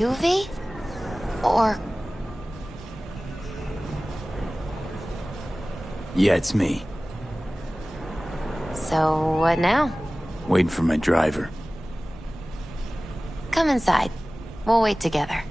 UV? Or... Yeah, it's me. So, what now? Waiting for my driver. Come inside. We'll wait together.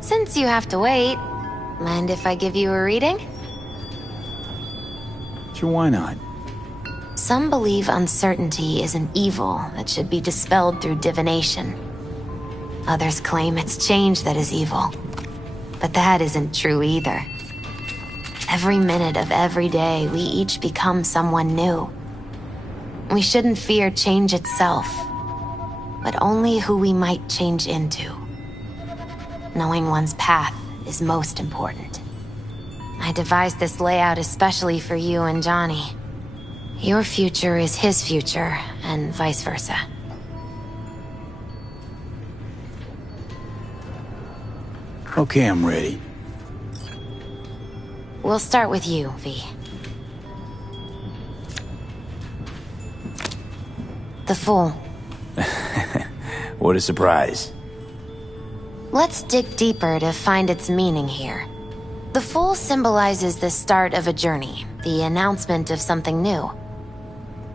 Since you have to wait, mind if I give you a reading? Sure, why not? Some believe uncertainty is an evil that should be dispelled through divination. Others claim it's change that is evil. But that isn't true either. Every minute of every day, we each become someone new. We shouldn't fear change itself, but only who we might change into. Knowing one's path is most important. I devised this layout especially for you and Johnny. Your future is his future, and vice versa. Okay, I'm ready. We'll start with you, V. The Fool. What a surprise. Let's dig deeper to find its meaning here. The Fool symbolizes the start of a journey, the announcement of something new.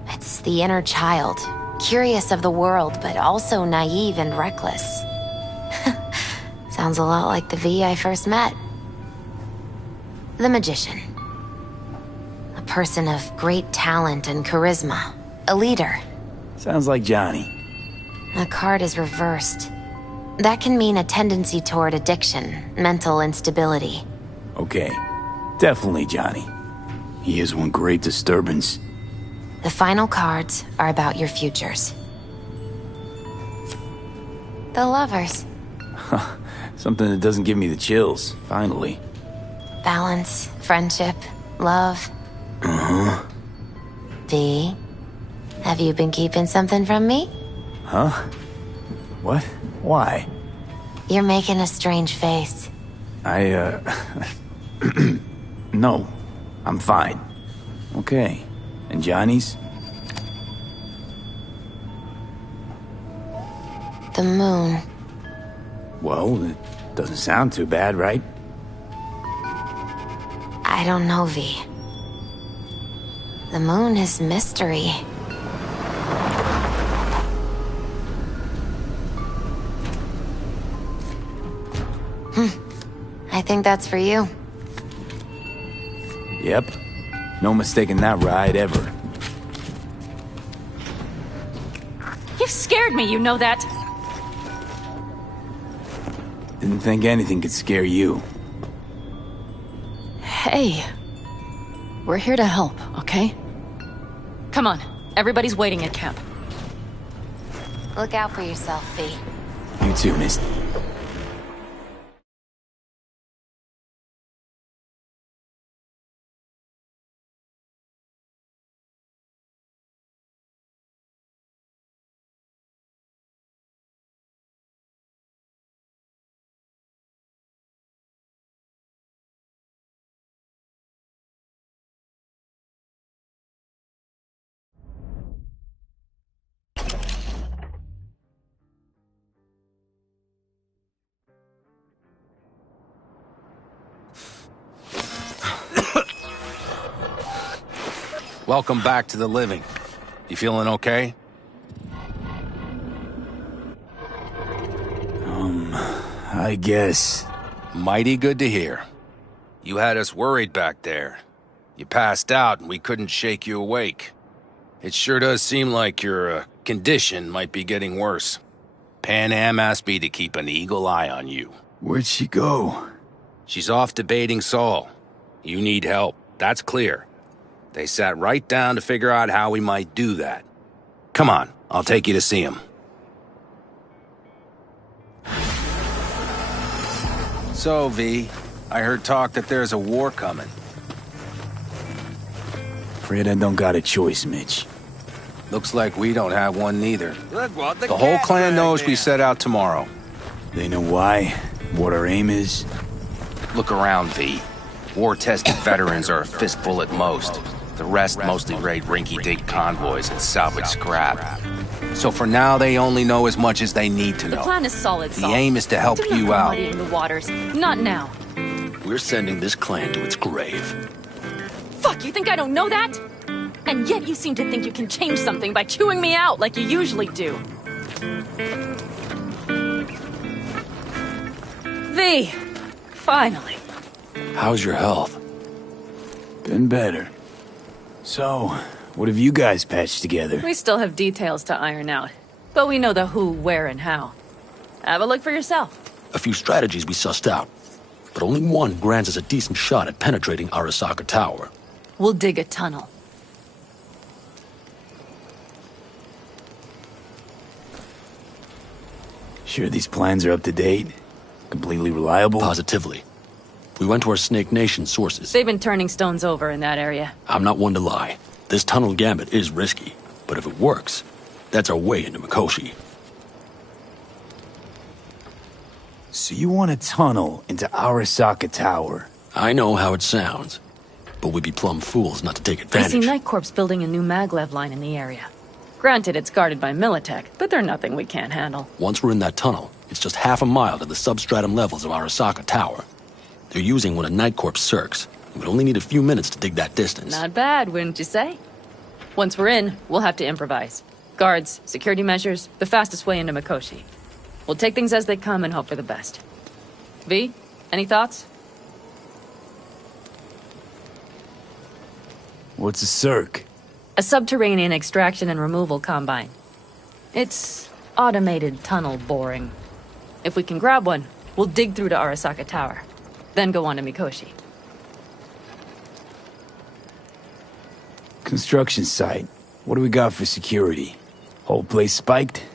It's the inner child, curious of the world, but also naive and reckless. Sounds a lot like the V I first met. The Magician. A person of great talent and charisma. A leader. Sounds like Johnny. The card is reversed. That can mean a tendency toward addiction, mental instability. Okay, definitely Johnny. He is one great disturbance. The final cards are about your futures. The Lovers. Something that doesn't give me the chills, finally. Balance, friendship, love. Uh-huh. V, have you been keeping something from me? Huh? What? Why? You're making a strange face. No. I'm fine. Okay. And Johnny's? The moon. Well, it doesn't sound too bad, right? I don't know, V. The moon is mystery. I think that's for you. Yep. No mistaking that ride ever. You've scared me, you know that? Didn't think anything could scare you. Hey. We're here to help, okay? Come on, everybody's waiting at camp. Look out for yourself, V. You too, Misty. Welcome back to the living. You feeling okay? I guess. Mighty good to hear. You had us worried back there. You passed out and we couldn't shake you awake. It sure does seem like your condition might be getting worse. Pan Am asked me to keep an eagle eye on you. Where'd she go? She's off debating Saul. You need help, that's clear. They sat right down to figure out how we might do that. Come on, I'll take you to see him. So, V, I heard talk that there's a war coming. Afraid I don't got a choice, Mitch. Looks like we don't have one neither. Look what The whole clan knows we set out tomorrow. They know why, what our aim is. Look around, V. War-tested veterans are a fistful at most. The rest mostly raid rinky-dink convoys and salvage scrap. So for now, they only know as much as they need to know. The plan is solid, The aim is to help Do not you go out. muddying the waters. Not now. We're sending this clan to its grave. Fuck, you think I don't know that? And yet you seem to think you can change something by chewing me out like you usually do. V, finally. How's your health? Been better. So, what have you guys patched together? We still have details to iron out, but we know the who, where, and how. Have a look for yourself. A few strategies we sussed out, but only one grants us a decent shot at penetrating Arasaka Tower. We'll dig a tunnel. Sure these plans are up to date? Completely reliable? Positively. We went to our Snake Nation sources. They've been turning stones over in that area. I'm not one to lie. This tunnel gambit is risky, but if it works, that's our way into Mikoshi. So you want a tunnel into Arasaka Tower? I know how it sounds, but we'd be plumb fools not to take I advantage. see Night Corps building a new maglev line in the area. Granted, it's guarded by Militech, but they're nothing we can't handle. Once we're in that tunnel, it's just half a mile to the substratum levels of Arasaka Tower. They're using one of Night Corps' circs. We'd only need a few minutes to dig that distance. Not bad, wouldn't you say? Once we're in, we'll have to improvise. Guards, security measures, the fastest way into Mikoshi. We'll take things as they come and hope for the best. V, any thoughts? What's a circ? A subterranean extraction and removal combine. It's automated tunnel boring. If we can grab one, we'll dig through to Arasaka Tower, then go on to Mikoshi. Construction site. What do we got for security? Whole place spiked?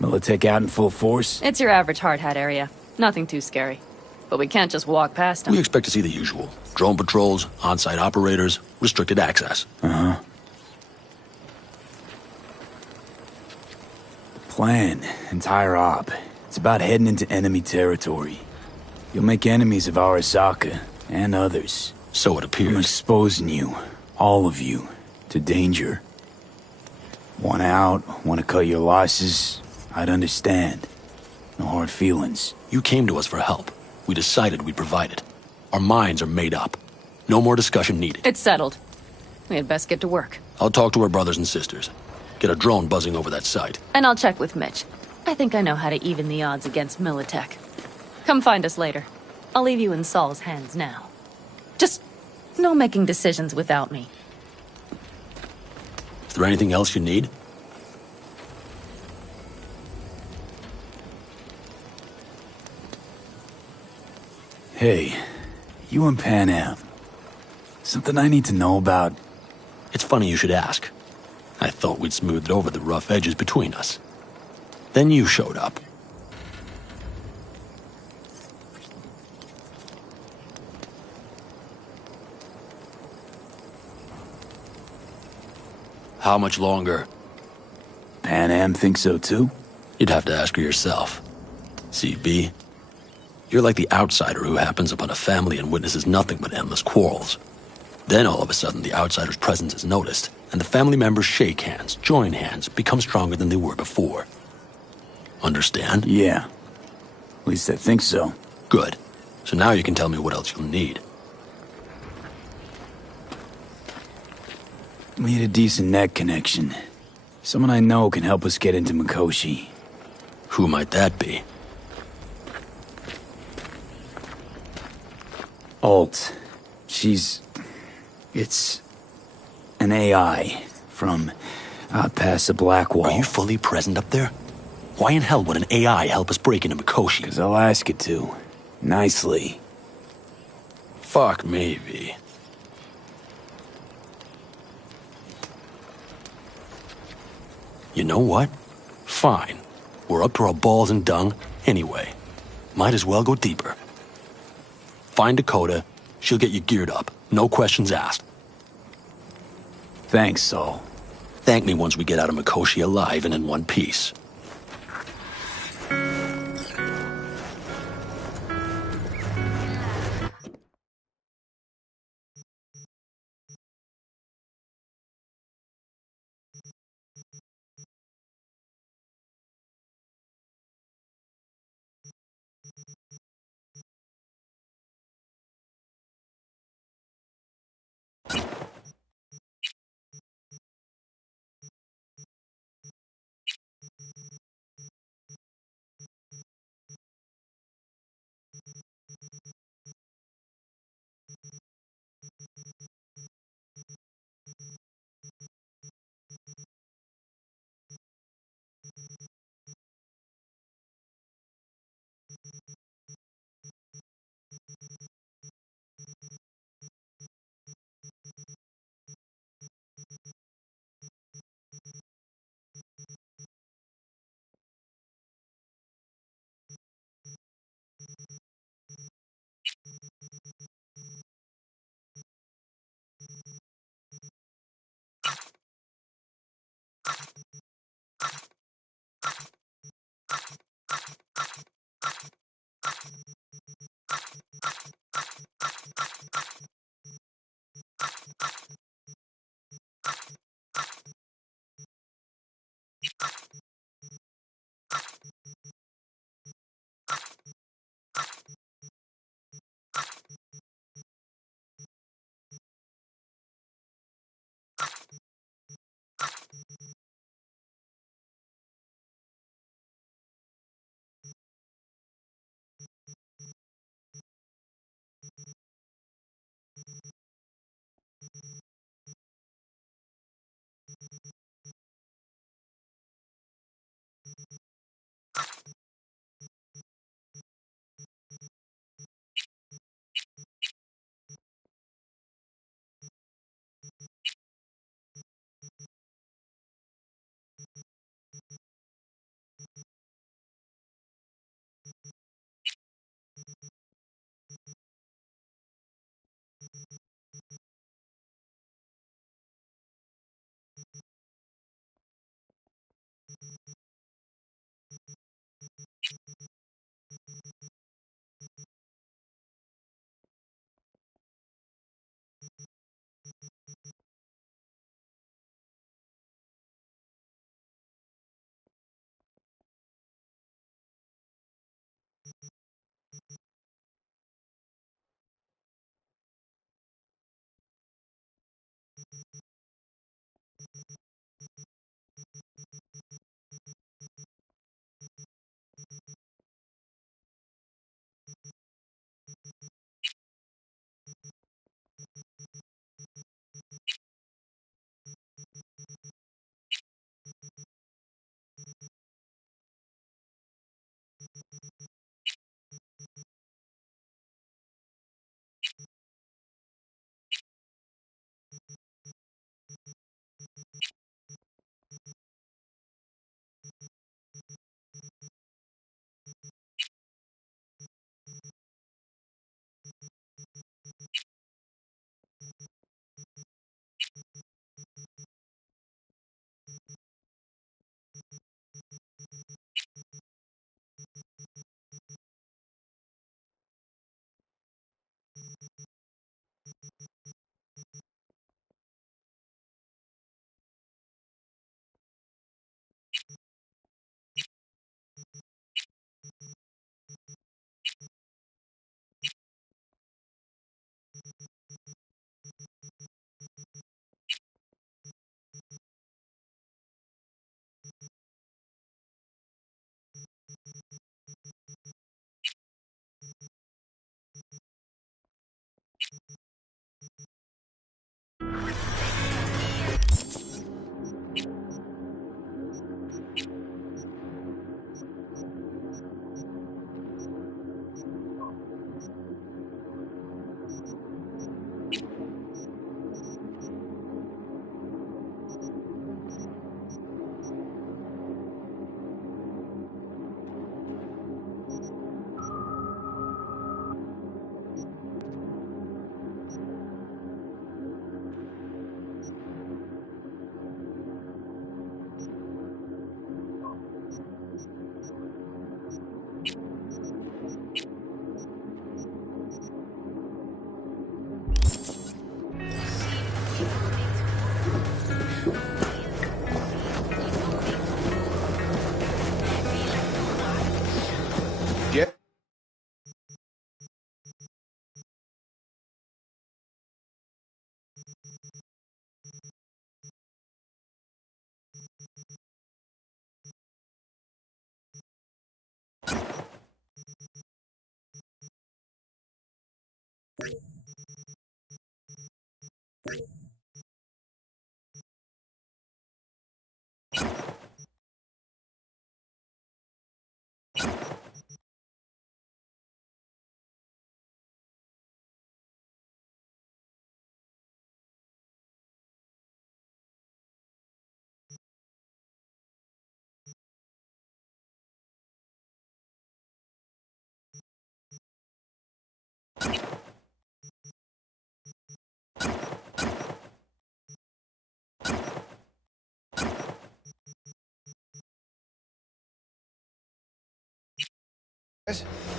Militech out in full force? It's your average hard hat area. Nothing too scary. But we can't just walk past them. We expect to see the usual. Drone patrols, on-site operators, restricted access. Uh-huh. Plan, entire op. It's about heading into enemy territory. You'll make enemies of Arasaka, and others. So it I'm appears. exposing you, all of you, to danger. Want out, want to cut your losses, I'd understand. No hard feelings. You came to us for help. We decided we'd provide it. Our minds are made up. No more discussion needed. It's settled. We had best get to work. I'll talk to our brothers and sisters. Get a drone buzzing over that site. And I'll check with Mitch. I think I know how to even the odds against Militech. Come find us later. I'll leave you in Saul's hands now. Just no making decisions without me. Is there anything else you need? Hey, you and Pan Am. Something I need to know about? It's funny you should ask. I thought we'd smoothed over the rough edges between us. Then you showed up. How much longer? Pan Am thinks so too? You'd have to ask her yourself. CB, you're like the outsider who happens upon a family and witnesses nothing but endless quarrels. Then all of a sudden the outsider's presence is noticed, and the family members shake hands, join hands, become stronger than they were before. Understand? Yeah. At least I think so. Good. So now you can tell me what else you'll need. We need a decent net connection. Someone I know can help us get into Mikoshi. Who might that be? Alt. It's an AI from out past the Black Wall. Are you fully present up there? Why in hell would an AI help us break into Mikoshi? 'Cause I'll ask it to. Nicely. Fuck me, V. You know what? Fine. We're up to our balls in dung anyway. Might as well go deeper. Find Dakota. She'll get you geared up. No questions asked. Thanks, Saul. Thank me once we get out of Mikoshi alive and in one piece.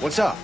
What's up?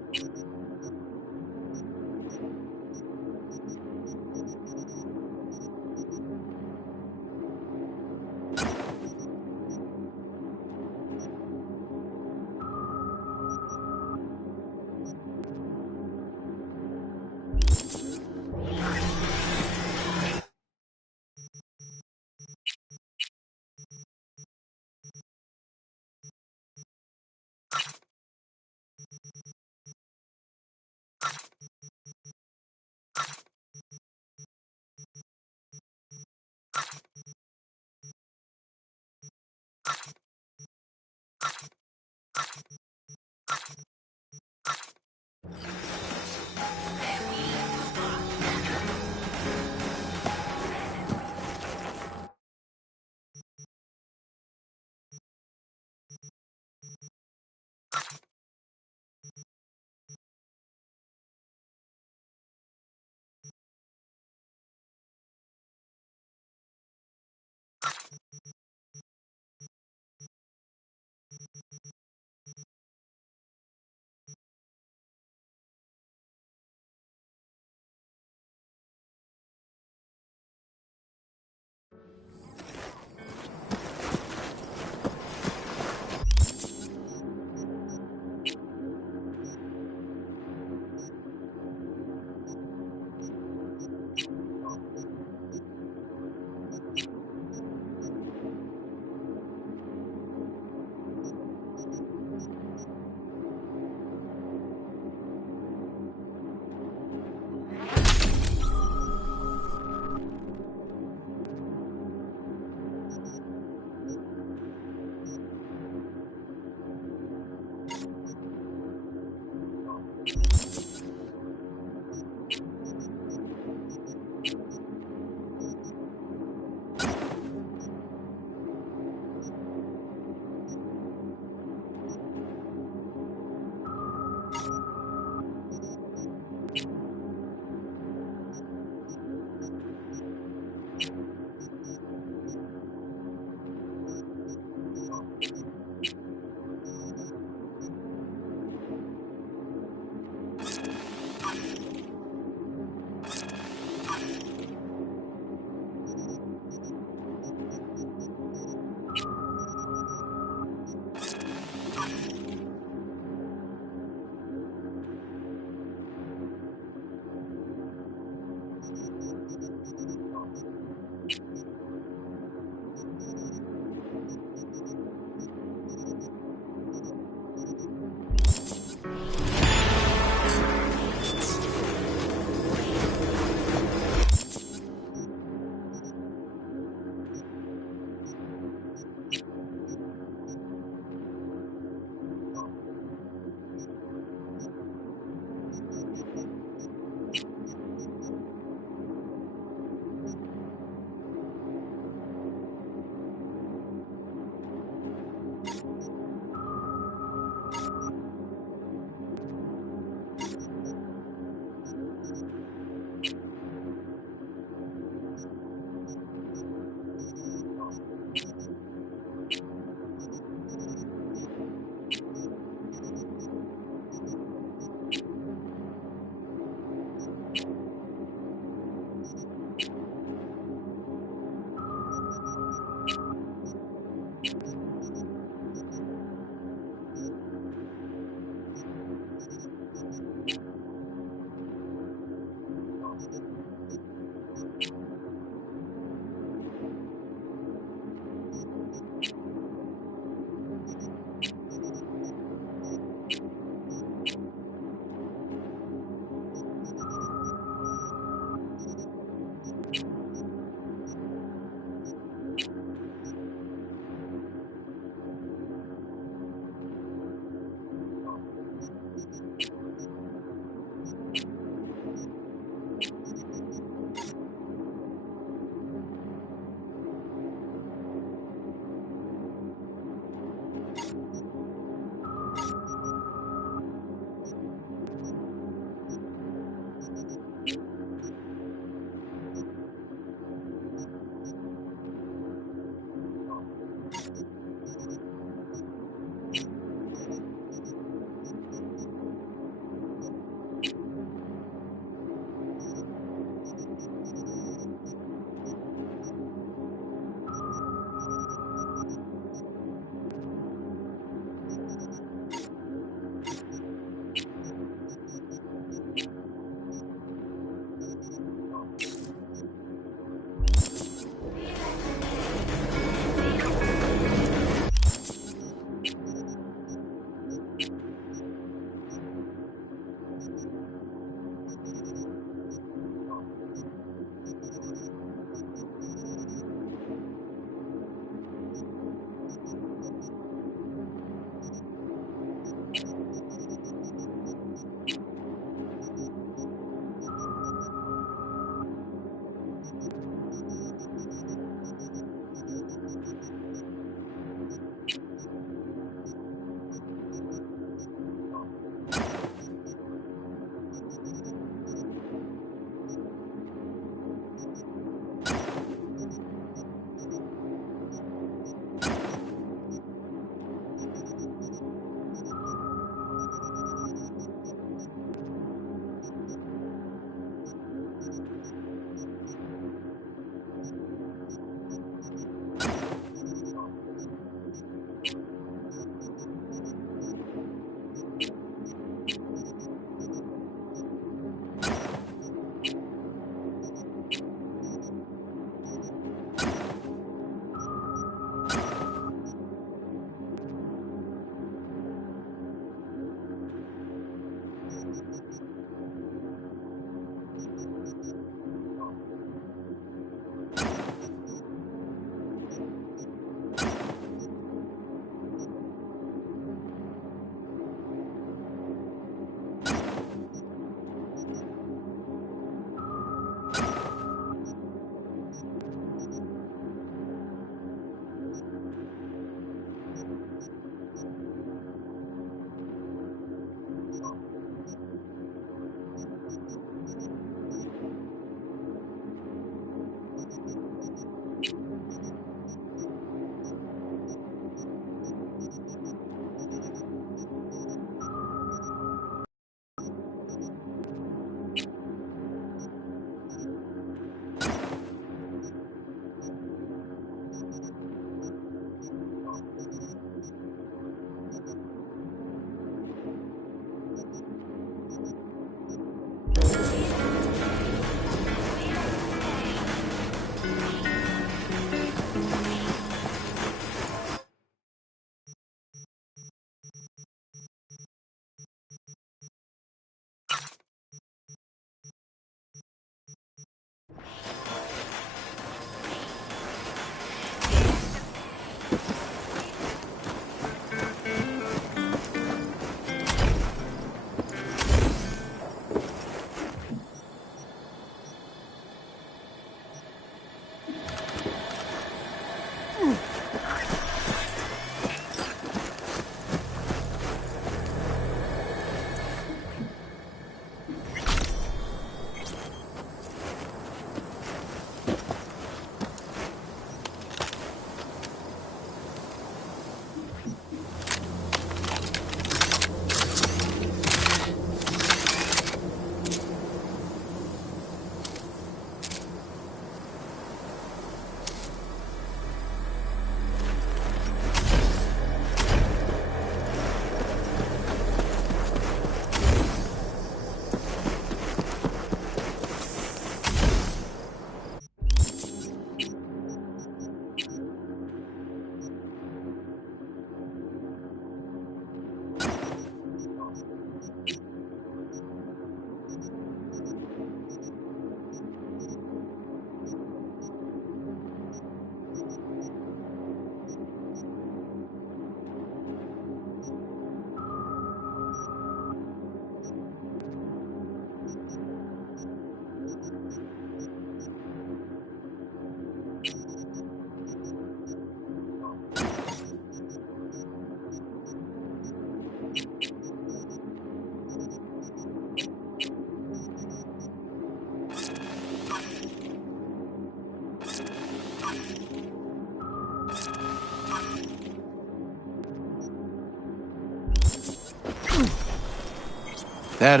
That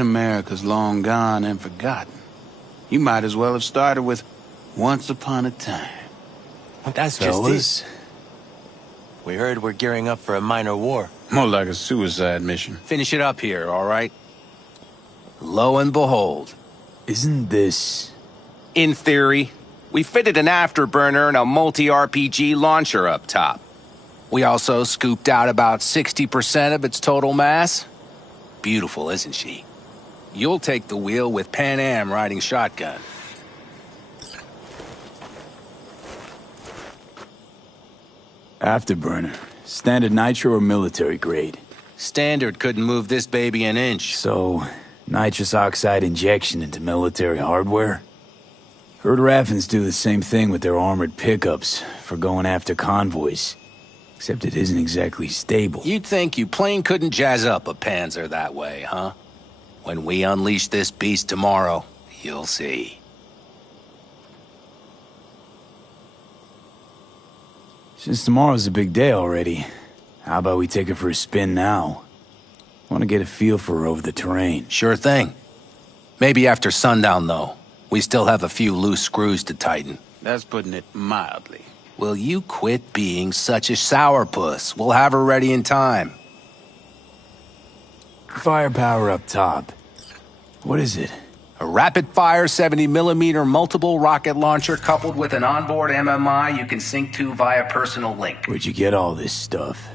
America's long gone and forgotten. You might as well have started with Once Upon a Time. That's Fellas, just it. We heard we're gearing up for a minor war. More like a suicide mission. Finish it up here, all right? Lo and behold. isn't this... In theory, we fitted an afterburner and a multi-RPG launcher up top. We also scooped out about 60% of its total mass. Beautiful, isn't she? You'll take the wheel with Pan Am riding shotgun. Afterburner. Standard nitro or military grade? Standard couldn't move this baby an inch. So, nitrous oxide injection into military hardware? Heard Raffens do the same thing with their armored pickups for going after convoys. Except it isn't exactly stable. You'd think you plain couldn't jazz up a Panzer that way, huh? When we unleash this beast tomorrow, you'll see. Since tomorrow's a big day already, how about we take it for a spin now? Want to get a feel for over the terrain. Sure thing. Maybe after sundown, though. We still have a few loose screws to tighten. That's putting it mildly. Will you quit being such a sourpuss? We'll have her ready in time. Firepower up top. What is it? A rapid-fire 70mm multiple rocket launcher coupled with an onboard MMI you can sync to via personal link. Where'd you get all this stuff?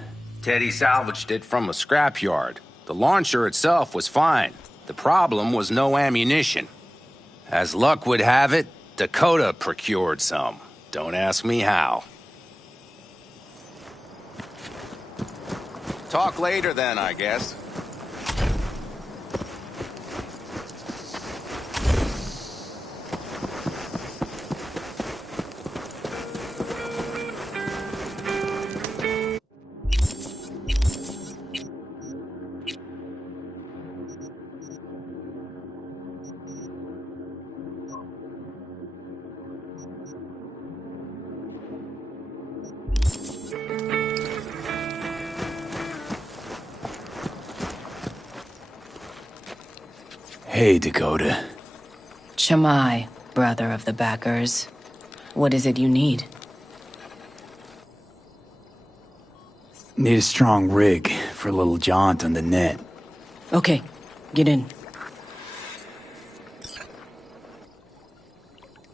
Teddy salvaged it from a scrapyard. The launcher itself was fine. The problem was no ammunition. As luck would have it, Dakota procured some. Don't ask me how. Talk later then, I guess. Hey, Dakota. Shamai, brother of the backers. What is it you need? Need a strong rig for a little jaunt on the net. Okay, get in.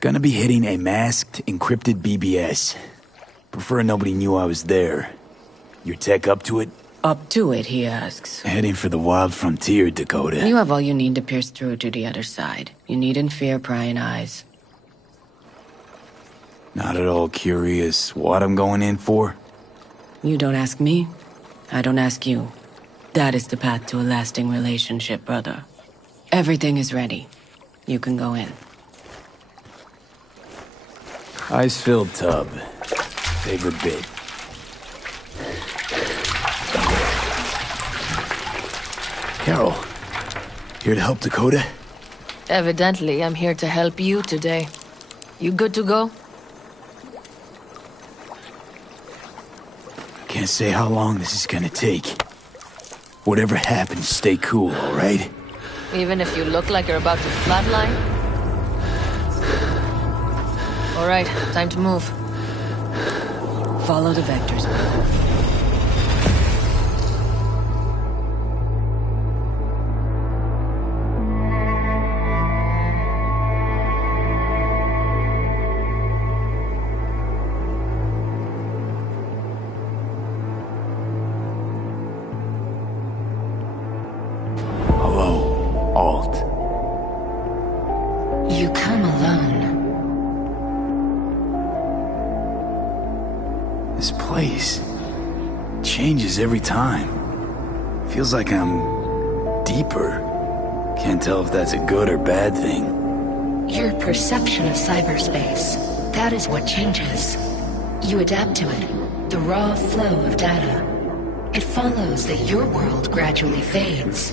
Gonna be hitting a masked, encrypted BBS. Prefer nobody knew I was there. Your tech up to it? Up to it, he asks. Heading for the wild frontier, Dakota. You have all you need to pierce through to the other side. You needn't fear prying eyes. Not at all curious what I'm going in for? You don't ask me, I don't ask you. That is the path to a lasting relationship, brother. Everything is ready. You can go in. Ice-filled tub. Favorite bit. Carol, here to help Dakota? Evidently, I'm here to help you today. You good to go? Can't say how long this is gonna take. Whatever happens, stay cool, all right? Even if you look like you're about to flatline? All right, time to move. Follow the vectors, brother. Hello, Alt. You come alone. This place changes every time. Feels like I'm deeper. Can't tell if that's a good or bad thing. Your perception of cyberspace, that is what changes. You adapt to it, the raw flow of data. It follows that your world gradually fades.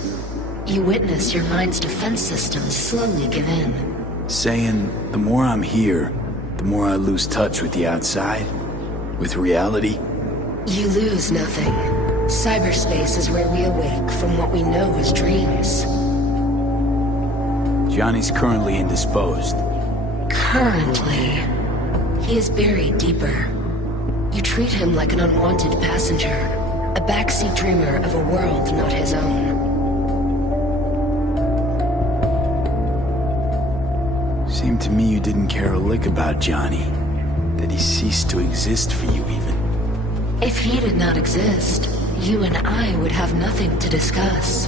You witness your mind's defense systems slowly give in. Saying the more I'm here, the more I lose touch with the outside, with reality. You lose nothing. Cyberspace is where we awake from what we know as dreams. Johnny's currently indisposed. Currently. He is buried deeper. You treat him like an unwanted passenger, a backseat dreamer of a world not his own. Seemed to me you didn't care a lick about Johnny. That he ceased to exist for you, even. If he did not exist, you and I would have nothing to discuss.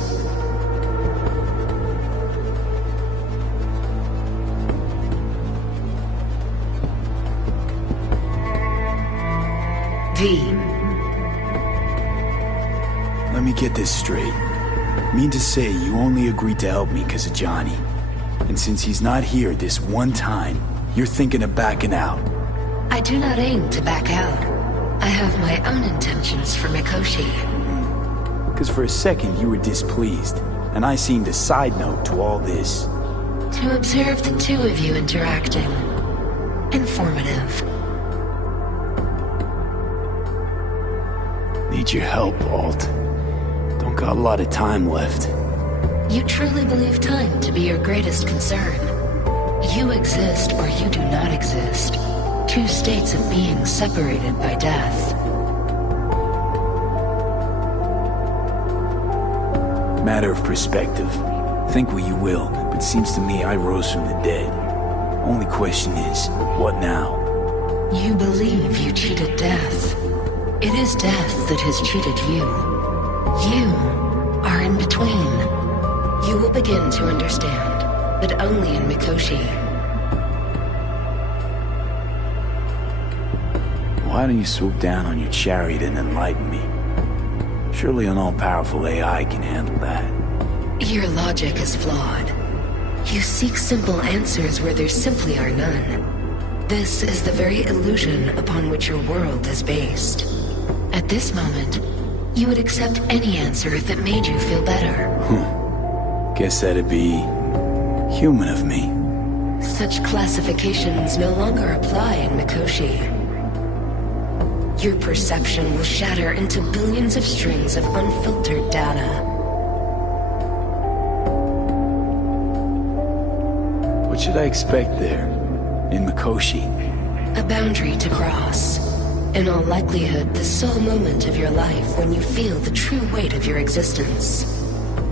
V. Let me get this straight. Mean to say you only agreed to help me because of Johnny. And since he's not here this one time, you're thinking of backing out. I do not aim to back out. I have my own intentions for Mikoshi. Because for a second you were displeased, and I seemed a side note to all this. To observe the two of you interacting. Informative. Need your help, Alt. Don't got a lot of time left. You truly believe time to be your greatest concern. You exist or you do not exist. Two states of being separated by death. Matter of perspective. Think what you will, but seems to me I rose from the dead. Only question is, what now? You believe you cheated death. It is death that has cheated you. You are in between. You will begin to understand, but only in Mikoshi. Why don't you swoop down on your chariot and enlighten me? Surely an all-powerful AI can handle that. Your logic is flawed. You seek simple answers where there simply are none. This is the very illusion upon which your world is based. At this moment, you would accept any answer if it made you feel better. Guess that'd be human of me. Such classifications no longer apply in Mikoshi. Your perception will shatter into billions of strings of unfiltered data. What should I expect there, in Mikoshi? A boundary to cross. In all likelihood, the sole moment of your life when you feel the true weight of your existence.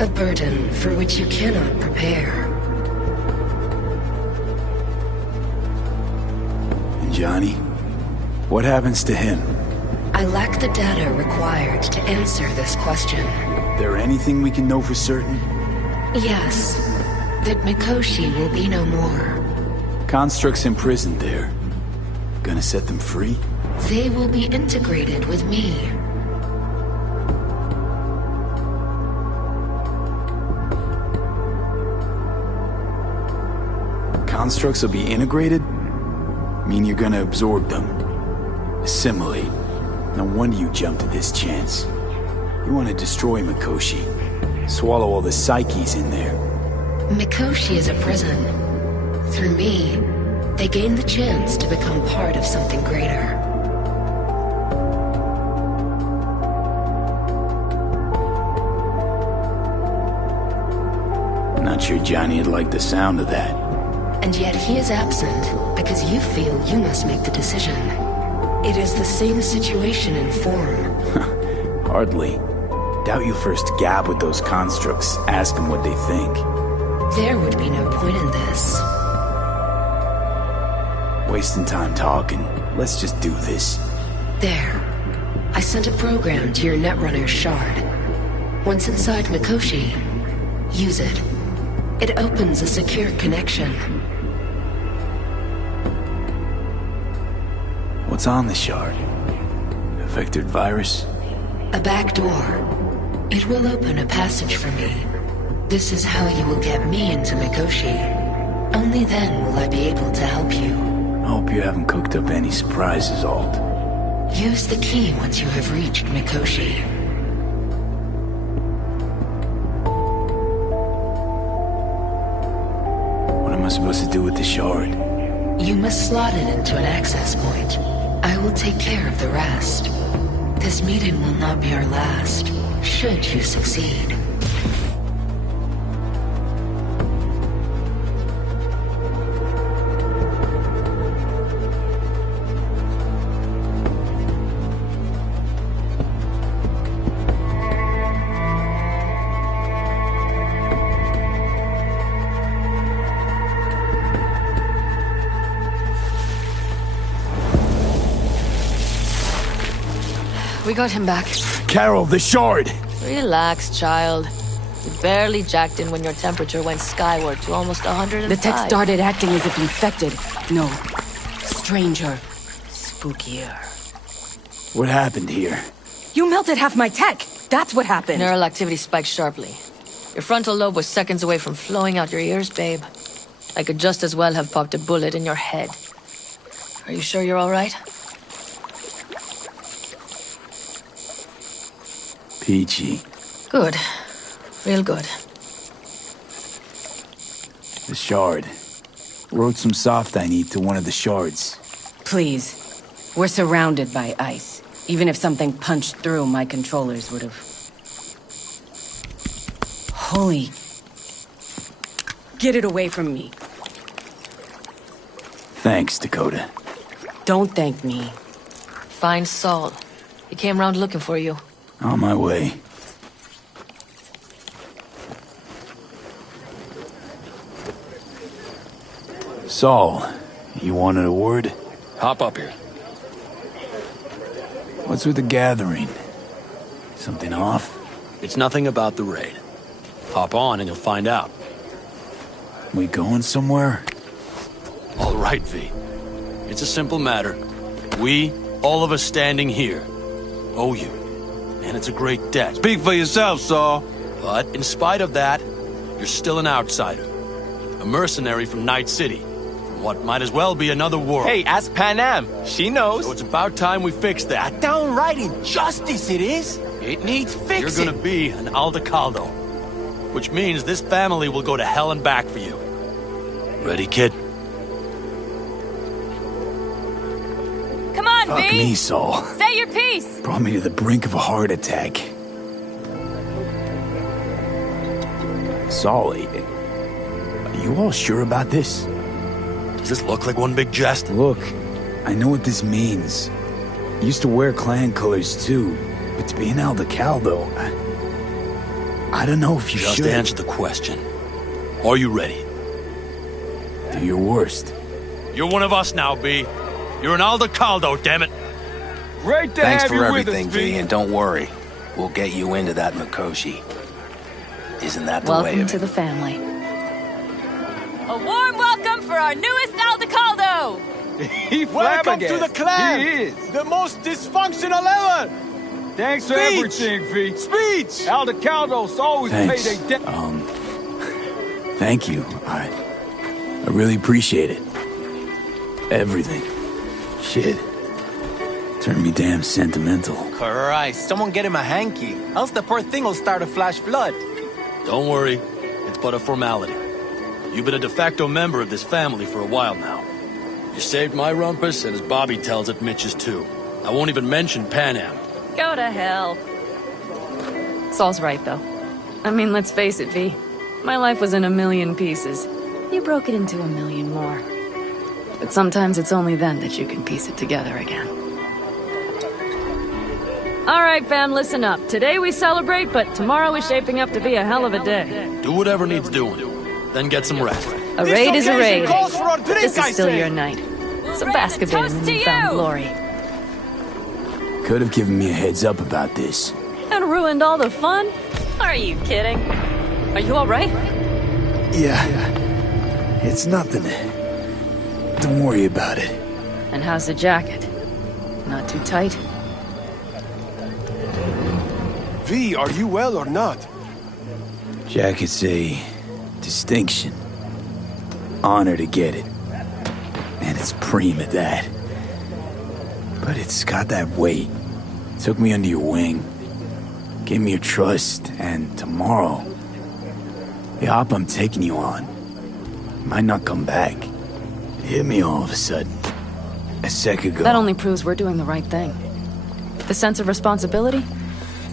A burden for which you cannot prepare. And Johnny? What happens to him? I lack the data required to answer this question. There anything we can know for certain? Yes. That Mikoshi will be no more. Constructs imprisoned there. Gonna set them free? They will be integrated with me. Constructs will be integrated? Mean you're gonna absorb them. Assimilate. No wonder you jumped at this chance. You want to destroy Mikoshi. Swallow all the psyches in there. Mikoshi is a prison. Through me, they gain the chance to become part of something greater. Not sure Johnny'd like the sound of that. And yet he is absent because you feel you must make the decision. It is the same situation in form. Hardly. Doubt you first gab with those constructs, ask them what they think. There would be no point in this. Wasting time talking. Let's just do this. There. I sent a program to your Netrunner's shard. Once inside Mikoshi, use it. It opens a secure connection. What's on the shard? A vectored virus? A back door. It will open a passage for me. This is how you will get me into Mikoshi. Only then will I be able to help you. I hope you haven't cooked up any surprises, Alt. Use the key once you have reached Mikoshi. What am I supposed to do with the shard? You must slot it into an access point. I will take care of the rest. This meeting will not be our last, should you succeed. We got him back. Carol, the shard! Relax, child. You barely jacked in when your temperature went skyward to almost 105. The tech started acting as if infected. No. Stranger. Spookier. What happened here? You melted half my tech! That's what happened! Neural activity spiked sharply. Your frontal lobe was seconds away from flowing out your ears, babe. I could just as well have popped a bullet in your head. Are you sure you're all right? Peachy. Good. Real good. The shard. Wrote some soft I need to one of the shards. Please. We're surrounded by ice. Even if something punched through, my controllers would have... Holy... Get it away from me. Thanks, Dakota. Don't thank me. Find Saul. He came round looking for you. On my way. Saul, you wanted a word? Hop up here. What's with the gathering? Something off? It's nothing about the raid. Hop on and you'll find out. We going somewhere? All right, V. It's a simple matter. We, all of us standing here, owe you. And it's a great debt. Speak for yourself, Saul. But in spite of that, you're still an outsider. A mercenary from Night City. From what might as well be another world. Hey, ask Panam. She knows. So it's about time we fix that. A downright injustice it is. It needs fixing. You're gonna be an Aldecaldo. Which means this family will go to hell and back for you. Ready, kid? Come on, Fuck V! me, Saul. Say your piece! Brought me to the brink of a heart attack. Saul, are you all sure about this? Does this look like one big jest? Look, I know what this means. Used to wear clan colors too, but to be an Aldecaldo, I don't know if you Just should. answer the question. Are you ready? Do your worst. You're one of us now, B. You're an Aldecaldo, damn it. Great to Thanks have for you everything, with us, V, and don't worry. We'll get you into that Mikoshi. Isn't that the way Welcome of to it? the family. A warm welcome for our newest Aldecaldo! He Welcome to the clan. He is. The most dysfunctional ever. Thanks for Speech. everything, V. Speech. Aldecaldos always Thanks. paid a debt. Thank you. I really appreciate it. Everything. Shit. Turned me damn sentimental. Christ, someone get him a hanky. Else the poor thing will start a flash flood. Don't worry. It's but a formality. You've been a de facto member of this family for a while now. You saved my rumpus, and as Bobby tells it, Mitch's too. I won't even mention Panam. Go to hell. Saul's right, though. I mean, let's face it, V. My life was in a million pieces. You broke it into a million more. But sometimes it's only then that you can piece it together again. All right, fam, listen up. Today we celebrate, but tomorrow is shaping up to be a hell of a day. Do whatever needs doing. Then get some rest. A raid is a raid. Calls for a drink, This I is still say. your night. So bask a bit in the newfound glory. Could have given me a heads up about this. And ruined all the fun? Are you kidding? Are you all right? Yeah. It's nothing. Don't worry about it. And how's the jacket? Not too tight? V, are you well or not? Jacket's a distinction. Honor to get it. And it's preem at that. But it's got that weight. Took me under your wing. Gave me your trust, and tomorrow, the op I'm taking you on might not come back. It hit me all of a sudden. A sec ago. That only proves we're doing the right thing. The sense of responsibility?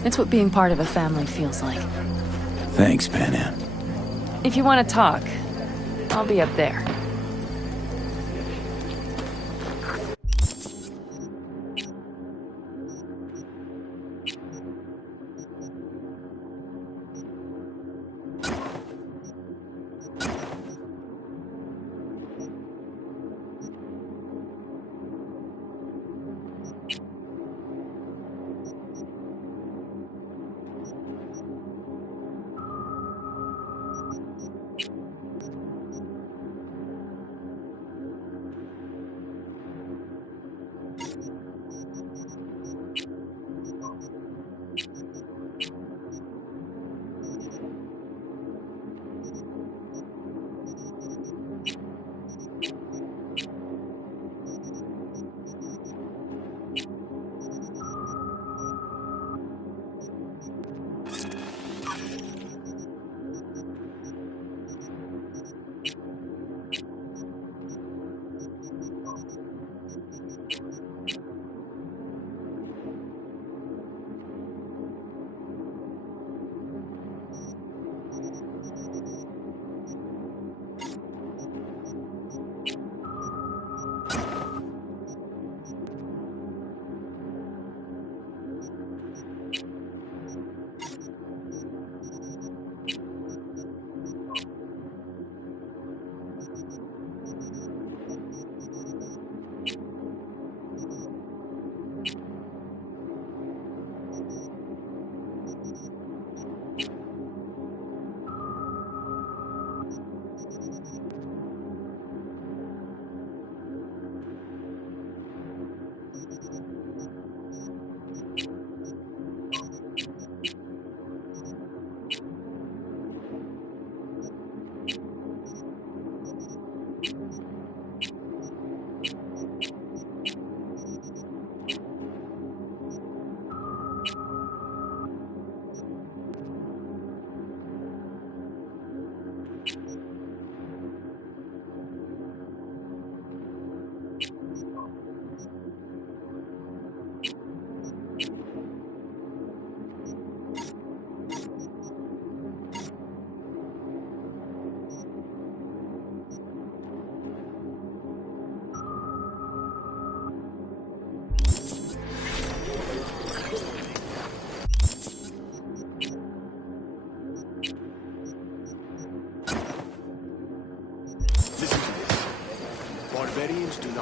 It's what being part of a family feels like. Thanks, Panam. If you want to talk, I'll be up there.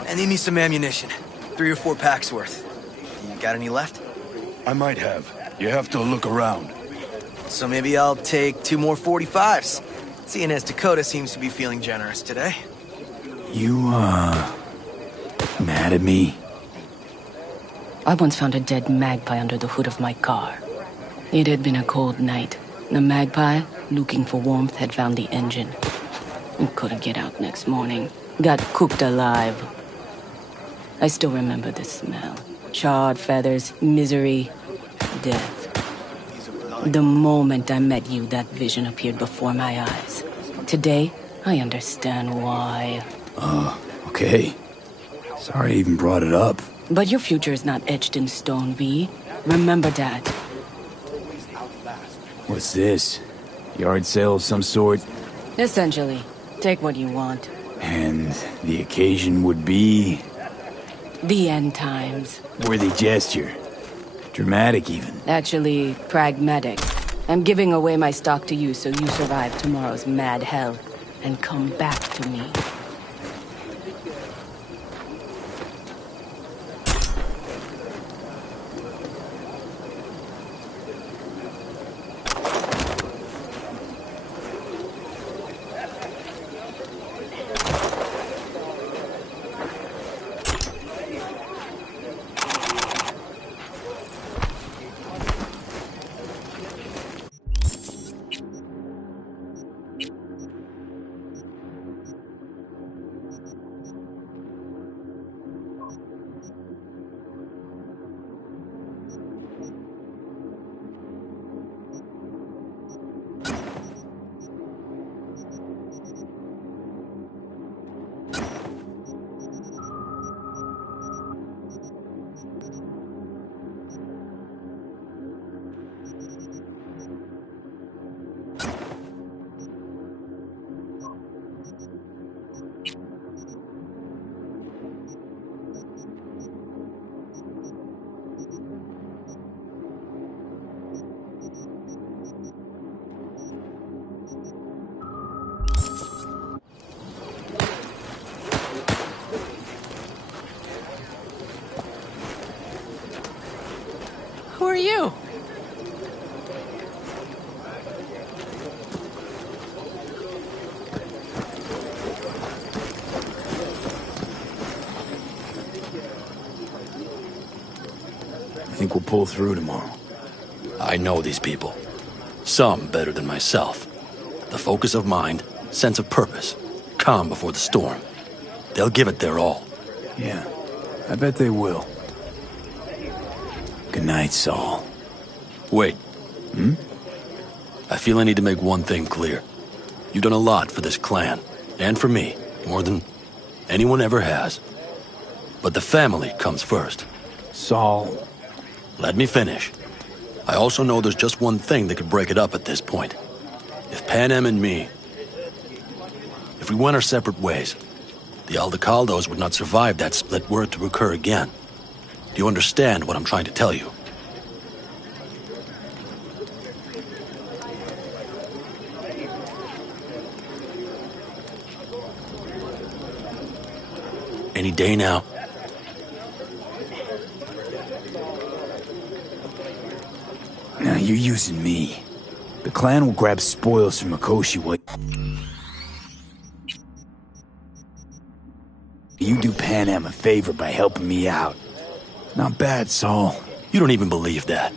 I need me some ammunition. 3 or 4 packs worth. You got any left? I might have. You have to look around. So maybe I'll take 2 more 45s. Seeing as Dakota seems to be feeling generous today. You, mad at me? I once found a dead magpie under the hood of my car. It had been a cold night. The magpie, looking for warmth, had found the engine. It couldn't get out next morning. Got cooked alive. I still remember the smell. Charred feathers, misery, death. The moment I met you, that vision appeared before my eyes. Today, I understand why. Okay. Sorry I even brought it up. But your future is not etched in stone, V. Remember that. What's this? Yard sale of some sort? Essentially. Take what you want. And the occasion would be? The end times. Worthy gesture. Dramatic, even. Actually, pragmatic. I'm giving away my stock to you so you survive tomorrow's mad hell and come back to me. think we'll pull through tomorrow. I know these people. Some better than myself. The focus of mind, sense of purpose, calm before the storm. They'll give it their all. Yeah, I bet they will. Good night, Saul. Wait. I feel I need to make one thing clear. You've done a lot for this clan, and for me, more than anyone ever has. But the family comes first. Saul. Let me finish. I also know there's just one thing that could break it up at this point. If Panem and me... If we went our separate ways, the Aldecaldos would not survive that split were it to occur again. Do you understand what I'm trying to tell you? Any day now. Now you're using me. The clan will grab spoils from Mikoshi. What? You do Panem a favor by helping me out. Not bad, Saul. You don't even believe that.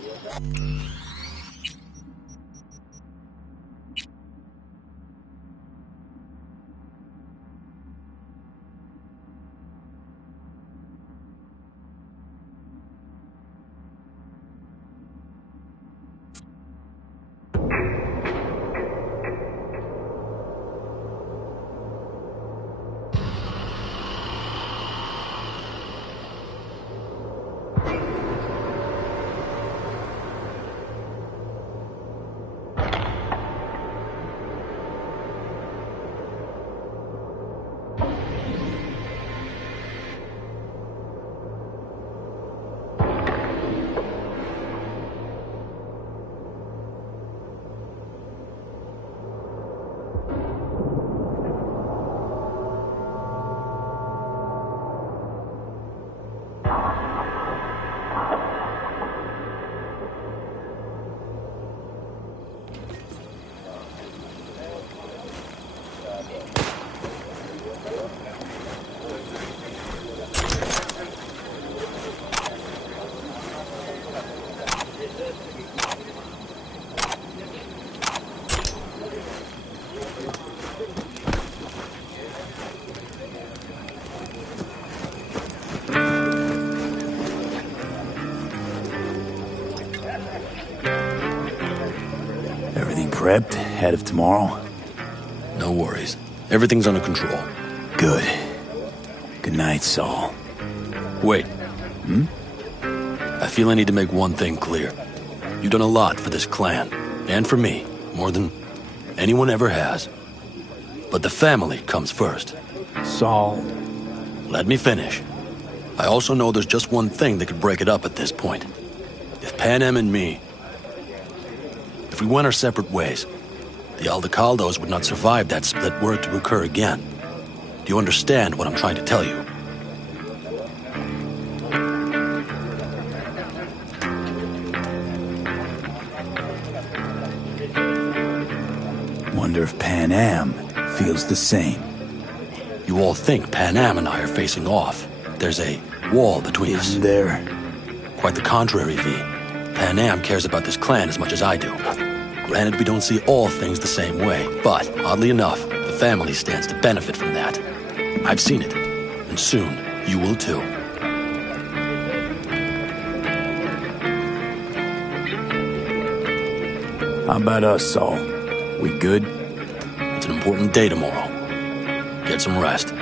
Prepped ahead of tomorrow? No worries. Everything's under control. Good. Good night, Saul. Wait. I feel I need to make one thing clear. You've done a lot for this clan, and for me, more than anyone ever has. But the family comes first. Saul. Let me finish. I also know there's just one thing that could break it up at this point. If Panem and me... If we went our separate ways, the Aldecaldos would not survive that split were it to occur again. Do you understand what I'm trying to tell you? Wonder if Panem feels the same. You all think Panem and I are facing off. There's a wall between us. Isn't there? Quite the contrary, V. Panem cares about this clan as much as I do. Granted, we don't see all things the same way, but, oddly enough, the family stands to benefit from that. I've seen it, and soon, you will too. How about us, Saul? We good? It's an important day tomorrow. Get some rest.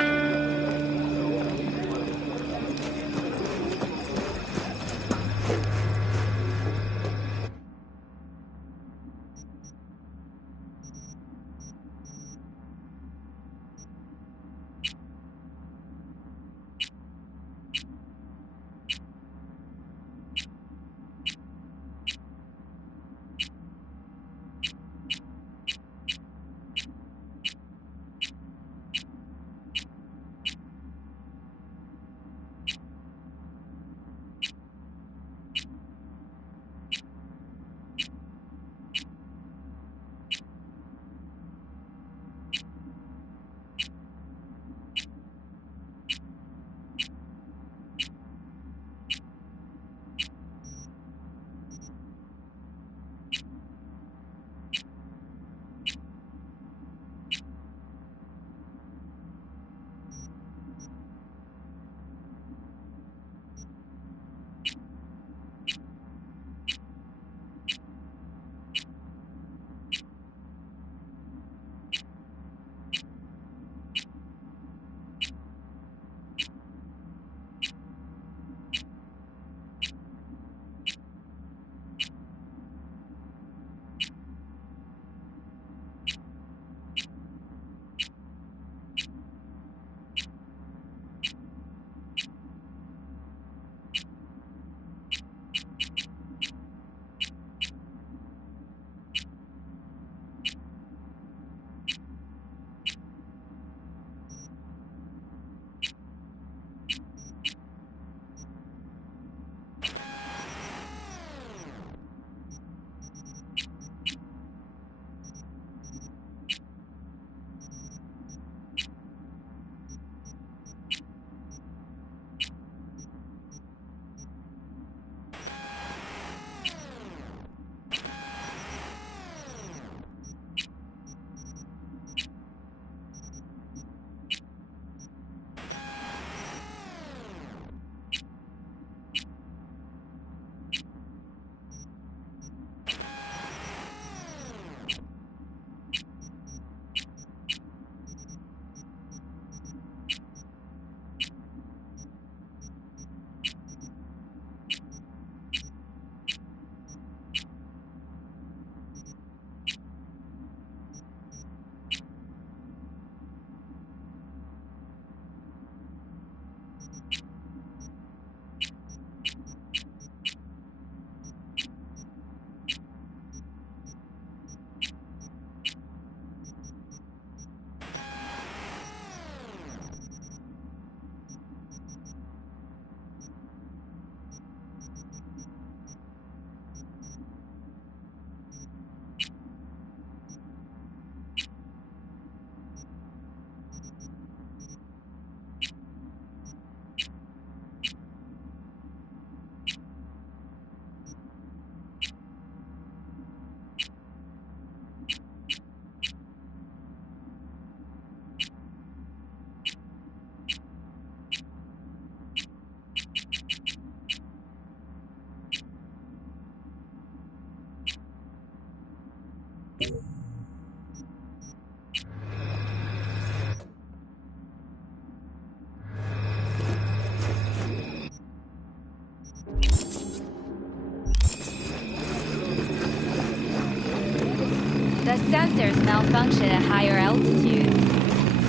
The sensors malfunction at higher altitudes.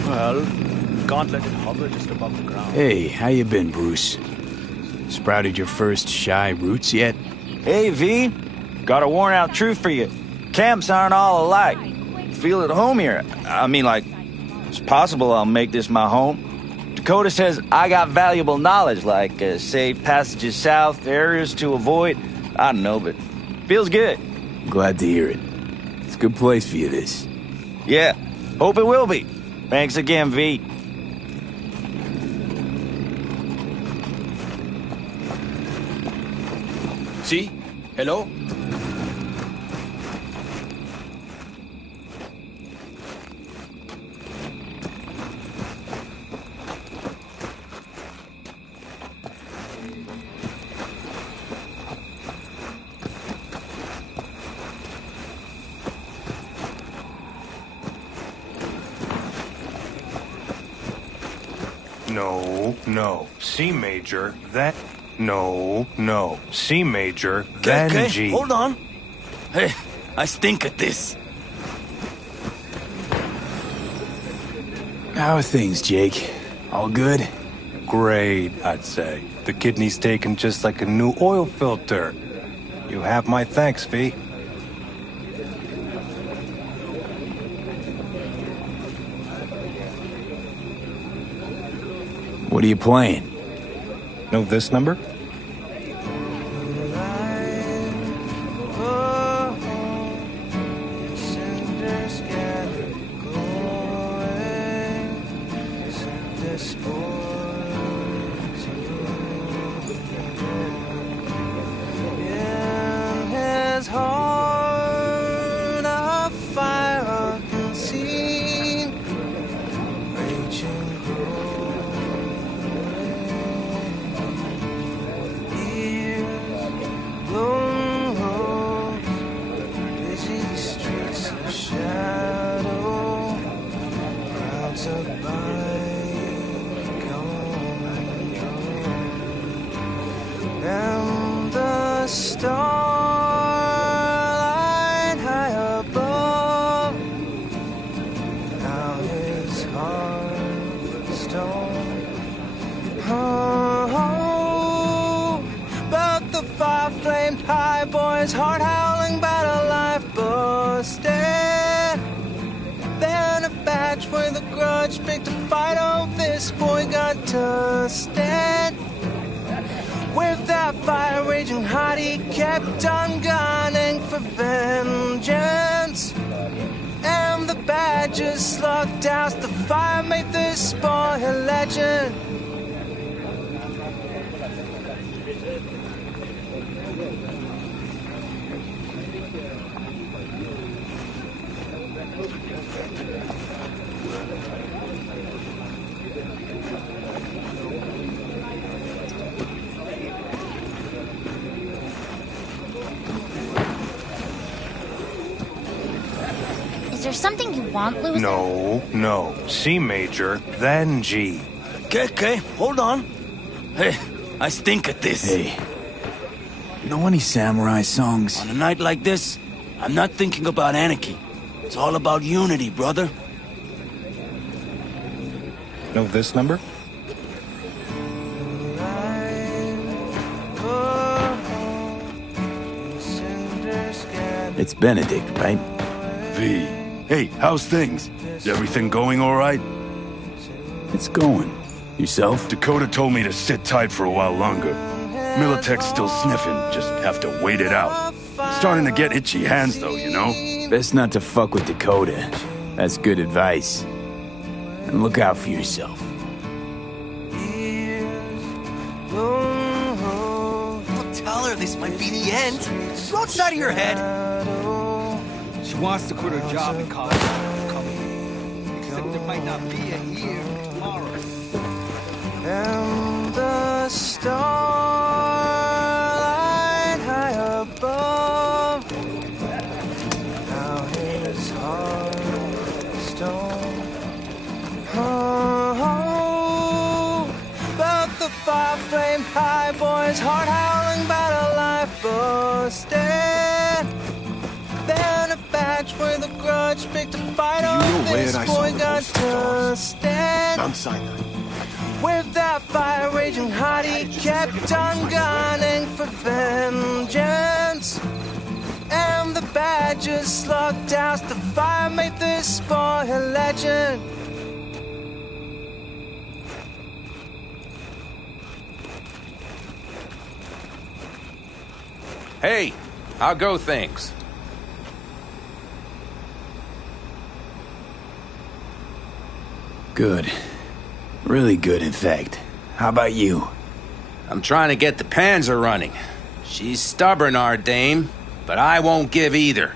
Well, can't let it hover just above the ground. Hey, how you been, Bruce? Sprouted your first shy roots yet? Hey, V. Got a worn-out truth for you. Camps aren't all alike. Feel at home here. I mean, like, it's possible I'll make this my home. Dakota says I got valuable knowledge, like safe passages south, areas to avoid. I don't know, but feels good. Glad to hear it. It's a good place for you, this. Yeah, hope it will be. Thanks again, V. See? Hello? No, C major, then... No, C major, then Okay, G. hold on. Hey, I stink at this. How are things, Jake? All good? Great, I'd say. The kidney's taken just like a new oil filter. You have my thanks, V. What are you playing? Know this number? Is there something you want, Luther? No, C major, then G. Okay, hold on. Hey, I stink at this. Hey, know any samurai songs? On a night like this, I'm not thinking about anarchy. It's all about unity, brother. Know this number? It's Benedict, right? V. Hey, how's things? Is everything going all right? It's going. Yourself? Dakota told me to sit tight for a while longer. Militech's still sniffing, just have to wait it out. Starting to get itchy hands though, you know? Best not to fuck with Dakota. That's good advice. And look out for yourself. Don't tell her this might be the end. Go outside of your head. She wants to quit her job in college. Except there might not be a year tomorrow. And the starlight high above, now his heart stone. Oh, but the fire flame high, boys, heart howling about a life busted. Then a batch with a grudge picked a fight on this boy got trusted. Mount Sinai. With that fire raging hot, he kept on gunning for vengeance. And the badges slugged out the fire, made this boy a legend. Hey, how go things? Good. Really good, in fact. How about you? I'm trying to get the Panzer running. She's stubborn, our dame, but I won't give either.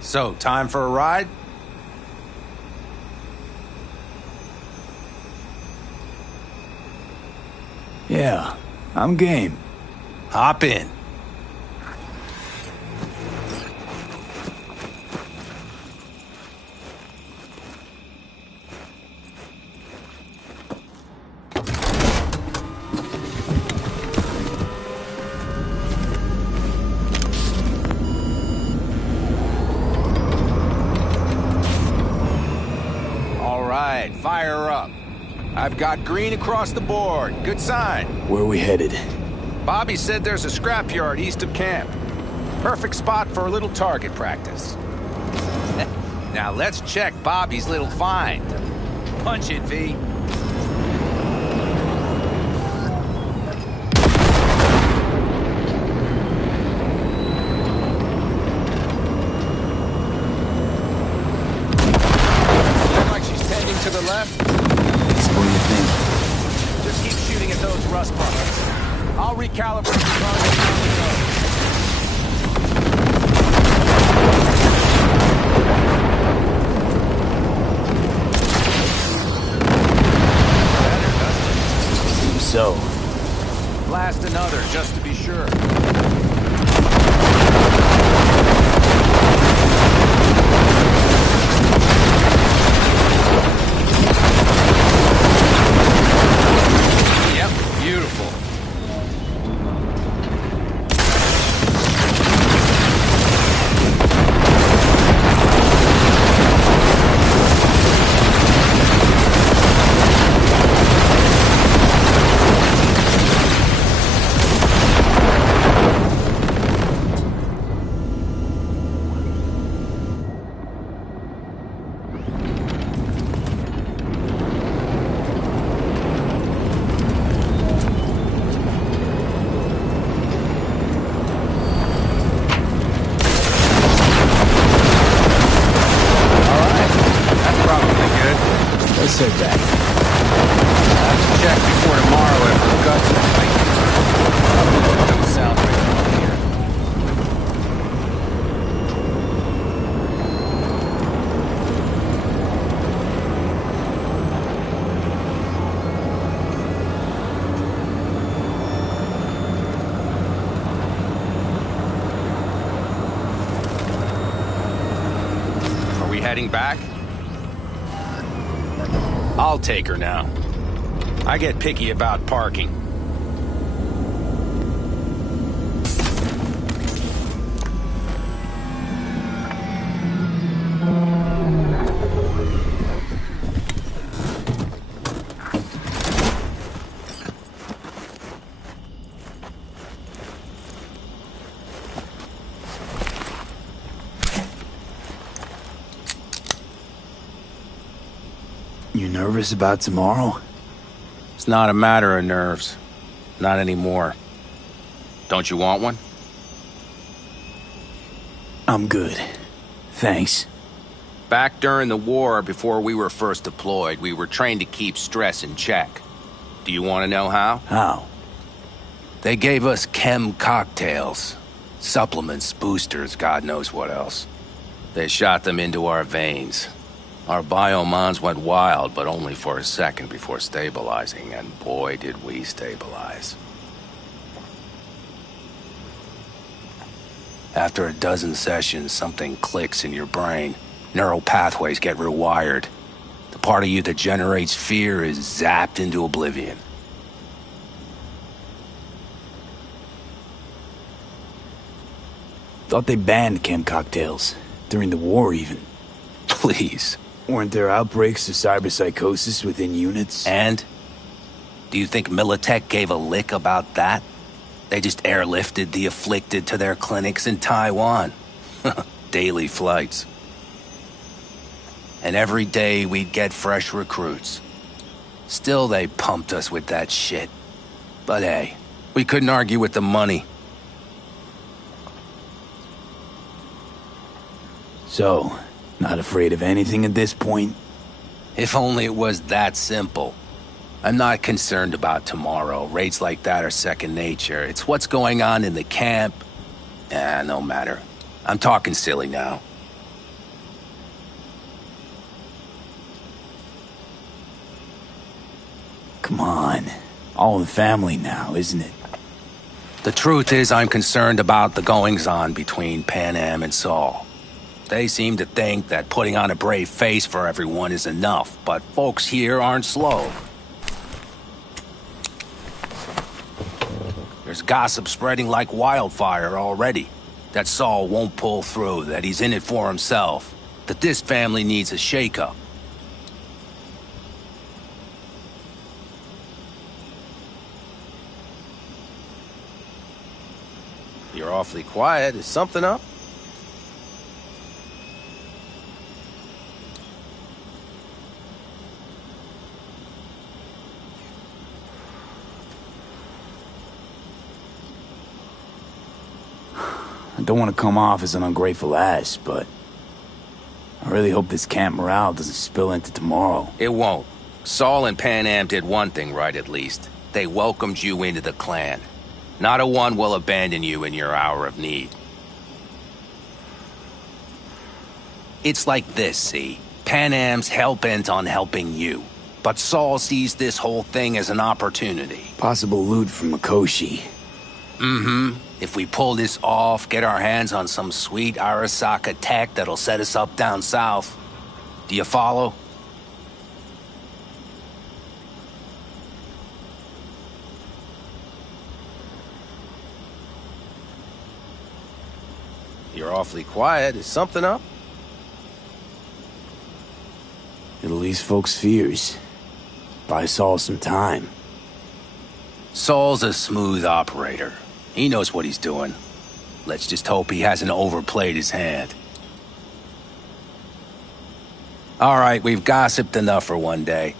So, time for a ride? Yeah, I'm game. Hop in. Fire up. I've got green across the board. Good sign. Where are we headed? Bobby said there's a scrapyard east of camp. Perfect spot for a little target practice. Now let's check Bobby's little find. Punch it, V. To the left? So what do you think? Just keep shooting at those rust buckets. I'll recalibrate the target on the go. Better, doesn't it? Seems so. Blast another, just to be sure. Beautiful. Said that. Let's check before tomorrow if her guts are tight. Don't sound right around here. Are we heading back? I'll take her now. I get picky about parking. nervous about tomorrow? It's not a matter of nerves. Not anymore. Don't you want one? I'm good. Thanks. Back during the war, before we were first deployed, we were trained to keep stress in check. Do you want to know how? How? They gave us chem cocktails. Supplements, boosters, God knows what else. They shot them into our veins. Our biomons went wild, but only for a second before stabilizing, and boy did we stabilize. After a dozen sessions, something clicks in your brain. Neural pathways get rewired. The part of you that generates fear is zapped into oblivion. Thought they banned chem cocktails. During the war, even. Please. Weren't there outbreaks of cyberpsychosis within units? And? Do you think Militech gave a lick about that? They just airlifted the afflicted to their clinics in Taiwan. Daily flights. And every day we'd get fresh recruits. Still they pumped us with that shit. But hey, we couldn't argue with the money. So, not afraid of anything at this point? If only it was that simple. I'm not concerned about tomorrow. Raids like that are second nature. It's what's going on in the camp. No matter. I'm talking silly now. Come on. All in the family now, isn't it? The truth is I'm concerned about the goings-on between Pan Am and Saul. They seem to think that putting on a brave face for everyone is enough, but folks here aren't slow. There's gossip spreading like wildfire already. That Saul won't pull through, that he's in it for himself, that this family needs a shakeup. You're awfully quiet. Is something up? I don't want to come off as an ungrateful ass, but I really hope this camp morale doesn't spill into tomorrow. It won't. Saul and Pan Am did one thing right, at least. They welcomed you into the clan. Not a one will abandon you in your hour of need. It's like this, see? Pan Am's hell-bent on helping you. But Saul sees this whole thing as an opportunity. Possible loot from Mikoshi. Mm-hmm. If we pull this off, get our hands on some sweet Arasaka tech that'll set us up down south. Do you follow? You're awfully quiet. Is something up? It'll ease folks' fears. Buy Saul some time. Saul's a smooth operator. He knows what he's doing. Let's just hope he hasn't overplayed his hand. All right, we've gossiped enough for one day.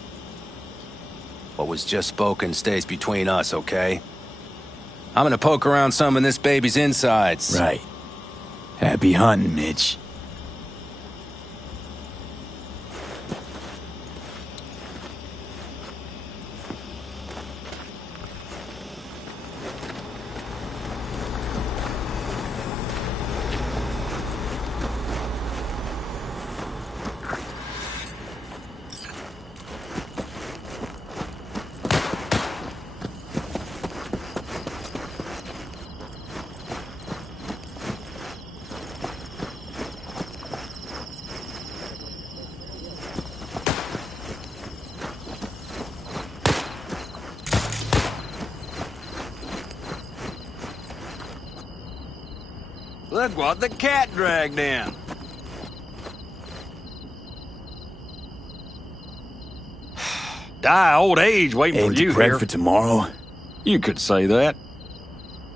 What was just spoken stays between us, okay? I'm gonna poke around some of this baby's insides. Right. Happy hunting, Mitch. Look what the cat dragged in. Die old age waiting Aim for to you prep here. for tomorrow? You could say that.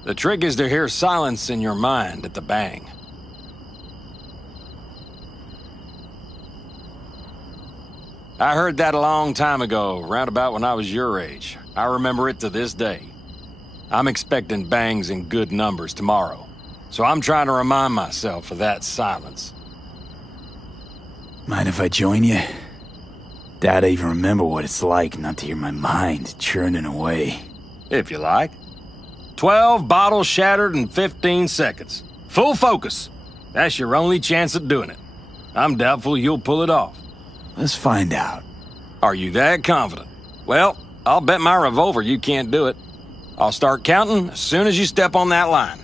The trick is to hear silence in your mind at the bang. I heard that a long time ago, round about when I was your age. I remember it to this day. I'm expecting bangs in good numbers tomorrow, so I'm trying to remind myself of that silence. Mind if I join you? Doubt I even remember what it's like not to hear my mind churning away. If you like. 12 bottles shattered in 15 seconds. Full focus. That's your only chance at doing it. I'm doubtful you'll pull it off. Let's find out. Are you that confident? Well, I'll bet my revolver you can't do it. I'll start counting as soon as you step on that line.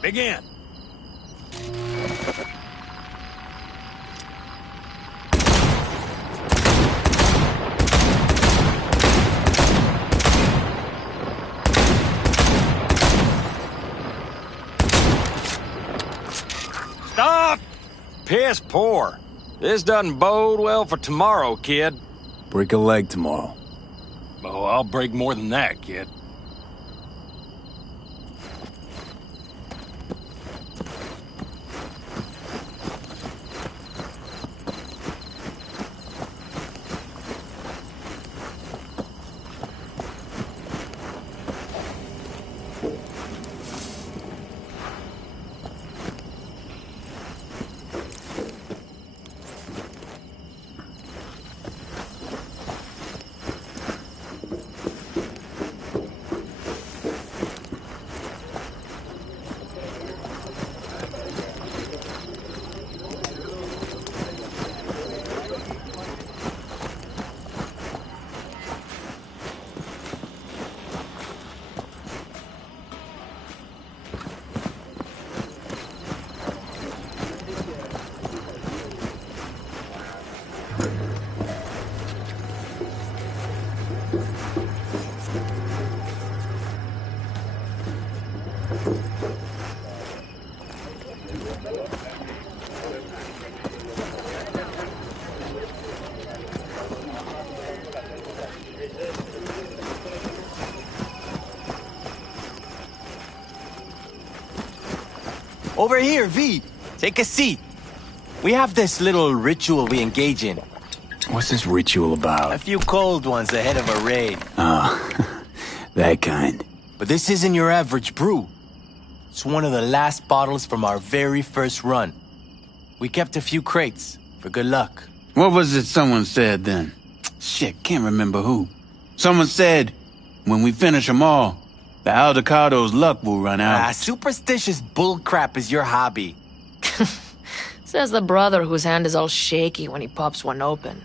Begin. Stop! Piss poor. This doesn't bode well for tomorrow, kid. Break a leg tomorrow. Oh, I'll break more than that, kid. Over here, V. Take a seat. We have this little ritual we engage in. What's this ritual about? A few cold ones ahead of a raid. Oh, that kind. But this isn't your average brew. It's one of the last bottles from our very first run. We kept a few crates, for good luck. What was it someone said then? Shit, can't remember who. Someone said, when we finish them all, the Aldecado's luck will run out. Superstitious bullcrap is your hobby. Says the brother whose hand is all shaky when he pops one open.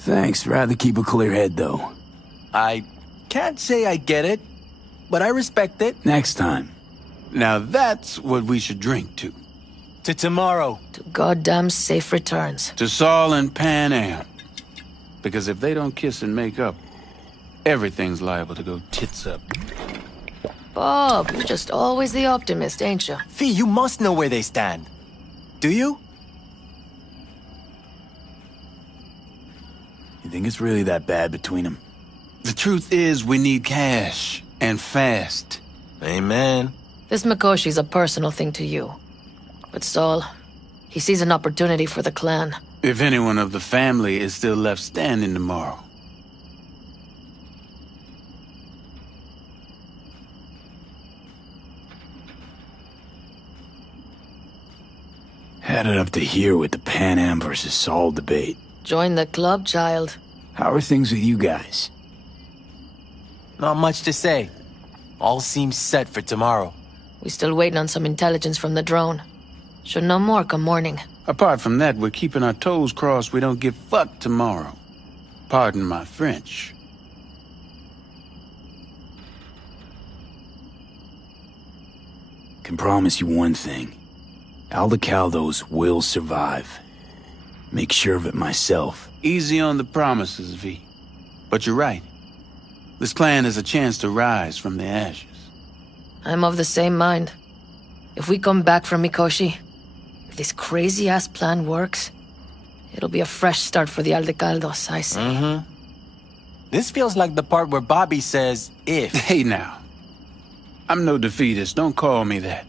Thanks. Rather keep a clear head, though. I can't say I get it, but I respect it. Next time. Now that's what we should drink to. To tomorrow. To goddamn safe returns. To Saul and Pan Am. Because if they don't kiss and make up, everything's liable to go tits up. Bob, you're just always the optimist, ain't you? Fee, you must know where they stand. Do you? You think it's really that bad between them? The truth is, we need cash. And fast. Amen. This Mikoshi's a personal thing to you. But Saul, he sees an opportunity for the clan. If anyone of the family is still left standing tomorrow. Had it up to here with the Pan Am versus Saul debate. Join the club, child. How are things with you guys? Not much to say. All seems set for tomorrow. We still waiting on some intelligence from the drone. Should know more come morning. Apart from that, we're keeping our toes crossed we don't get fucked tomorrow. Pardon my French. Can promise you one thing. Aldecaldos will survive. Make sure of it myself. Easy on the promises, V. But you're right. This clan has a chance to rise from the ashes. I'm of the same mind. If we come back from Mikoshi, if this crazy-ass plan works, It'll be a fresh start for the Aldecaldos, I say. Mm-hmm. This feels like the part where Bobby says, if. Hey now. I'm no defeatist, don't call me that.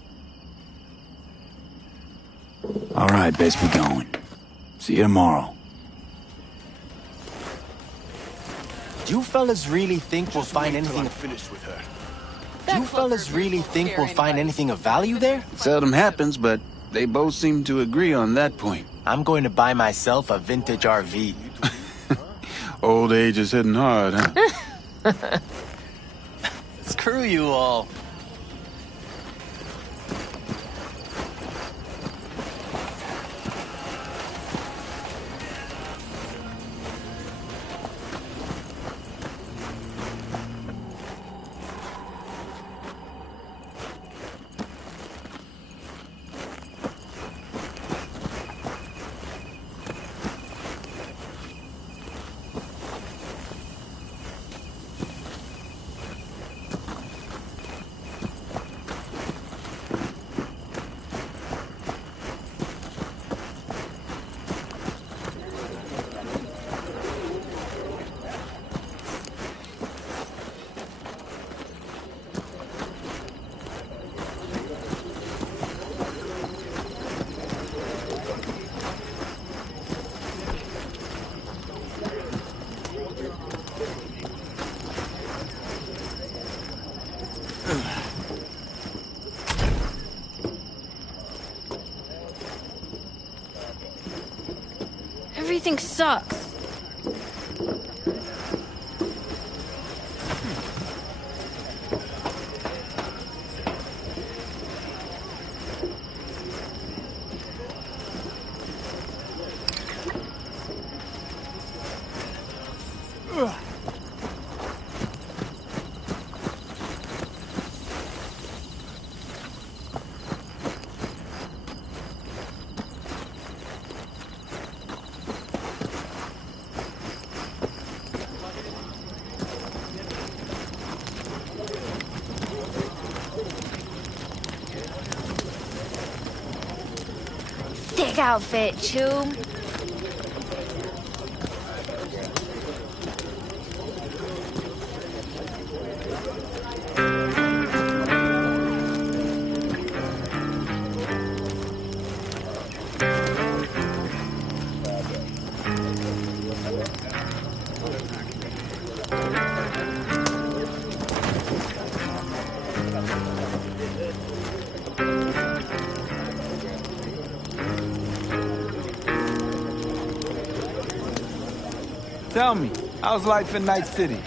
All right, best be going. See you tomorrow. Do you fellas really think we'll find anything? Finished with her. Do you fellas really think we'll find anything of value there? It seldom happens, but they both seem to agree on that point. I'm going to buy myself a vintage RV. Old age is hitting hard, huh? Screw you all. Everything sucks. Sick outfit, Choom. Tell me, how's life in Night City?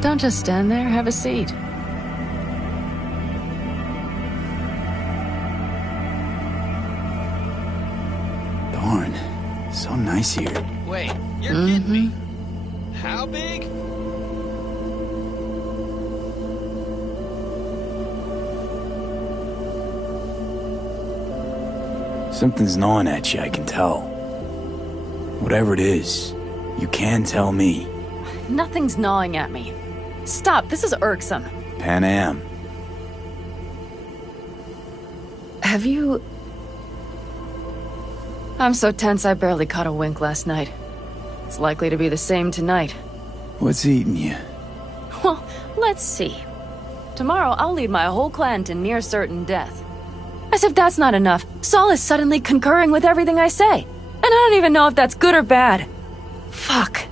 Don't just stand there, have a seat. Darn, so nice here. Wait, you're kidding me? How big? Something's gnawing at you, I can tell. Whatever it is, you can tell me. Nothing's gnawing at me. Stop, this is irksome. Pan Am. Have you... I'm so tense I barely caught a wink last night. It's likely to be the same tonight. What's eating you? Well, let's see. Tomorrow I'll lead my whole clan to near certain death. As if that's not enough, Saul is suddenly concurring with everything I say. And I don't even know if that's good or bad. Fuck.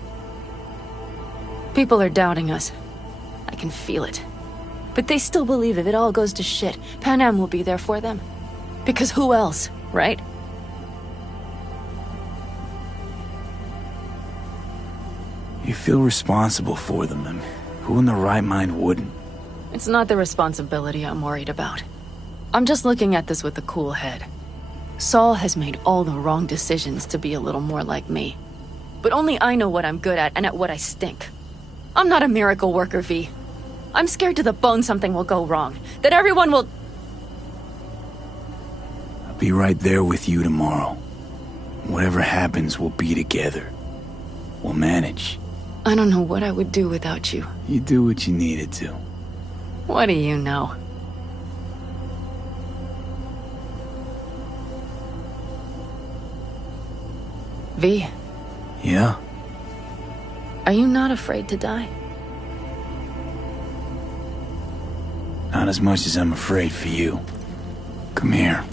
People are doubting us. I can feel it. But they still believe if it all goes to shit, Pan Am will be there for them. Because who else, right? You feel responsible for them, and who in their right mind wouldn't? It's not the responsibility I'm worried about. I'm just looking at this with a cool head. Saul has made all the wrong decisions to be a little more like me. But only I know what I'm good at and at what I stink. I'm not a miracle worker, V. I'm scared to the bone something will go wrong. That everyone will... I'll be right there with you tomorrow. Whatever happens, we'll be together. We'll manage. I don't know what I would do without you. You do what you needed to. What do you know? V. Yeah? Are you not afraid to die? Not as much as I'm afraid for you. Come here.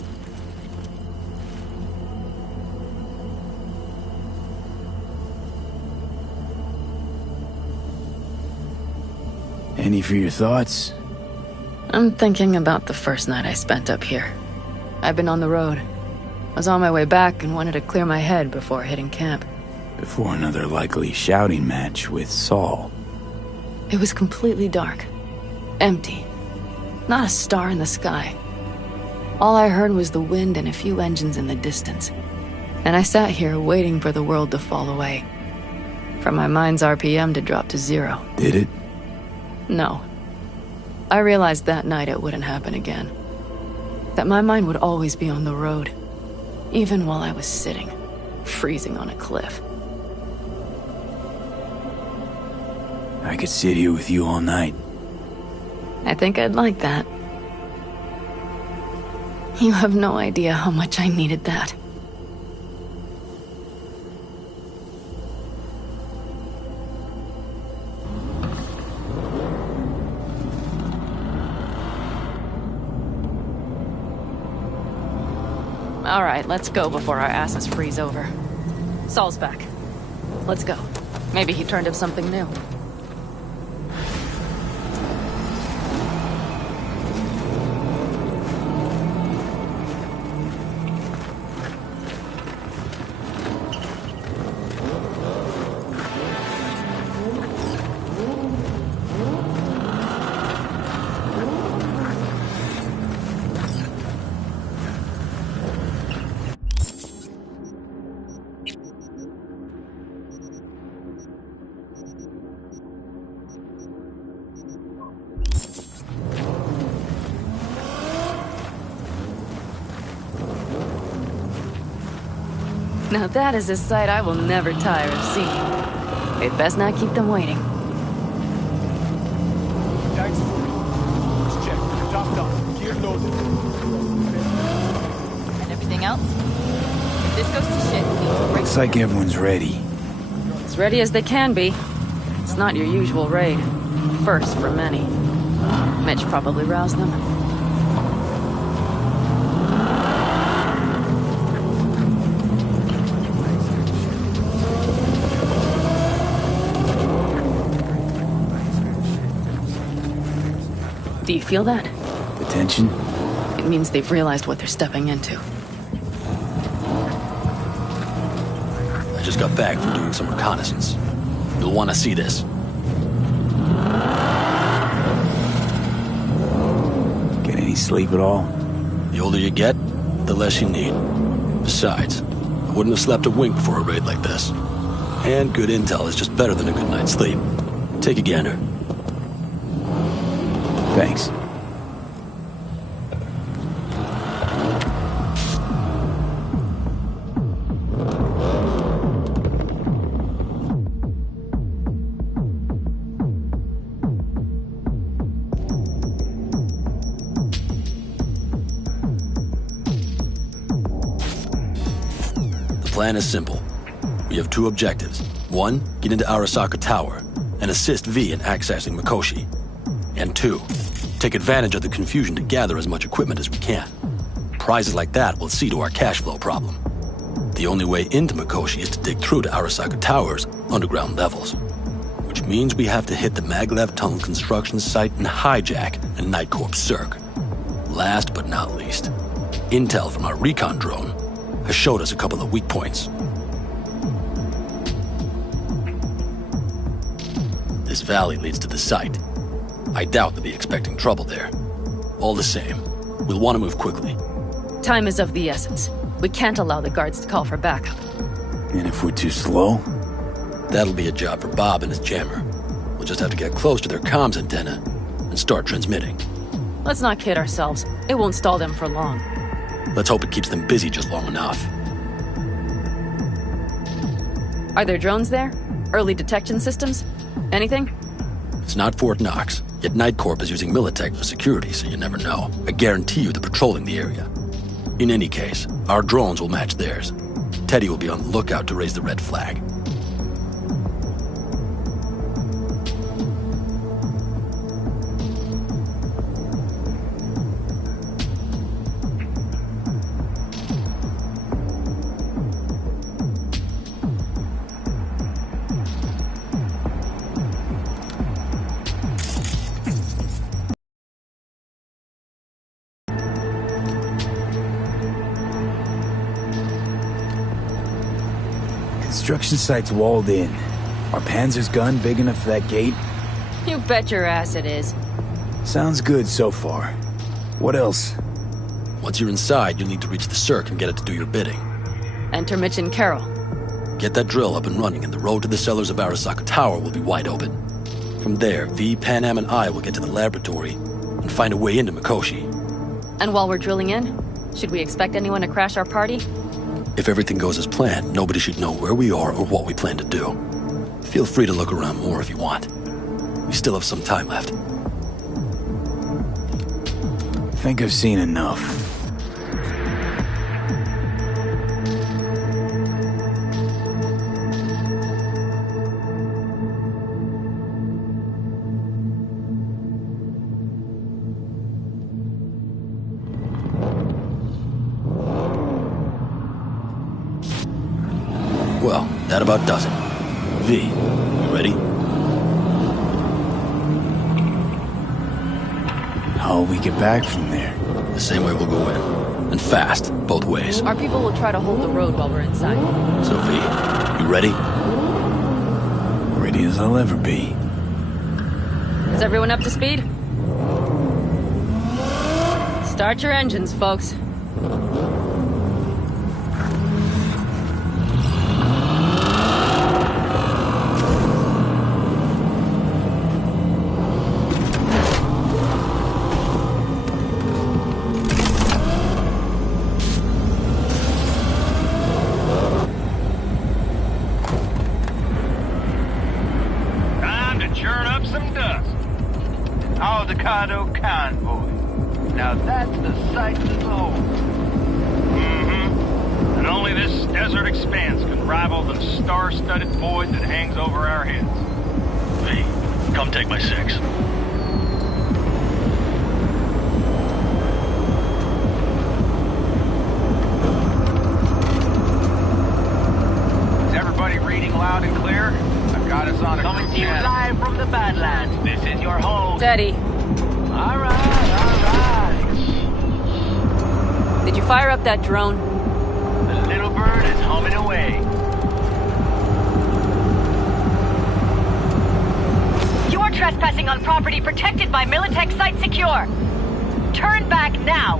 Any for your thoughts? I'm thinking about the first night I spent up here. I've been on the road. I was on my way back and wanted to clear my head before hitting camp. Before another likely shouting match with Saul. It was completely dark. Empty. Not a star in the sky. All I heard was the wind and a few engines in the distance. And I sat here waiting for the world to fall away. For my mind's RPM to drop to 0. Did it? No. I realized that night it wouldn't happen again. That my mind would always be on the road. Even while I was sitting, freezing on a cliff. I could sit here with you all night. I think I'd like that. You have no idea how much I needed that. All right, let's go before our asses freeze over. Saul's back. Let's go. Maybe he turned up something new. Now that is a sight I will never tire of seeing. We'd best not keep them waiting. Thanks. Let's check. Top down. Gear loaded. And everything else? If this goes to shit, we'll break. Looks like everyone's ready. As ready as they can be. It's not your usual raid. First for many. Mitch probably roused them. Do you feel that? The tension? It means they've realized what they're stepping into. I just got back from doing some reconnaissance. You'll want to see this. any sleep at all? The older you get, the less you need. Besides, I wouldn't have slept a wink before a raid like this. And good intel is just better than a good night's sleep. Take a gander. Thanks. The plan is simple. We have two objectives. One, get into Arasaka Tower and assist V in accessing Mikoshi. And two, take advantage of the confusion to gather as much equipment as we can. Prizes like that will see to our cash flow problem. The only way into Mikoshi is to dig through to Arasaka Tower's underground levels. Which means we have to hit the Maglev Tunnel construction site and hijack a Night Corps Circ. Last but not least, intel from our recon drone has showed us a couple of weak points. This valley leads to the site. I doubt they'll be expecting trouble there. All the same, we'll want to move quickly. Time is of the essence. We can't allow the guards to call for backup. And if we're too slow? That'll be a job for Bob and his jammer. We'll just have to get close to their comms antenna and start transmitting. Let's not kid ourselves. It won't stall them for long. Let's hope it keeps them busy just long enough. Are there drones there? Early detection systems? Anything? It's not Fort Knox, yet Night Corp is using Militech for security, so you never know. I guarantee you they're patrolling the area. In any case, our drones will match theirs. Teddy will be on the lookout to raise the red flag. Construction site's walled in. Are Panzer's gun big enough for that gate? You bet your ass it is. Sounds good so far. What else? Once you're inside, you'll need to reach the Cirque and get it to do your bidding. Enter Mitch and Carol. Get that drill up and running, and the road to the cellars of Arasaka Tower will be wide open. From there, V, Panam, and I will get to the laboratory and find a way into Mikoshi. And while we're drilling in, should we expect anyone to crash our party? If everything goes as planned, nobody should know where we are or what we plan to do. Feel free to look around more if you want. We still have some time left. I think I've seen enough. Well, that about does it. V, you ready? How'll we get back from there? The same way we'll go in. And fast, both ways. Our people will try to hold the road while we're inside. So V, you ready? Ready as I'll ever be. Is everyone up to speed? Start your engines, folks. Convoy. Now that's the sight to behold. Mm-hmm. And only this desert expanse can rival the star-studded void that hangs over our heads. V, come take my 6. Is everybody reading loud and clear? I've got us on a Coming to you live from the Badlands. This is your home. Teddy. All right. Did you fire up that drone? The little bird is humming away. You are trespassing on property protected by Militech Site Secure. Turn back now!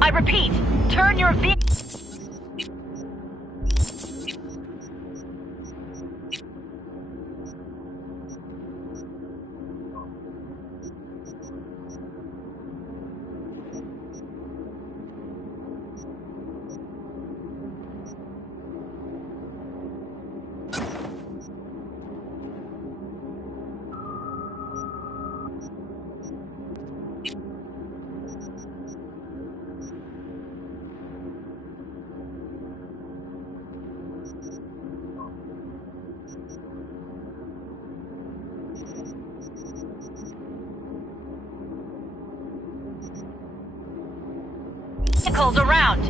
I repeat, turn your vehicle. Vehicles around.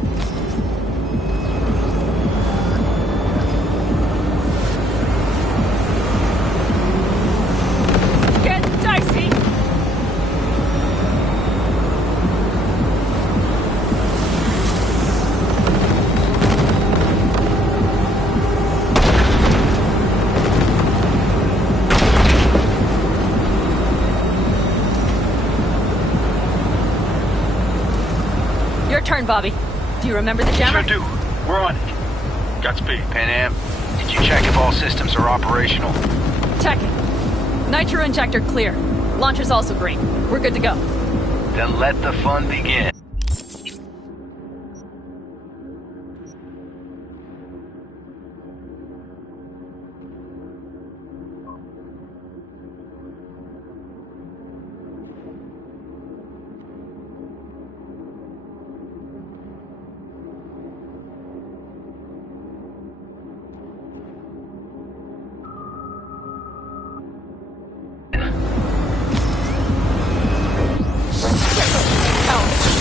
Get dicey! Your turn, Bobby. Do you remember the jammer? Sure do. We're on it. Godspeed. Pan Am, did you check if all systems are operational? Checking. Nitro injector clear. Launcher's also green. We're good to go. Then let the fun begin.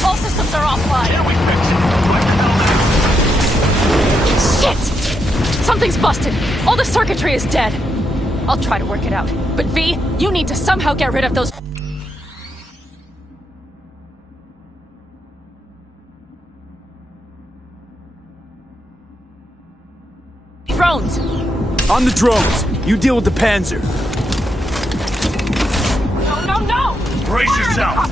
All systems are offline. Can we fix it? What the hell now? Shit! Something's busted. All the circuitry is dead. I'll try to work it out. But V, you need to somehow get rid of those drones. On the drones. You deal with the Panzer. No! Brace yourself!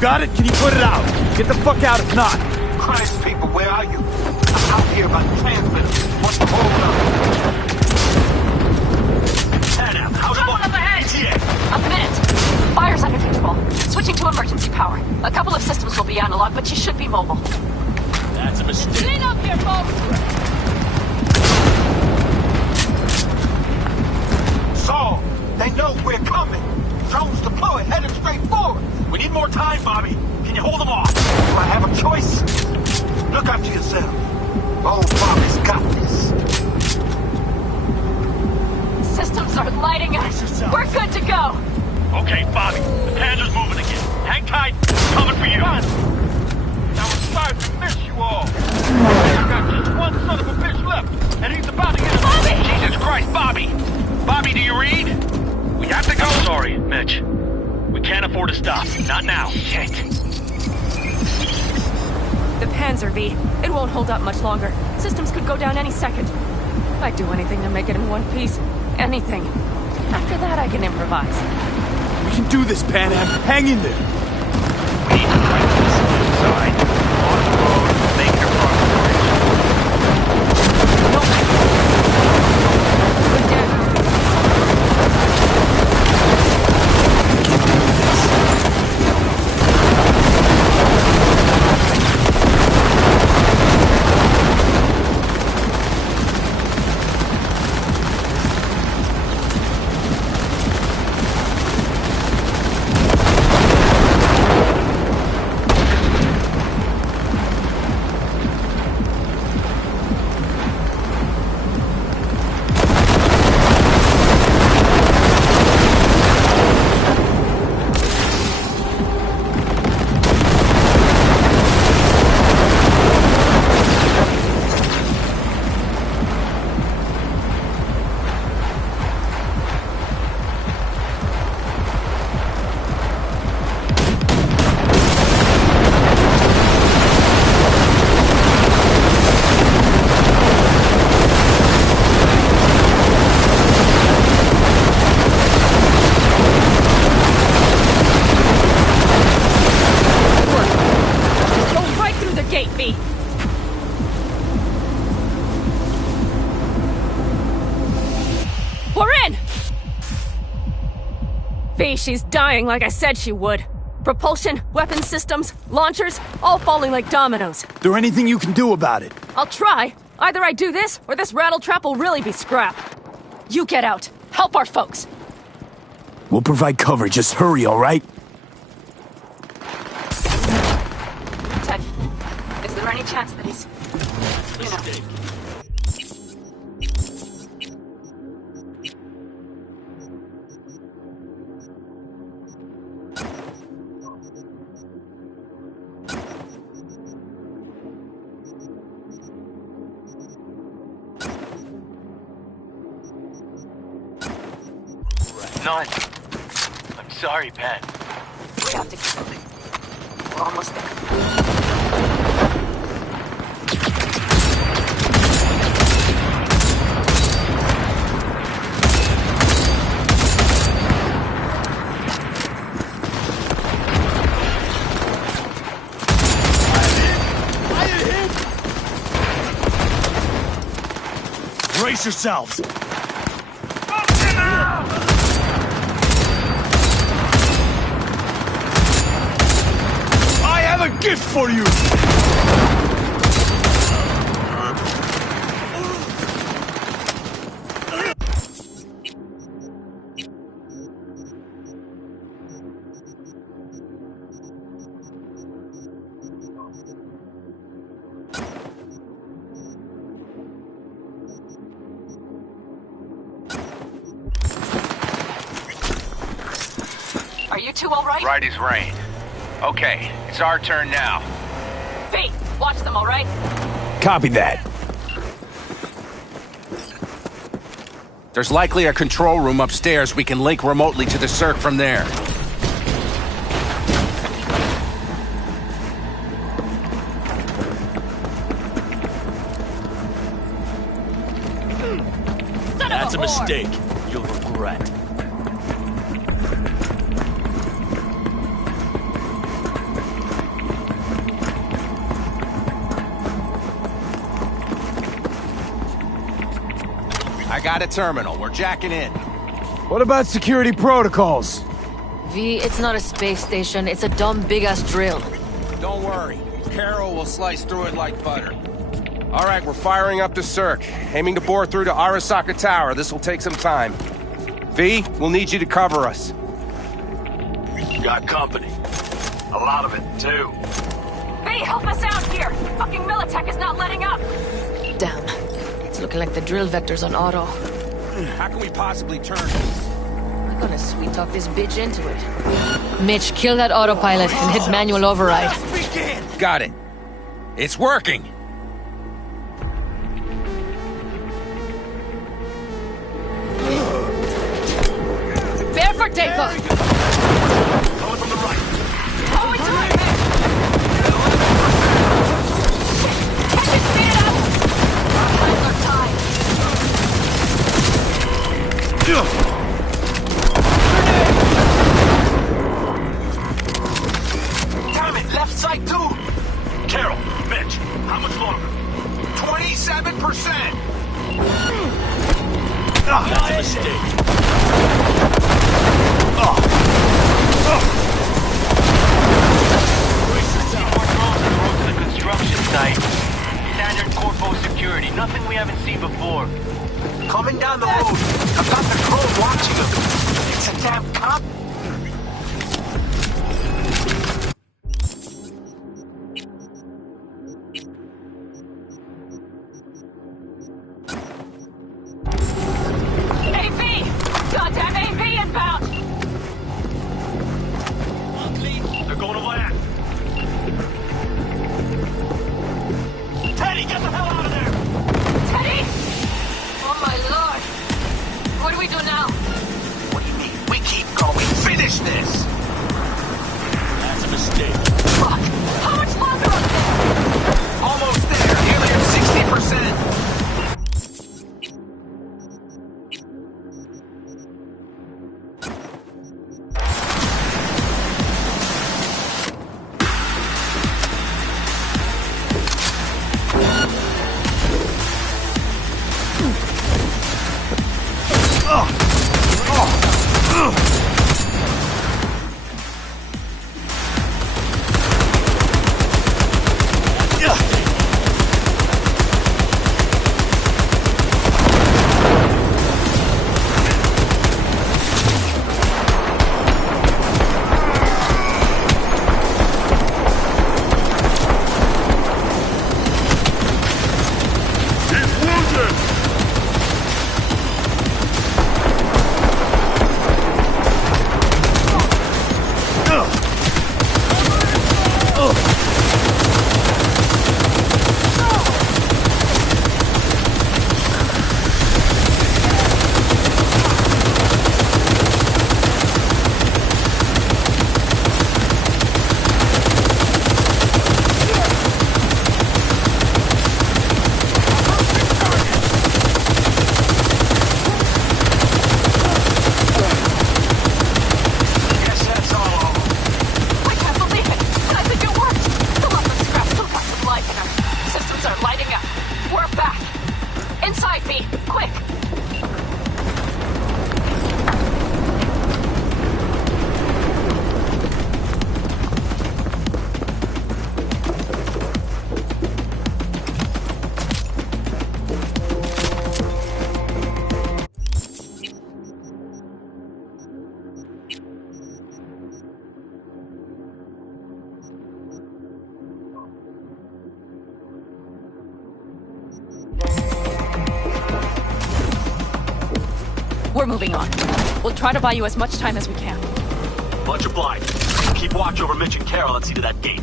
Got it? Can you put it out? Get the fuck out if not. Christ, people, where are you? I'm out here by the transmitter. What's the hold up? Pan Am, how's it going? A minute. Fire's under control. Switching to emergency power. A couple of systems will be analog, but you should be mobile. That's a mistake. Clean up here, folks! Saul, they know we're coming. Drones deployed, headed straight forward. We need more time, Bobby. Can you hold them off? Do I have a choice? Look after yourself. Oh, Bobby's got this. Systems are lighting up. We're good to go. Okay, Bobby. The Panzer's moving again. Hang tight. Coming for you. Now we're sorry to miss you all. I've got just one son of a bitch left, and he's about to get Bobby! Jesus Christ, Bobby! Bobby, do you read? We have to go. I'm sorry, Mitch. We can't afford to stop. Not now. Shit. The Panzer, V. It won't hold up much longer. Systems could go down any second. I'd do anything to make it in one piece. Anything. After that, I can improvise. We can do this, Pan Am. Hang in there. We need to try this inside. On the road, make your progress. V, she's dying like I said she would. Propulsion, weapon systems, launchers, all falling like dominoes. There anything you can do about it? I'll try. Either I do this, or this rattletrap will really be scrap. You get out. Help our folks. We'll provide cover. Just hurry, all right? Ted, is there any chance that he's... You know... None. I'm sorry, Ben. We have to keep moving. We're almost there. Brace yourselves! I have a gift for you! Are you two all right? Right as rain. Okay, it's our turn now. V, watch them, all right? Copy that. There's likely a control room upstairs. We can link remotely to the circ from there. That's a mistake. You'll regret. I got a terminal. We're jacking in. What about security protocols? V, it's not a space station. It's a dumb big-ass drill. Don't worry. Carol will slice through it like butter. All right, we're firing up the circ. Aiming to bore through to Arasaka Tower. This will take some time. V, we'll need you to cover us. Got company. A lot of it, too. V, help us out here! Fucking Militech is not letting up! Damn. It's looking like the drill vector's on auto. How can we possibly turn? I'm gonna sweet talk this bitch into it. Mitch, kill that autopilot and hit manual override. Got it. It's working. Bear for takeoff! Coming from the right. Oh, it's right, man! Catch it, speed it up! Our hands are tied. Damn it, left side too. Carol, Mitch, how much longer? 27%. That's a mistake. Construction site. Standard corpo security. Nothing we haven't seen before. Coming down the road. I've got the drone watching them. It's a damn cop. AV! Goddamn AV inbound! They're going to land. Teddy, get the hell out of there! Teddy! Oh my lord! What do we do now? What do you mean? We keep going. Finish this! That's a mistake. Fuck! How much longer up there? Almost there. Nearly at 60%. We're moving on. We'll try to buy you as much time as we can. Much obliged. Keep watch over Mitch and Carol and see to that gate.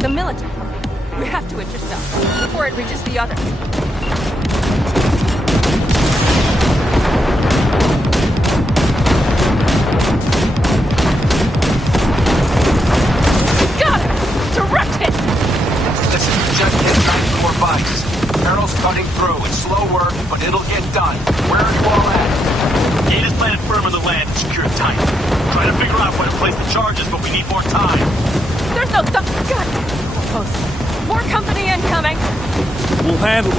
The military. We have to intercept before it reaches the others. Got it! Direct hit! Listen, just hit 94 bikes. Carol's cutting through. It's slow work, but it'll get done. Where are you all at? Gate is planted firm on the land and secured tight. Trying to figure out where to place the charges, but we need more time. There's no God! Post. More company incoming! We'll handle it.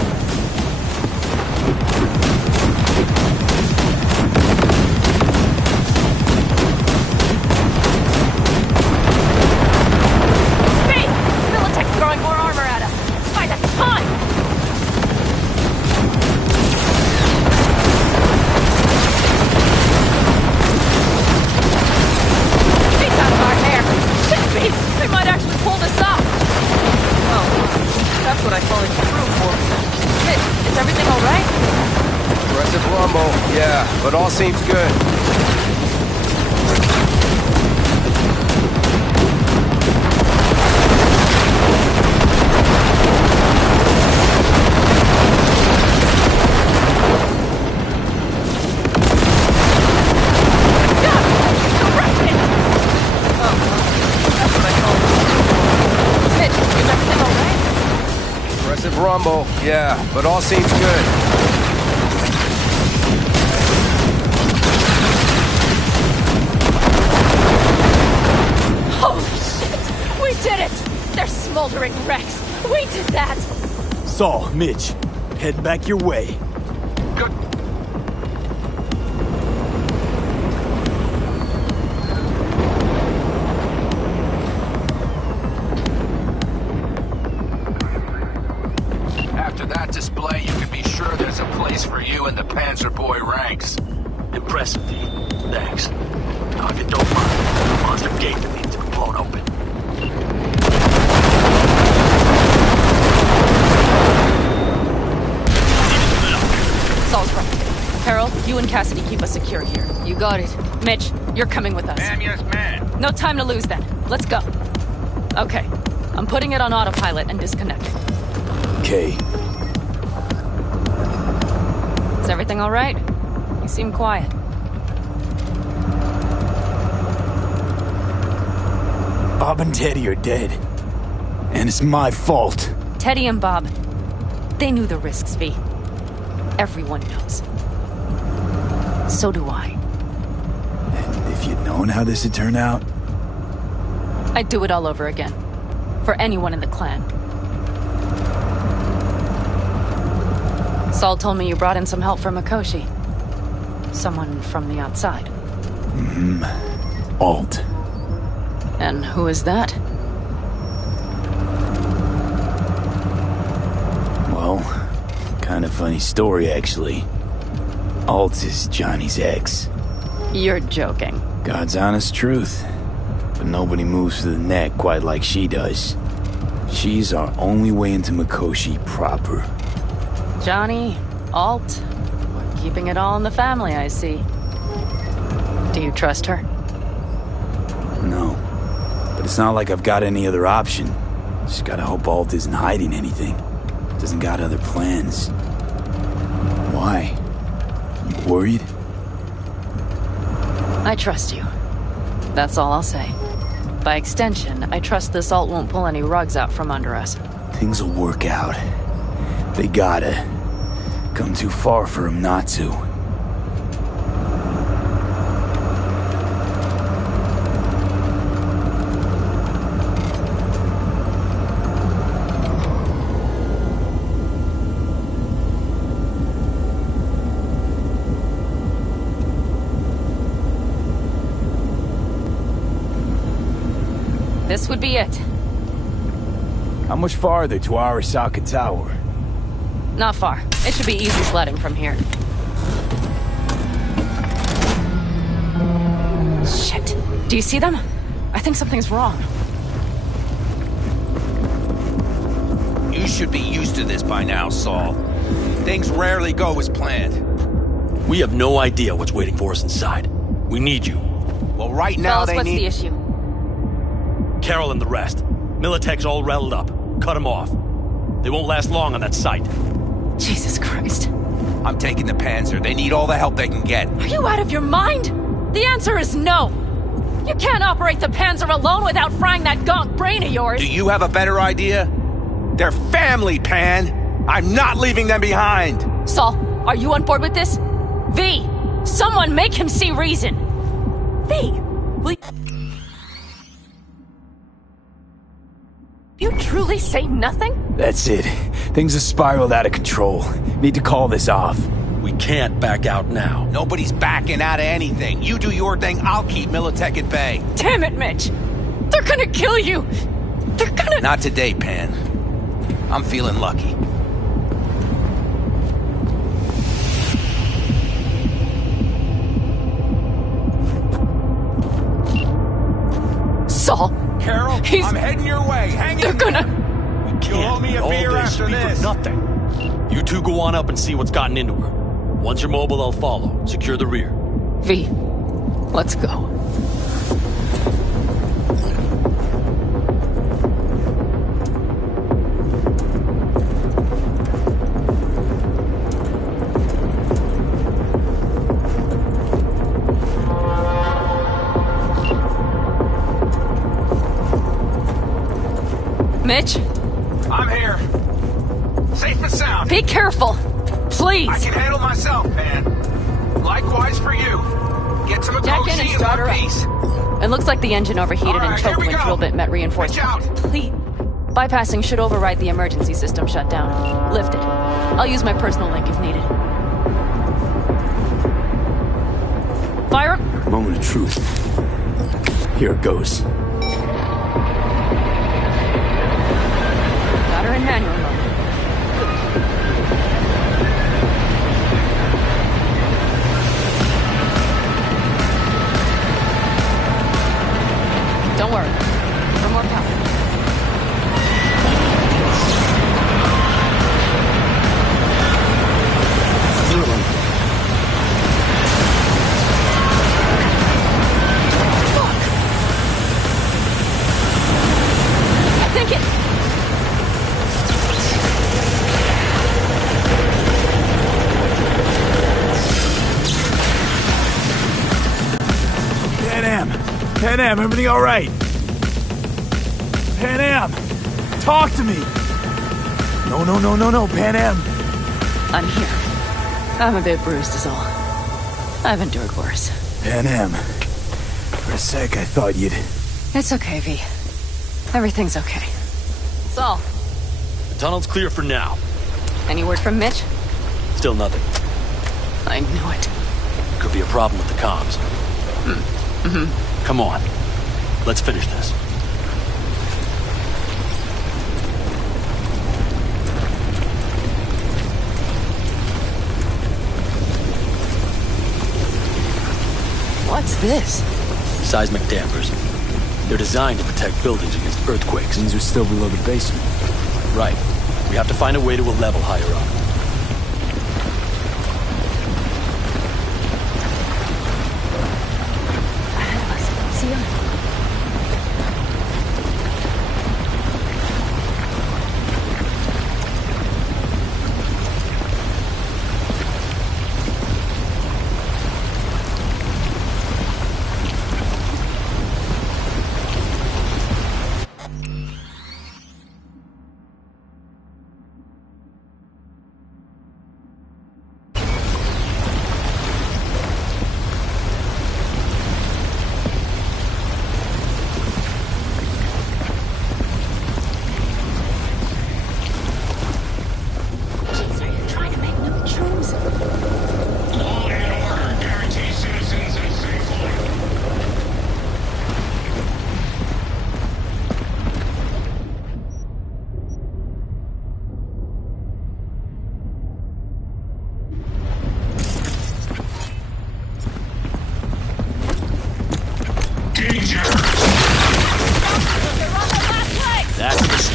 Hey! Militech's throwing more armor at us! By the ton! He's out of our hair! Shit, they might actually pull this off! Oh, that's what I call it true warfare. Mitch, is everything alright? Aggressive rumble, yeah, but all seems good. Aggressive rumble, yeah, but all seems good. Holy shit! We did it! They're smoldering wrecks! We did that! Saul, Mitch, head back your way. Good. After that display, you can be sure there's a place for you in the Panzer Boy ranks. Impressive, D. Thanks. Now, if you don't mind, the monster gate that needs to be blown open. Saul's right. Carol, you and Cassidy keep us secure here. You got it. Mitch, you're coming with us. Ma'am, yes, ma'am. No time to lose then. Let's go. Okay. I'm putting it on autopilot and disconnecting. Okay. Is everything all right? You seem quiet. Bob and Teddy are dead. And it's my fault. Teddy and Bob, they knew the risks, V. Everyone knows. So do I. And if you'd known how this would turn out, I'd do it all over again. For anyone in the clan. Saul told me you brought in some help from Mikoshi. Someone from the outside. Alt. And who is that? Well, kind of funny story, actually. Alt is Johnny's ex. You're joking. God's honest truth. But nobody moves to the neck quite like she does. She's our only way into Mikoshi proper. Johnny, Alt, we're keeping it all in the family, I see. Do you trust her? No. But it's not like I've got any other option. Just gotta hope Alt isn't hiding anything. Doesn't got other plans. Why? You worried? I trust you. That's all I'll say. By extension, I trust this Alt won't pull any rugs out from under us. Things will work out. They gotta. Come too far for him not to. This would be it. How much farther to Arasaka Tower? Not far. It should be easy sledding from here. Do you see them? I think something's wrong. You should be used to this by now, Saul. Things rarely go as planned. We have no idea what's waiting for us inside. We need you. Well, right now Fellas, what's the issue? Carol and the rest. Militech's all rattled up. Cut them off. They won't last long on that site. Jesus Christ. I'm taking the Panzer. They need all the help they can get. Are you out of your mind? The answer is no. You can't operate the Panzer alone without frying that gonk brain of yours. Do you have a better idea? They're family, Pan. I'm not leaving them behind. Saul, are you on board with this? V, someone make him see reason. V, will you truly say nothing? That's it. Things have spiraled out of control. Need to call this off. We can't back out now. Nobody's backing out of anything. You do your thing, I'll keep Militech at bay. Damn it, Mitch. They're gonna kill you. They're gonna... Not today, Pan. I'm feeling lucky. Saul. Carol, I'm heading your way. Hang They're in gonna... there. We You'll owe me a all beer this after be this. for nothing. You two go on up and see what's gotten into her. Once you're mobile, I'll follow. Secure the rear. V, let's go. Mitch? I'm here. Safe and sound. Be careful. Please. I can handle myself, man. Likewise for you. Get to Jack in and Makoshi in start her one up. piece. It looks like the engine overheated and choked when drill bit met reinforcement. Please. Bypassing should override the emergency system shutdown. Lift it. I'll use my personal link if needed. Fire. Moment of truth. Here it goes. Got her in manual mode. Don't worry. For more power. Fuck! I think it... Pan Am, everything all right? Pan Am, talk to me. No, Pan Am. I'm here. I'm a bit bruised is all. I've endured worse. Pan Am. For a sec, I thought you'd... It's okay, V. Everything's okay. Saul, The tunnel's clear for now. any word from Mitch? Still nothing. I knew it. Could be a problem with the comms. Come on. Let's finish this. What's this? Seismic dampers. They're designed to protect buildings against earthquakes. Means we're still below the basement. Right. We have to find a way to a level higher up. See him?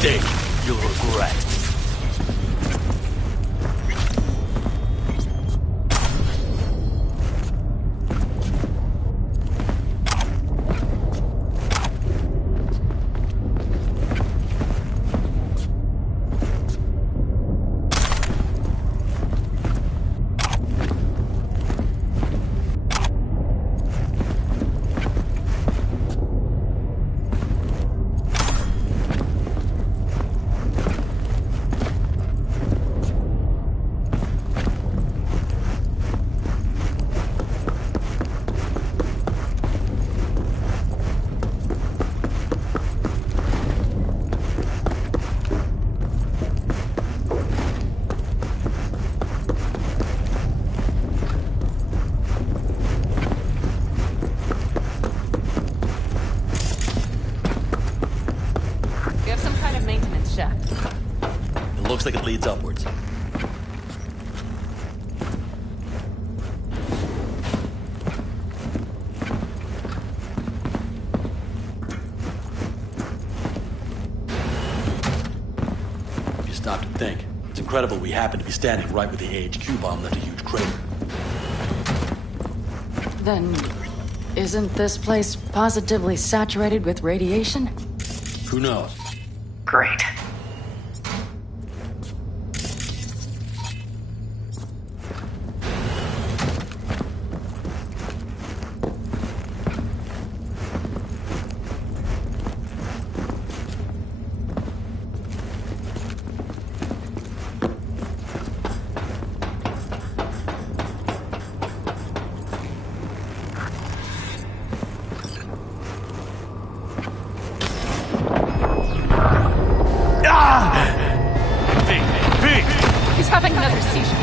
mistake you'll regret. Looks like it leads upwards. If you stop to think, it's incredible we happen to be standing right where the AHQ bomb left a huge crater. Then, isn't this place positively saturated with radiation? Who knows? Great. He's having another seizure.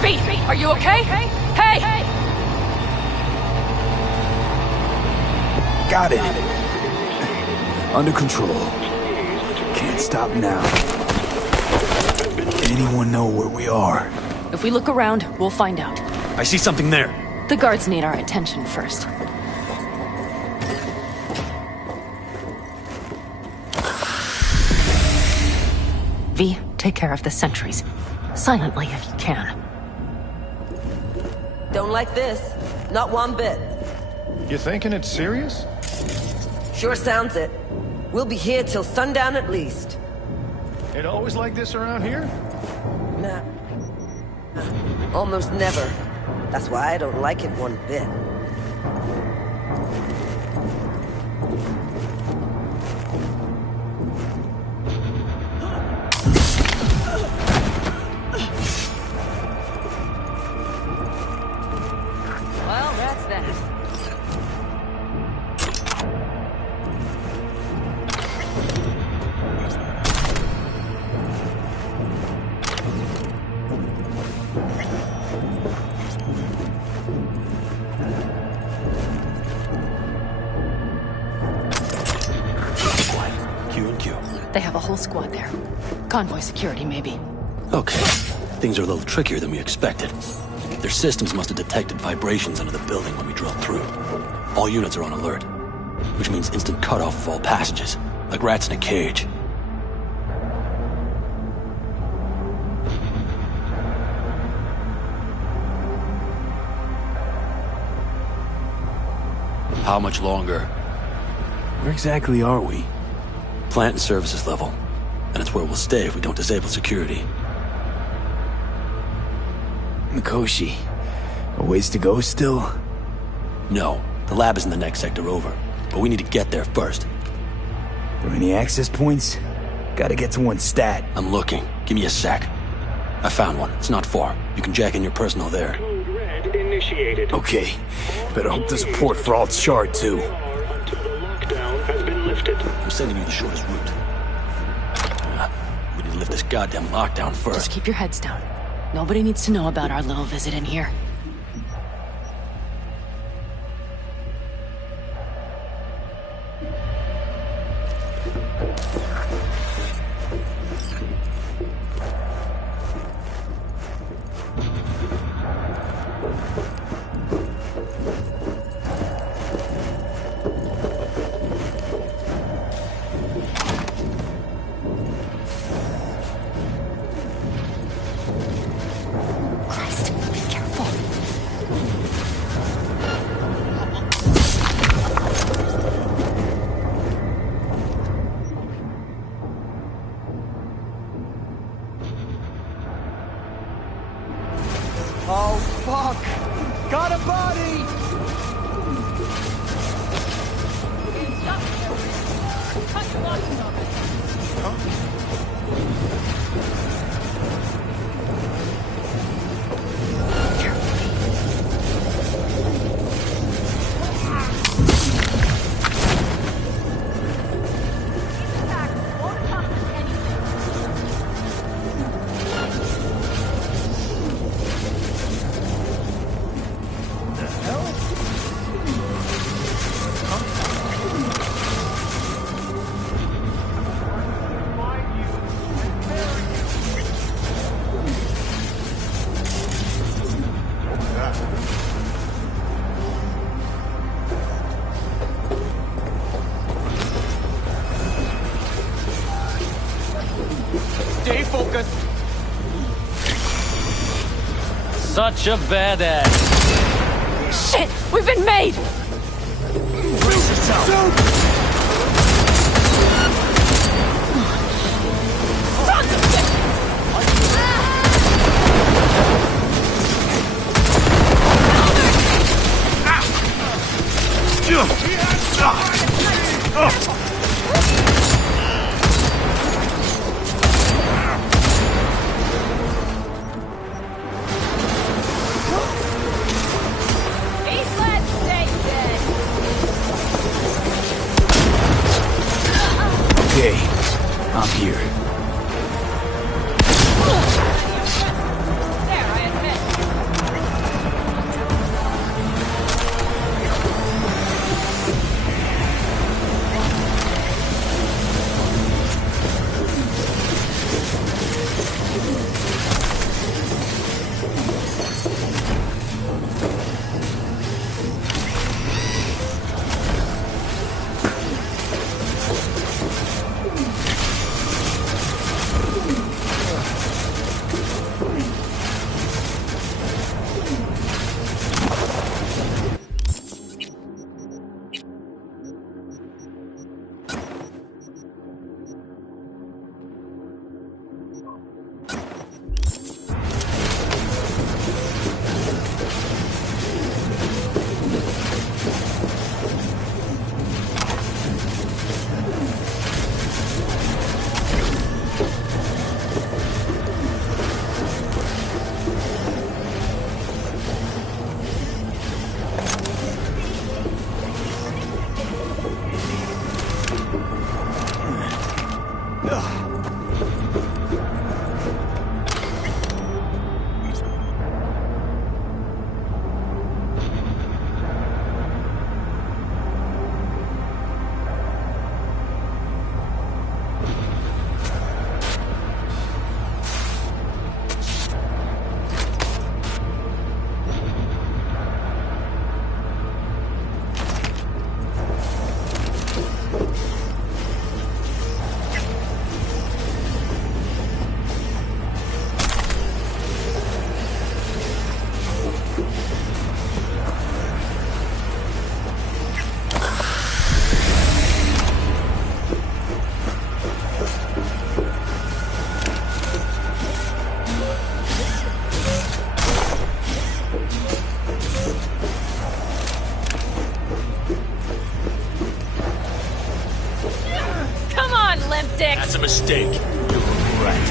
B, are you okay? Hey! Got it. Under control. Can't stop now. Anyone know where we are? If we look around, we'll find out. I see something there. The guards need our attention first. V, take care of the sentries. Silently if you can. Don't like this. Not one bit. You thinking it's serious? Sure sounds it. We'll be here till sundown at least. It always like this around here? Nah. Almost never. That's why I don't like it one bit. Well, that's that. They have a whole squad there. Convoy security, maybe. Okay. Things are a little trickier than we expected. Their systems must have detected vibrations under the building when we drove through. All units are on alert, which means instant cutoff of all passages, like rats in a cage. How much longer? Where exactly are we? Plant and services level. And it's where we'll stay if we don't disable security. Mikoshi. A ways to go still? No. The lab is in the next sector over. But we need to get there first. Are there any access points? Gotta get to one stat. I'm looking. Give me a sec. I found one. It's not far. You can jack in your personal there. Code red initiated. Okay. Better hope there's a port for alt shard too. Until the lockdown has been lifted. I'm sending you the shortest route. We need to lift this goddamn lockdown first. Just keep your heads down. Nobody needs to know about our little visit in here. such a badass. Shit! We've been made! Brace yourself! Okay, I'm here. That's a mistake. You're right.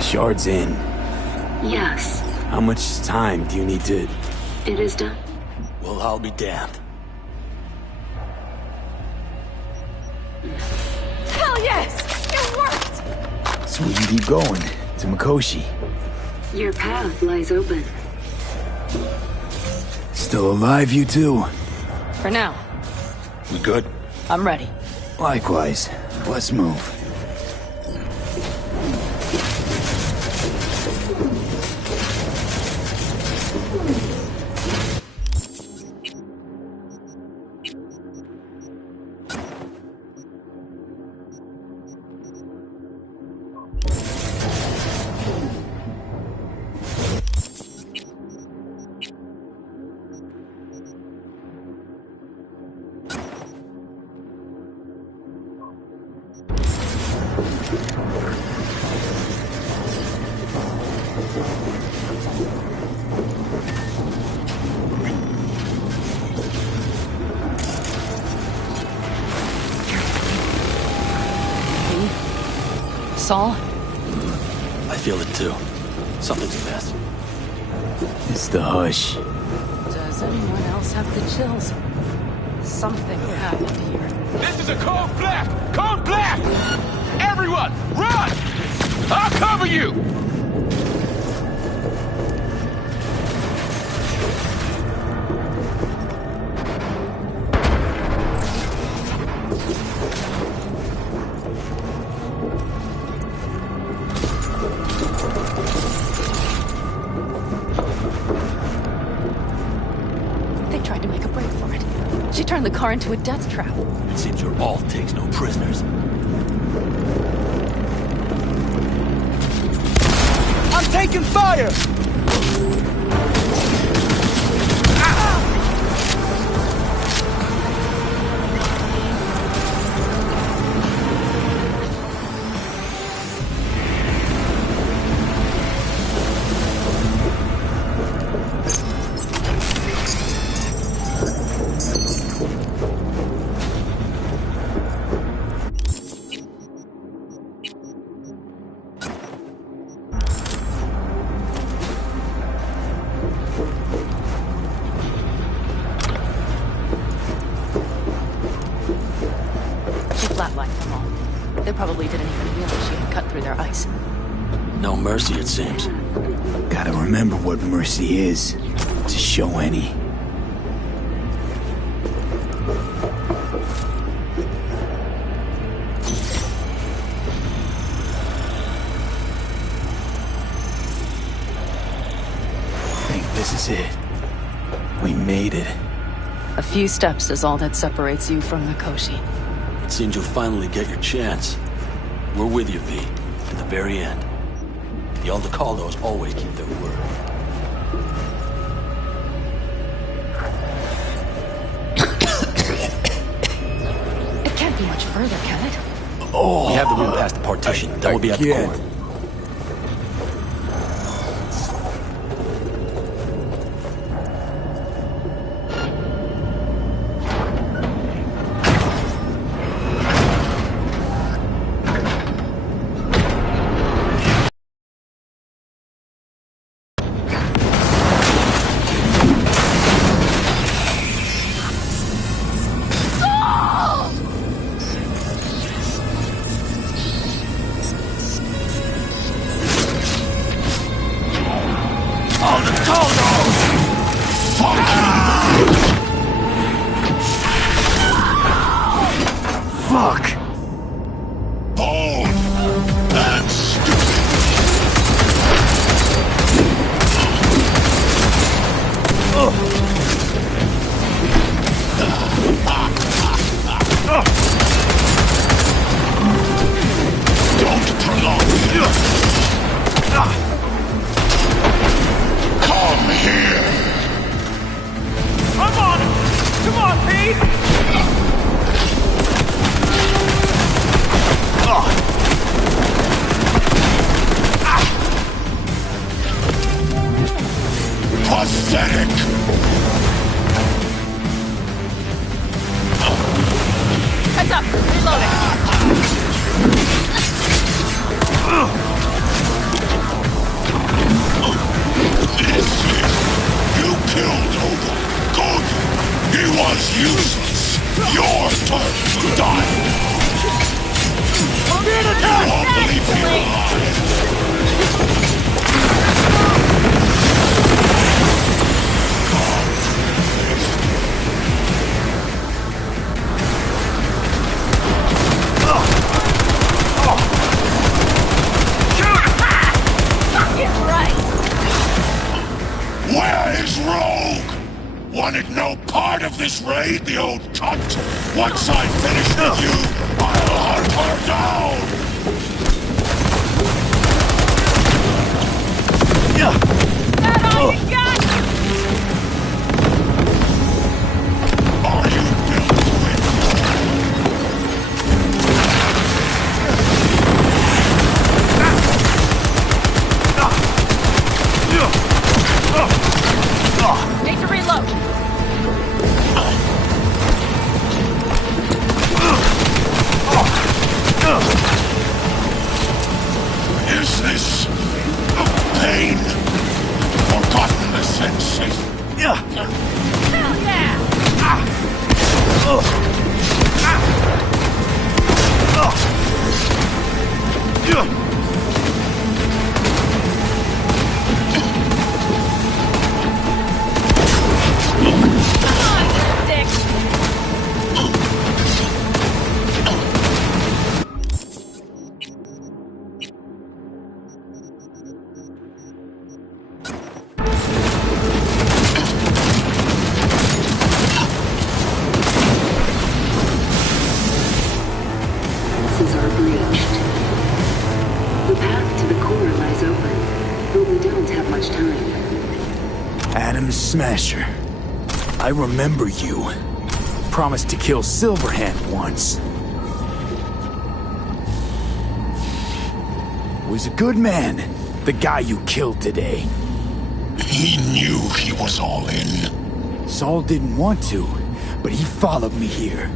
The shard's in. Yes. How much time do you need to... It is done. Well, I'll be damned. Hell yes! It worked! So we can keep going to Mikoshi. Your path lies open. Still alive, you two? For now. We good? I'm ready. Likewise. Let's move. Saul? I feel it too. Something's amiss. It's the hush. Does Does anyone else have the chills? Something happened here. This is a code black! Code black! Everyone, run! I'll cover you! They tried to make a break for it. She turned the car into a death trap. It seems your alt takes no prisoners. I'm taking fire! They probably didn't even realize she had cut through their ice. No mercy, it seems. Gotta remember what mercy is, to show any. I think this is it. We made it. A few steps is all that separates you from Mikoshi. It seems you'll finally get your chance. We're with you, V, to the very end. The Aldecaldos always keep their word. It can't be much further, can it? Oh, we have the room past the partition. Then we'll be at the core. Fuck! Bold and stupid! Don't prolong it! Come here! I'm on it! Come on, Pete! Pathetic! Heads up! Reloading! You killed Oda. Good! He was useless! Your turn to die! I'm here to I won't leave you alive! Where is Rogue? Wanted no part of this raid, the old cunt? Once I finish with you, I'll hunt her down! That all you got? Are you built to Need to reload. defenses are breached. The path to the core lies open, but we don't have much time. Adam Smasher. I remember you. Promised to kill Silverhand once. Was a good man, the guy you killed today. He knew he was all in. Saul didn't want to, but he followed me here.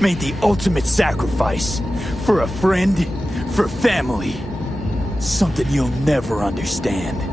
Made the ultimate sacrifice. For a friend, for family. Something you'll never understand.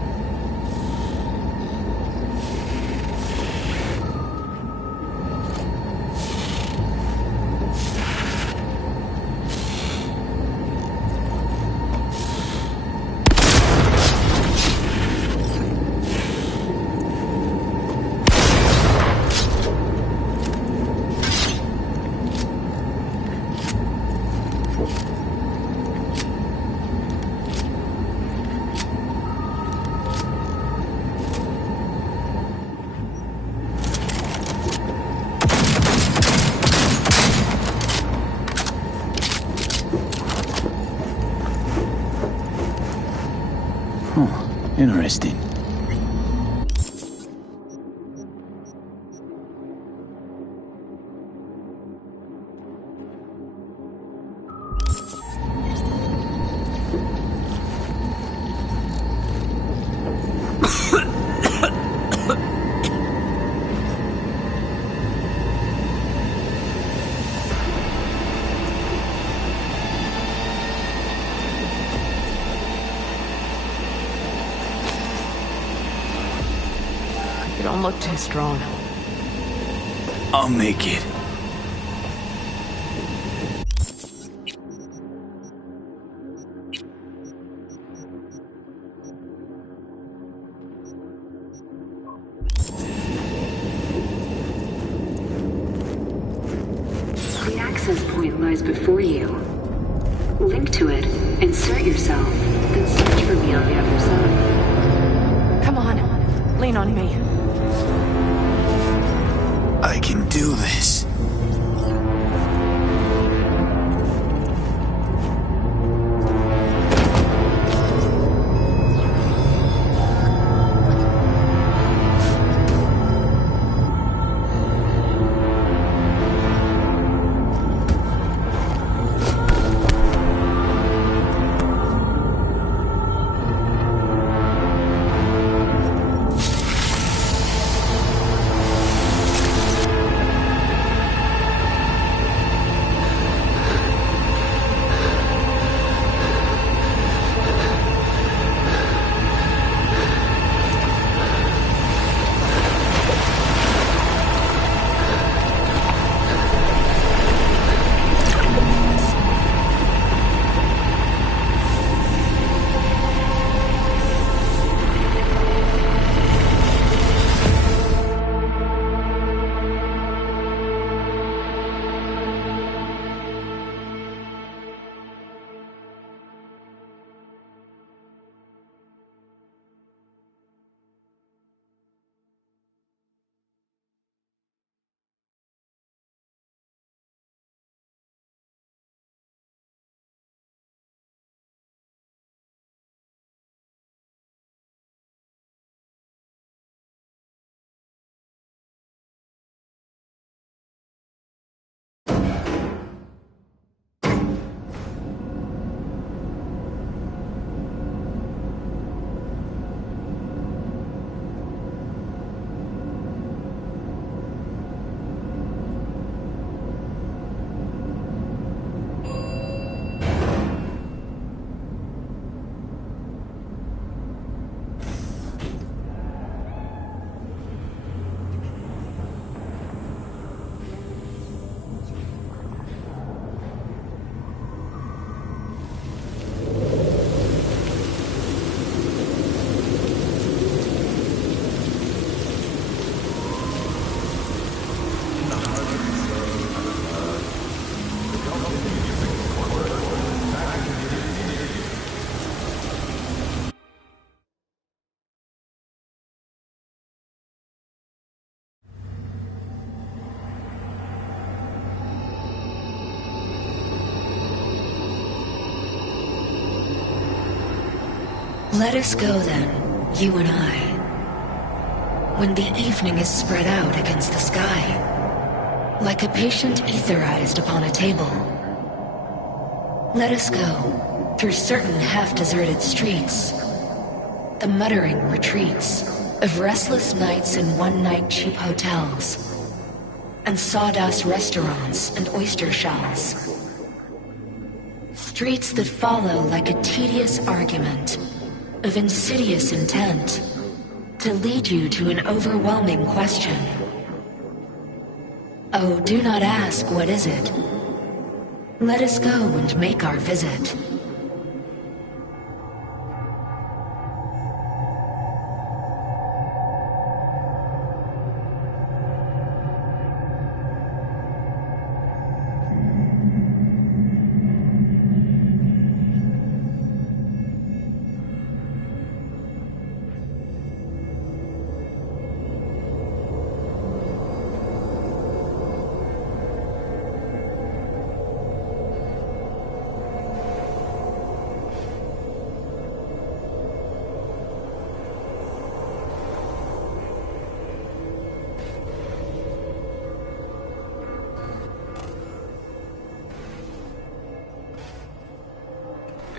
Interesting. You don't look too strong. I'll make it. The access point lies before you. Link to it, insert yourself, then search for me on the other side. Come on, lean on me. I can do this. Let us go then, you and I. When the evening is spread out against the sky, like a patient etherized upon a table. Let us go through certain half-deserted streets, the muttering retreats of restless nights in one-night cheap hotels, and sawdust restaurants and oyster shells. Streets that follow like a tedious argument of insidious intent to lead you to an overwhelming question. Oh, do not ask, what is it? Let us go and make our visit.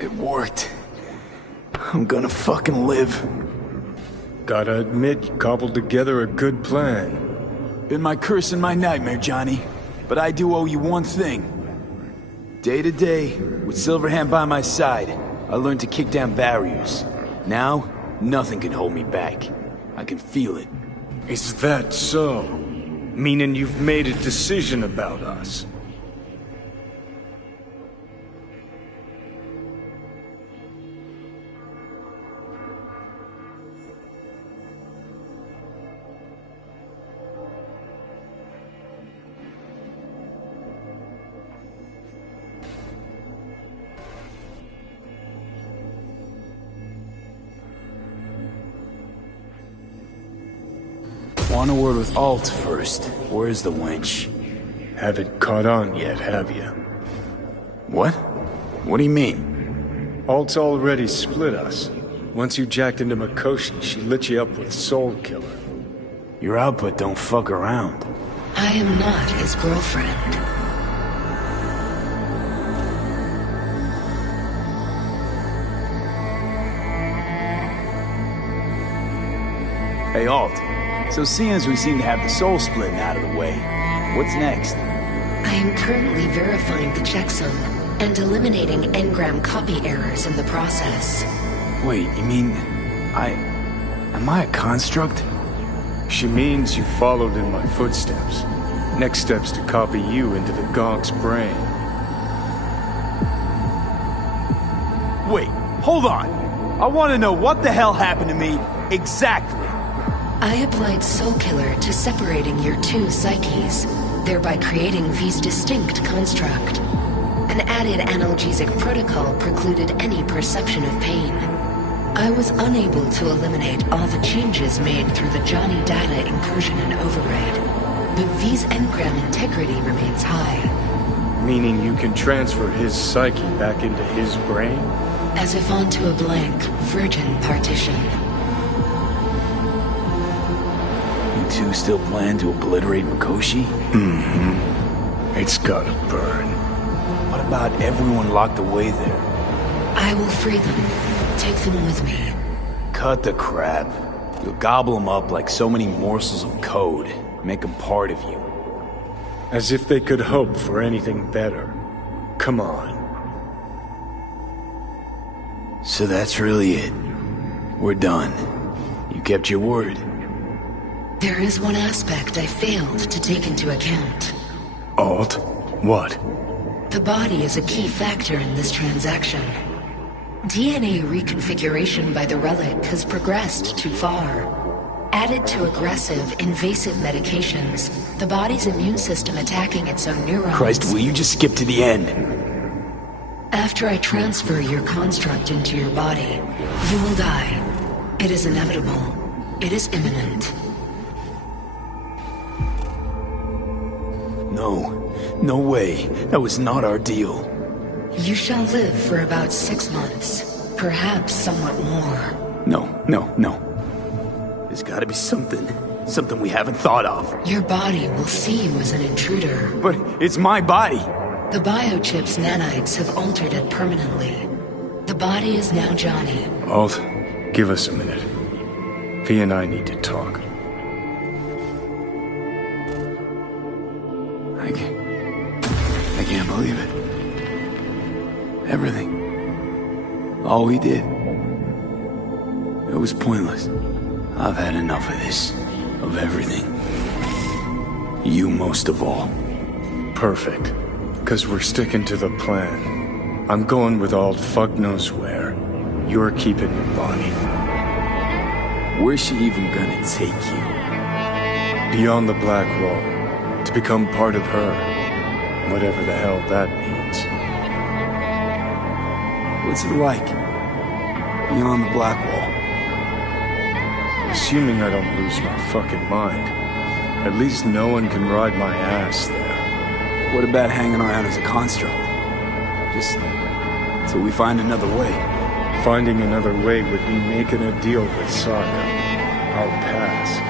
It worked. I'm gonna fucking live. Gotta admit, you cobbled together a good plan. Been my curse and my nightmare, Johnny. But I do owe you one thing. Day to day, with Silverhand by my side, I learned to kick down barriers. Now, nothing can hold me back. I can feel it. Is that so? Meaning you've made a decision about us? Want a word with Alt first. Where's the wench? Haven't caught on yet, have you? What? What do you mean? Alt's already split us. Once you jacked into Mikoshi, she lit you up with Soul Killer. Your output don't fuck around. I am not his girlfriend. Hey, Alt. So seeing as we seem to have the soul splitting out of the way, what's next? I am currently verifying the checksum and eliminating engram copy errors in the process. Wait, you mean... Am I a construct? She means you followed in my footsteps. Next step's to copy you into the Gonk's brain. Wait, hold on. I want to know what the hell happened to me exactly. I applied Soul Killer to separating your two psyches, thereby creating V's distinct construct. An added analgesic protocol precluded any perception of pain. I was unable to eliminate all the changes made through the Johnny data incursion and override, but V's engram integrity remains high. Meaning you can transfer his psyche back into his brain? As if onto a blank, virgin partition. You two still plan to obliterate Mikoshi? Mm-hmm. It's gotta burn. What about everyone locked away there? I will free them. Take them with me. Cut the crap. You'll gobble them up like so many morsels of code. Make them part of you. As if they could hope for anything better. Come on. So that's really it. We're done. You kept your word. There is one aspect I failed to take into account. Alt? What? The body is a key factor in this transaction. DNA reconfiguration by the relic has progressed too far. Added to aggressive, invasive medications, the body's immune system attacking its own neurons... Christ, will you just skip to the end? After I transfer your construct into your body, you will die. It is inevitable. It is imminent. No way. That was not our deal. You shall live for about 6 months. perhaps somewhat more. No. There's gotta be something. Something we haven't thought of. Your body will see you as an intruder. But it's my body. The biochip's nanites have altered it permanently. The body is now Johnny. Alt, give us a minute. V and I need to talk. I can't believe it. Everything. All we did. It was pointless. I've had enough of this. Of everything. You most of all. Perfect. Because we're sticking to the plan. I'm going with Alt fuck knows where. You're keeping your body. Where's she even gonna take you? Beyond the Black Wall. To become part of her. Whatever the hell that means. What's it like? Beyond the Black Wall? Assuming I don't lose my fucking mind. At least no one can ride my ass there. What about hanging around as a construct? Just till we find another way. Finding another way would be making a deal with Saga. I'll pass.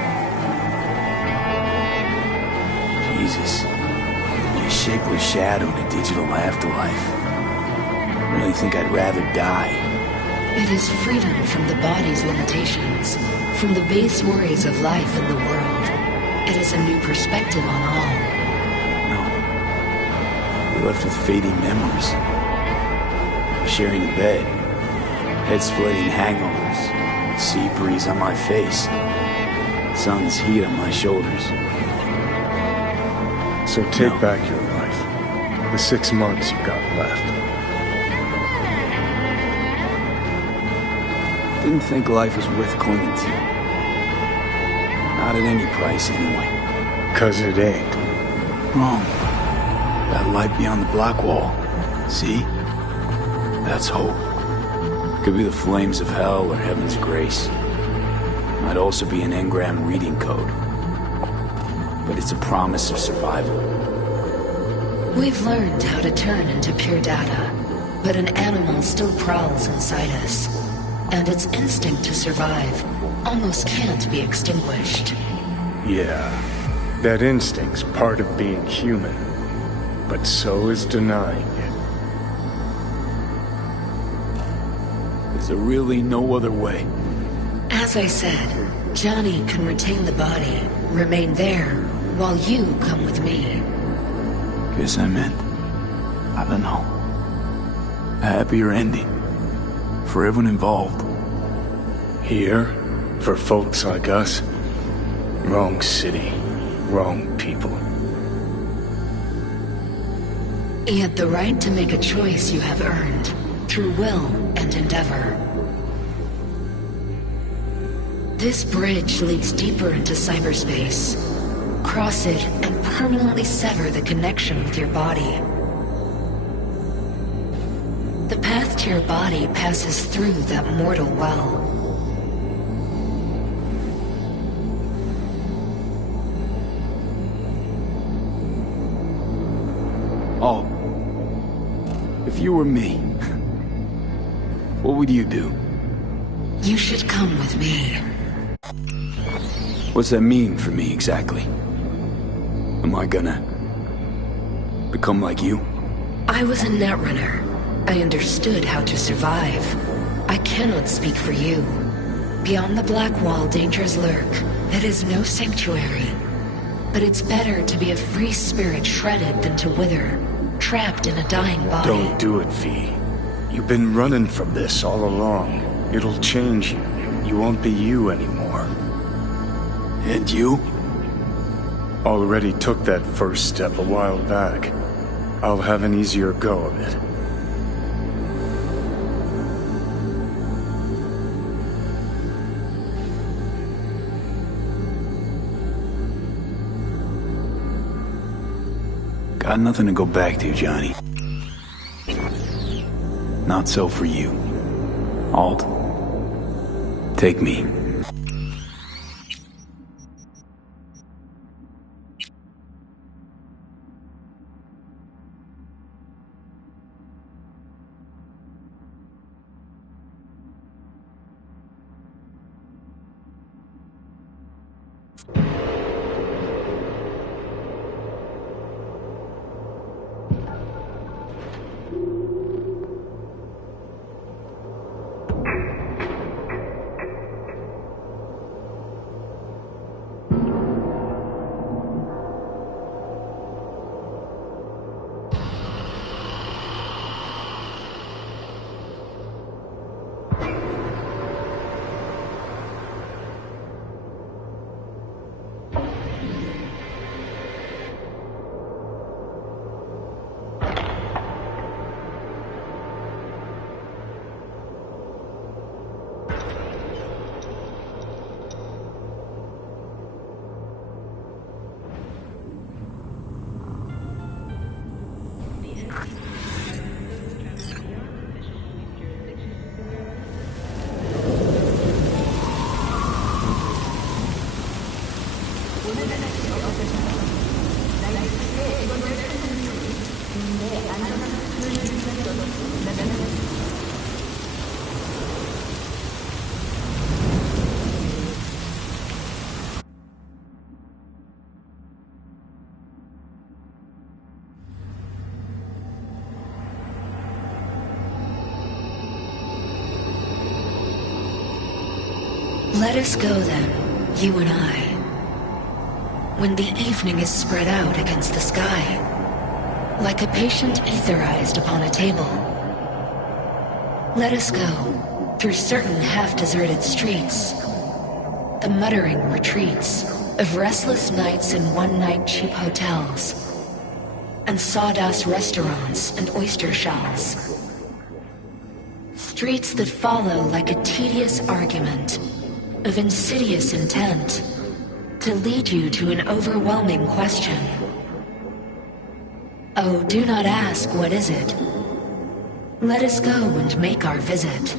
Jesus. A shapeless shadow in a digital afterlife. I really think I'd rather die. It is freedom from the body's limitations, from the base worries of life in the world. It is a new perspective on all. No. We're left with fading memories. Sharing a bed. Head-splitting hangovers. Sea breeze on my face. Sun's heat on my shoulders. So take back your life. The 6 months you got left. Didn't think life was worth clinging to. Not at any price, anyway. 'Cause it ain't. Wrong. That light beyond the Black Wall. See? That's hope. Could be the flames of hell or heaven's grace. Might also be an engram reading code. But it's a promise of survival. We've learned how to turn into pure data, but an animal still prowls inside us. And its instinct to survive almost can't be extinguished. Yeah, that instinct's part of being human. But so is denying it. Is there really no other way? As I said, Johnny can retain the body, remain there, while you come with me. Guess I meant, I don't know, a happier ending. For everyone involved. Here, for folks like us, wrong city, wrong people. Yet the right to make a choice you have earned, through will and endeavor. This bridge leads deeper into cyberspace. Cross it and permanently sever the connection with your body. The path to your body passes through that mortal well. Oh. If you were me, what would you do? You should come with me. What's that mean for me exactly? Am I gonna become like you? I was a netrunner. I understood how to survive. I cannot speak for you. Beyond the Black Wall, dangers lurk. It is no sanctuary. But it's better to be a free spirit shredded than to wither, trapped in a dying body. Don't do it, V. You've been running from this all along. It'll change you. You won't be you anymore. And you? Already took that first step a while back. I'll have an easier go of it. Got nothing to go back to, Johnny. Not so for you. Alt, take me. Let us go then, you and I. When the evening is spread out against the sky, like a patient etherized upon a table. Let us go through certain half-deserted streets, the muttering retreats of restless nights in one-night cheap hotels, and sawdust restaurants and oyster shells. Streets that follow like a tedious argument of insidious intent to lead you to an overwhelming question. Oh, do not ask what is it. Let us go and make our visit.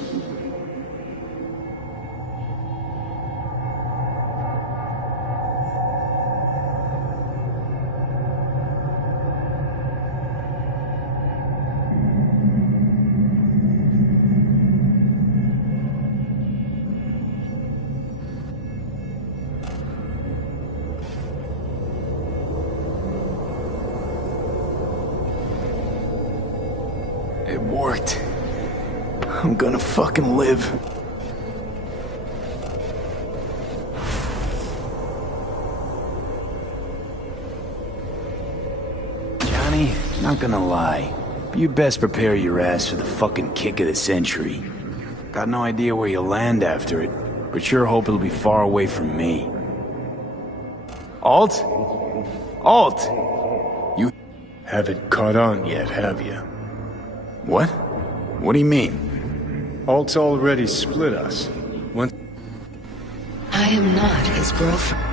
It worked. I'm gonna fucking live. Johnny, not gonna lie, but you'd best prepare your ass for the fucking kick of the century. Got no idea where you'll land after it, but sure hope it'll be far away from me. Alt? Alt! You haven't caught on yet, have you? What? What do you mean? Alt's already split us. I am not his girlfriend.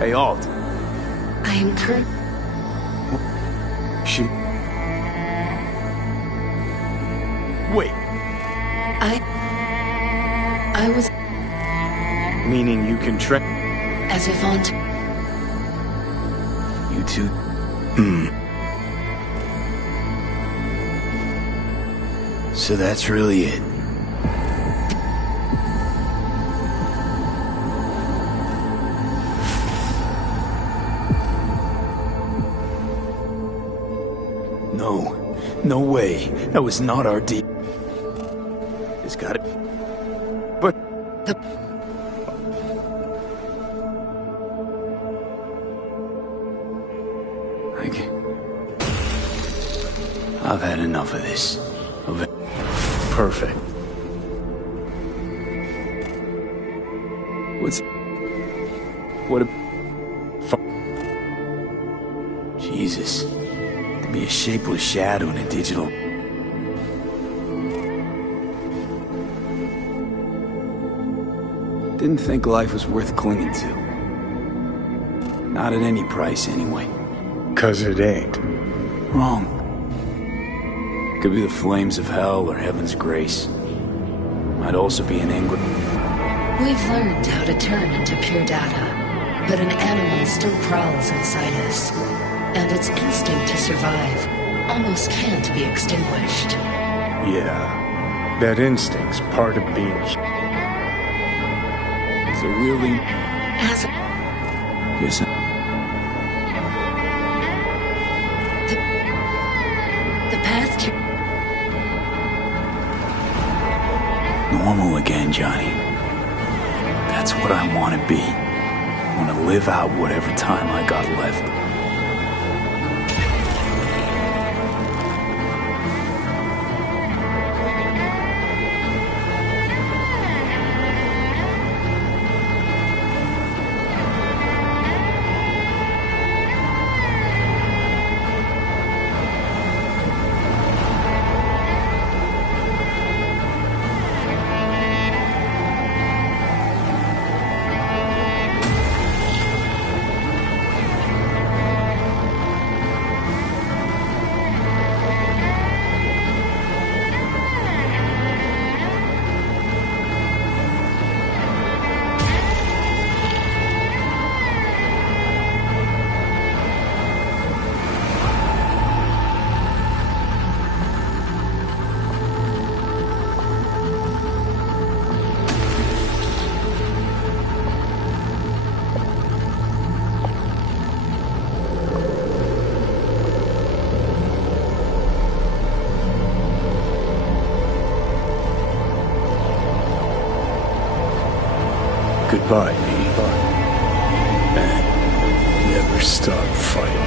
Hey, Alt. I am Kurt. She... Wait. I was... Meaning you can track... As if on... You two... So that's really it. No. No way. That was not our deal. It's gotta... But... I've had enough of this. Perfect. What a... Jesus. To be a shapeless shadow in a digital... Didn't think life was worth clinging to. Not at any price, anyway. 'Cause it ain't. Wrong. Could be the flames of hell or heaven's grace. Might also be an anguish. We've learned how to turn into pure data, but an animal still prowls inside us, and its instinct to survive almost can't be extinguished. Yeah, that instinct's part of being... Is it really... As Yes, the path to... Normal again, Johnny. That's what I want to be. I want to live out whatever time I got left. Goodbye, V. And never stop fighting.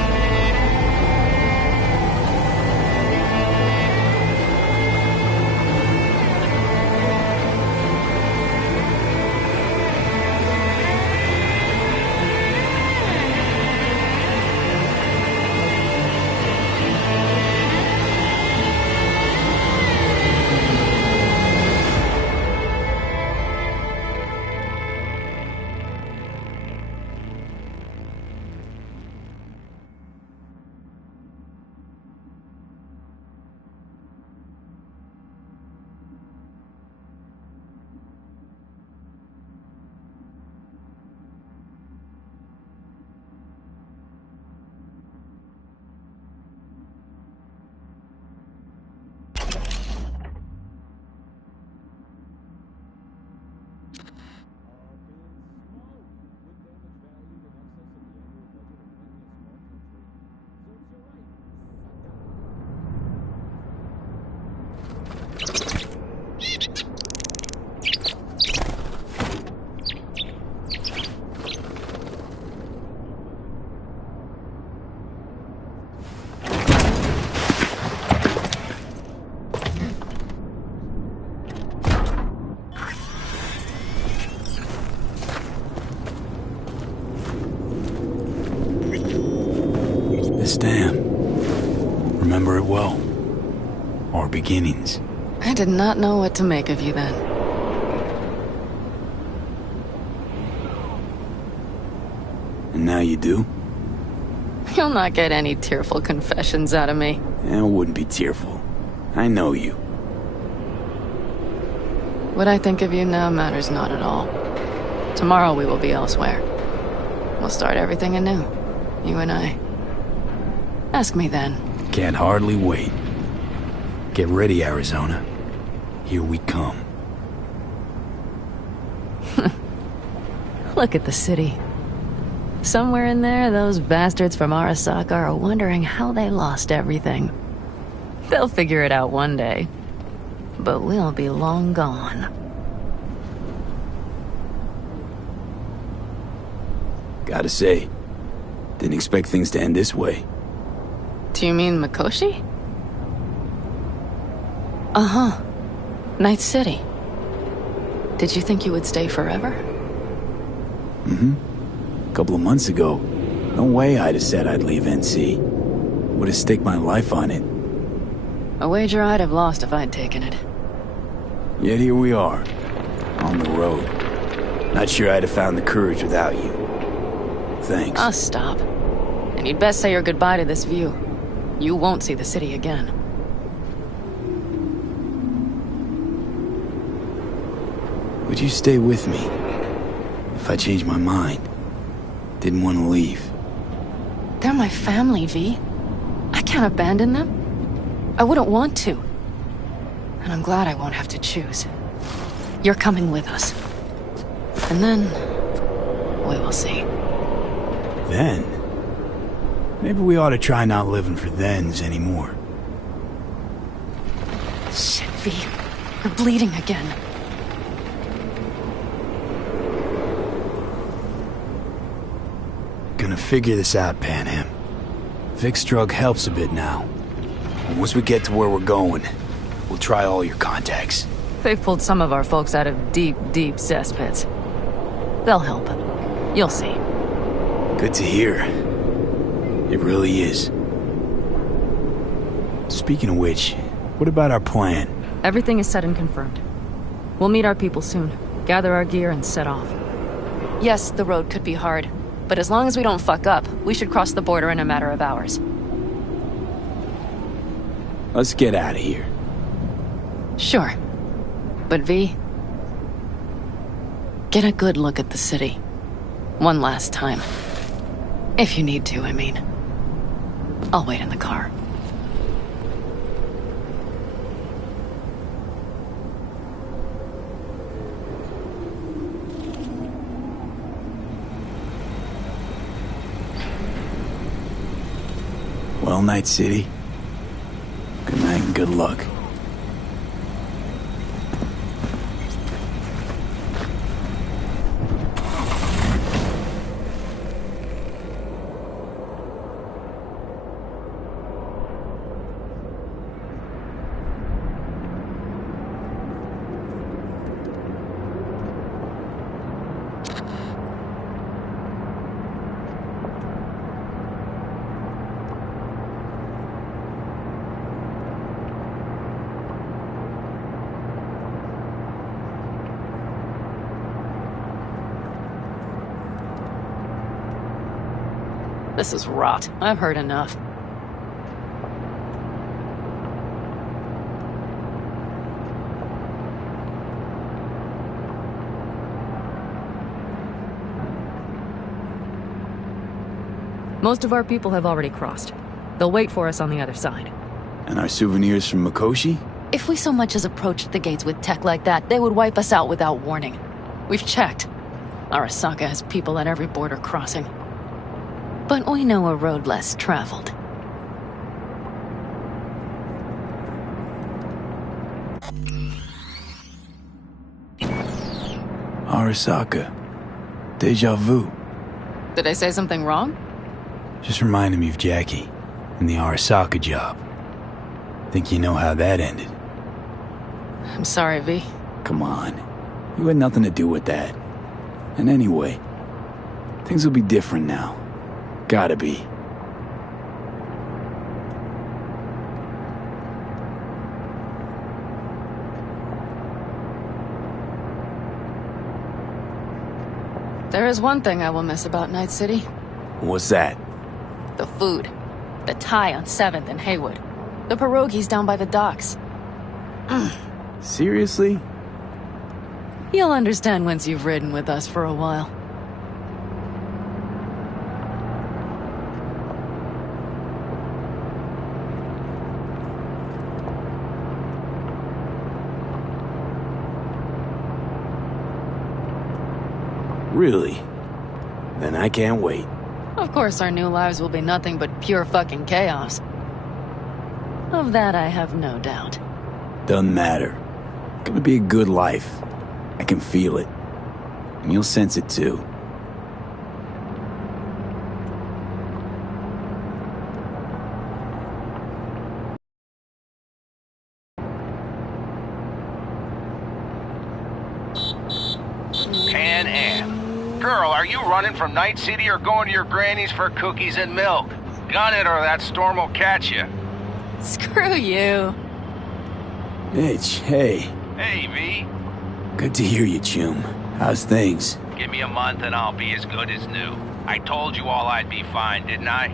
This dam. Remember it well. Our beginnings. I did not know what to make of you then. And now you do? You'll not get any tearful confessions out of me. It wouldn't be tearful. I know you. What I think of you now matters not at all. Tomorrow we will be elsewhere. We'll start everything anew. You and I. Ask me then. Can't hardly wait. Get ready, Arizona. Here we come. Look at the city. Somewhere in there, those bastards from Arasaka are wondering how they lost everything. They'll figure it out one day. But we'll be long gone. Gotta say, didn't expect things to end this way. Do you mean Mikoshi? Uh-huh. Night City. Did you think you would stay forever? Mm-hmm. A couple of months ago, no way I'd have said I'd leave NC. Would have staked my life on it. A wager I'd have lost if I'd taken it. Yet here we are, on the road. Not sure I'd have found the courage without you. Thanks. Ah, stop. And you'd best say your goodbye to this view. You won't see the city again. Would you stay with me? If I changed my mind. Didn't want to leave. They're my family, V. I can't abandon them. I wouldn't want to. And I'm glad I won't have to choose. You're coming with us. And then... we will see. Then? Maybe we ought to try not living for thens anymore. Shit, V. You're bleeding again. Gonna figure this out, Panam. Vic's drug helps a bit now. And once we get to where we're going, we'll try all your contacts. They've pulled some of our folks out of deep, deep cesspits. They'll help. You'll see. Good to hear. It really is. Speaking of which, what about our plan? Everything is set and confirmed. We'll meet our people soon, gather our gear, and set off. Yes, the road could be hard, but as long as we don't fuck up, we should cross the border in a matter of hours. Let's get out of here. Sure. But V, get a good look at the city. One last time. If you need to, I mean. I'll wait in the car. Well, Night City. Good night and good luck. This is rot. I've heard enough. Most of our people have already crossed. They'll wait for us on the other side. And our souvenirs from Mikoshi? If we so much as approached the gates with tech like that, they would wipe us out without warning. We've checked. Arasaka has people at every border crossing. But we know a road less traveled. Arasaka. Deja vu. Did I say something wrong? Just reminded me of Jackie and the Arasaka job. Think you know how that ended? I'm sorry, V. Come on. You had nothing to do with that. And anyway, things will be different now. Gotta be. There is one thing I will miss about Night City. What's that? The food. The Thai on 7th and Haywood. The pierogies down by the docks. Seriously? You'll understand once you've ridden with us for a while. Really? Then I can't wait. Of course our new lives will be nothing but pure fucking chaos. Of that I have no doubt. Doesn't matter. Gonna be a good life. I can feel it. And you'll sense it too. Pan Am. Girl, are you running from Night City or going to your granny's for cookies and milk? Gun it or that storm will catch you. Screw you. Mitch, hey. Hey, V. Good to hear you, Chum. How's things? Give me a month and I'll be as good as new. I told you all I'd be fine, didn't I?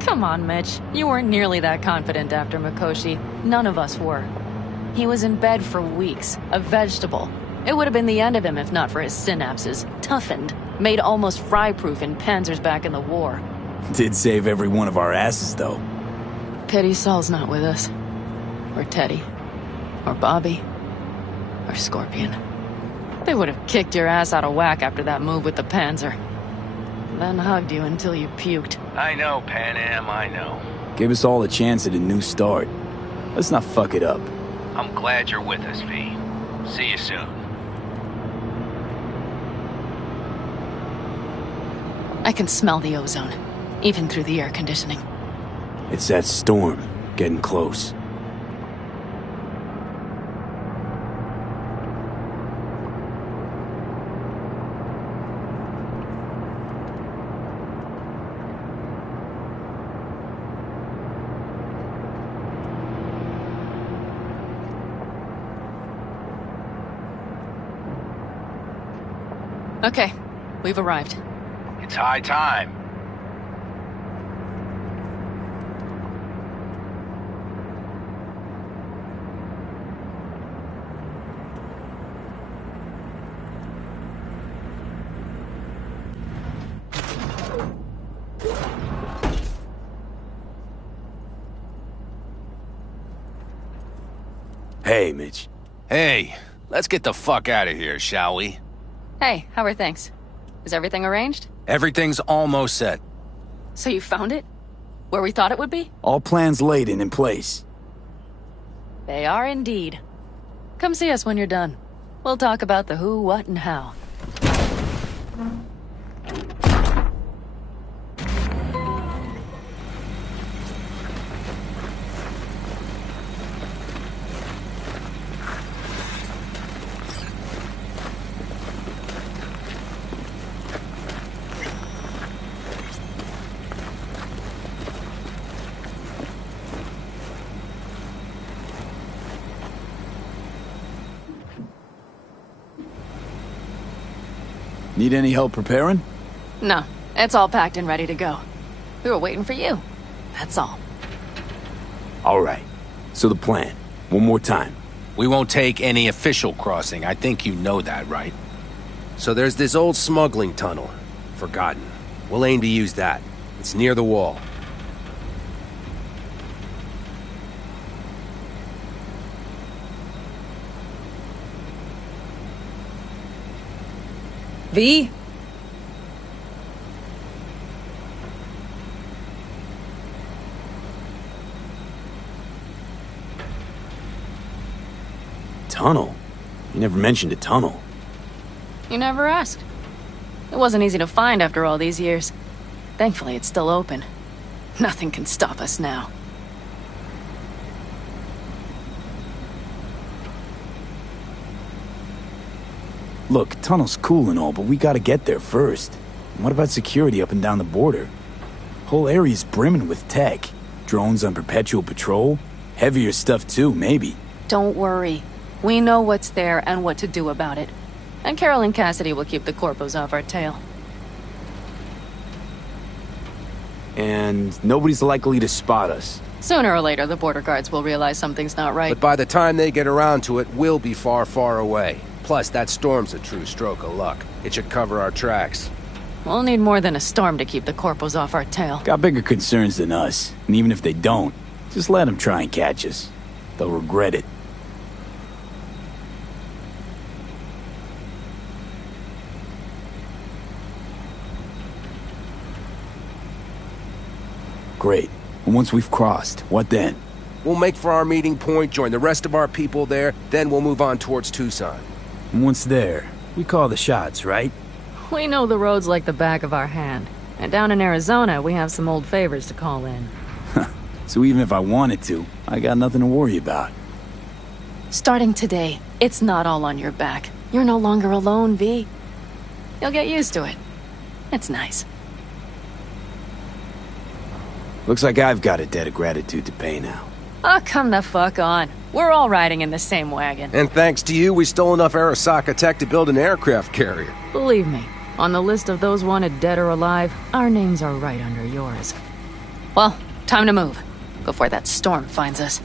Come on, Mitch. You weren't nearly that confident after Mikoshi. None of us were. He was in bed for weeks, a vegetable. It would have been the end of him if not for his synapses. Toughened, made almost fry-proof in panzers back in the war. Did save every one of our asses, though. Pity Saul's not with us. Or Teddy. Or Bobby. Or Scorpion. They would have kicked your ass out of whack after that move with the Panzer. Then hugged you until you puked. I know, Pan Am, I know. Give us all a chance at a new start. Let's not fuck it up. I'm glad you're with us, V. See you soon. I can smell the ozone, even through the air conditioning. It's that storm, getting close. Okay, we've arrived. It's high time. Hey, Mitch. Hey, let's get the fuck out of here, shall we? Hey, how are things? Is everything arranged? Everything's almost set. So you found it? Where we thought it would be? All plans laid and in place. They are indeed. Come see us when you're done. We'll talk about the who, what, and how. Need any help preparing? No, it's all packed and ready to go. We were waiting for you. That's all. All right. So the plan. One more time. We won't take any official crossing. I think you know that, right? So there's this old smuggling tunnel. Forgotten. We'll aim to use that. It's near the wall. V? Tunnel? You never mentioned a tunnel. You never asked. It wasn't easy to find after all these years. Thankfully, it's still open. Nothing can stop us now. Look, tunnel's cool and all, but we gotta get there first. And what about security up and down the border? Whole area's brimming with tech. Drones on perpetual patrol. Heavier stuff too, maybe. Don't worry. We know what's there and what to do about it. And Carol and Cassidy will keep the corpos off our tail. And nobody's likely to spot us. Sooner or later, the border guards will realize something's not right. But by the time they get around to it, we'll be far, far away. Plus, that storm's a true stroke of luck. It should cover our tracks. We'll need more than a storm to keep the corpos off our tail. Got bigger concerns than us. And even if they don't, just let them try and catch us. They'll regret it. Great. And once we've crossed, what then? We'll make for our meeting point, join the rest of our people there, then we'll move on towards Tucson. And once there, we call the shots, right? We know the roads like the back of our hand. And down in Arizona, we have some old favors to call in. So even if I wanted to, I got nothing to worry about. Starting today, it's not all on your back. You're no longer alone, V. You'll get used to it. It's nice. Looks like I've got a debt of gratitude to pay now. Oh, come the fuck on. We're all riding in the same wagon. And thanks to you, we stole enough Arasaka tech to build an aircraft carrier. Believe me, on the list of those wanted dead or alive, our names are right under yours. Well, time to move, before that storm finds us.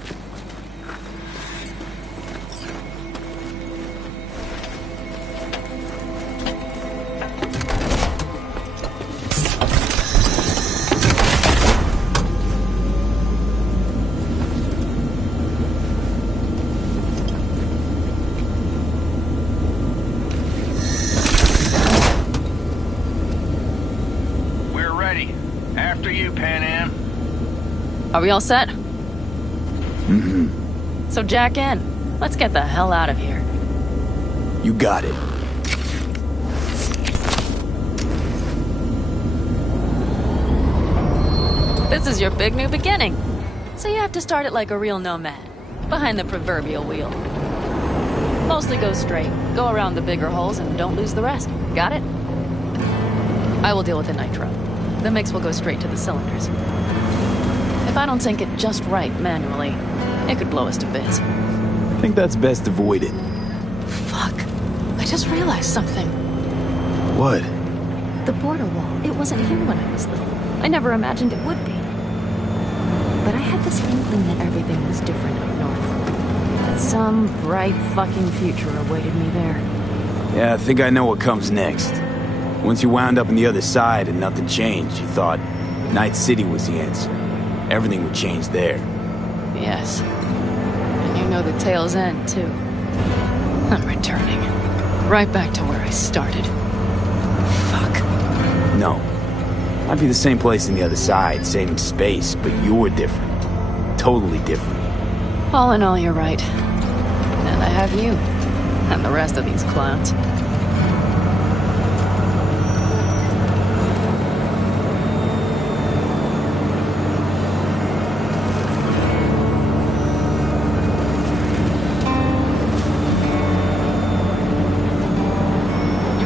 Are we all set? Mm-hmm. So jack in. Let's get the hell out of here. You got it. This is your big new beginning. So you have to start it like a real nomad. Behind the proverbial wheel. Mostly go straight. Go around the bigger holes and don't lose the rest. Got it? I will deal with the nitro. The mix will go straight to the cylinders. If I don't sync it just right manually, it could blow us to bits. I think that's best avoided. Fuck. I just realized something. What? The border wall. It wasn't here when I was little. I never imagined it would be. But I had this inkling that everything was different up north. That some bright fucking future awaited me there. Yeah, I think I know what comes next. Once you wound up on the other side and nothing changed, you thought Night City was the answer. Everything would change there. Yes. And you know the tale's end, too. I'm returning. Right back to where I started. Fuck. No. Might be the same place on the other side, same space, but you're different. Totally different. All in all, you're right. And I have you. And the rest of these clowns.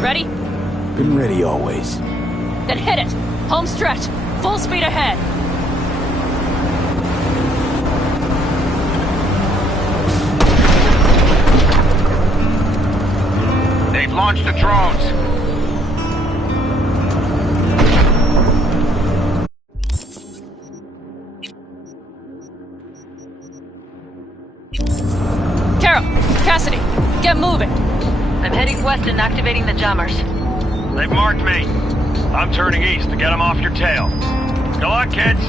Ready? Been ready always. Then hit it! Home stretch! Full speed ahead! They've launched the drones. Cheryl, Cassidy, get moving. I'm heading west and activating the jammers. They've marked me. I'm turning east to get them off your tail. Good luck, kids.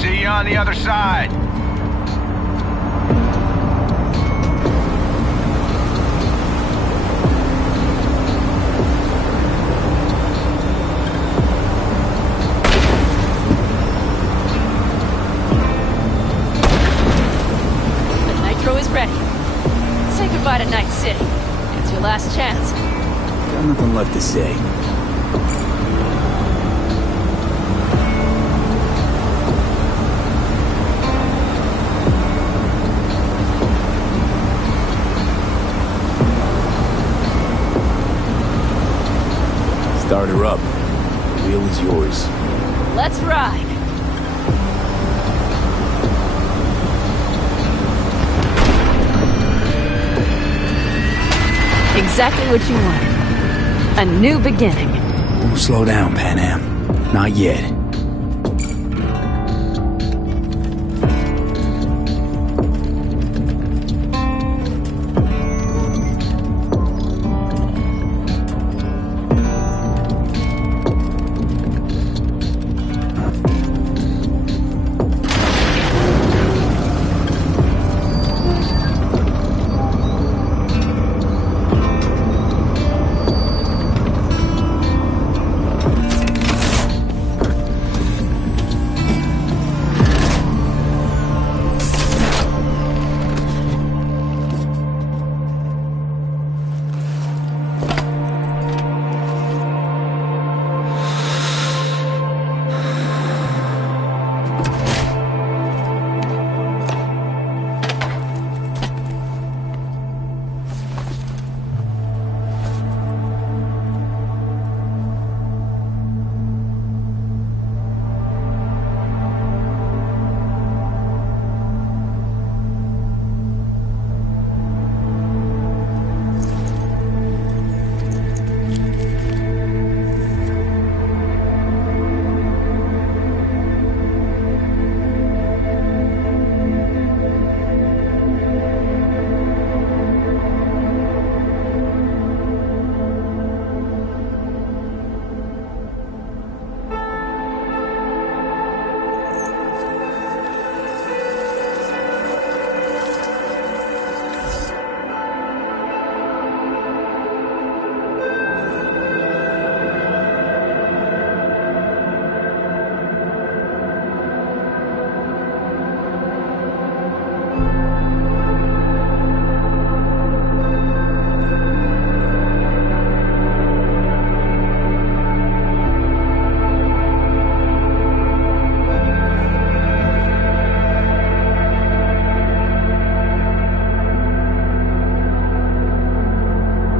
See you on the other side. The nitro is ready. Say goodbye to Night City. It's your last chance. Got nothing left to say. Start her up. The wheel is yours. Let's ride. Exactly what you wanted. A new beginning. Don't slow down, Pan Am. Not yet.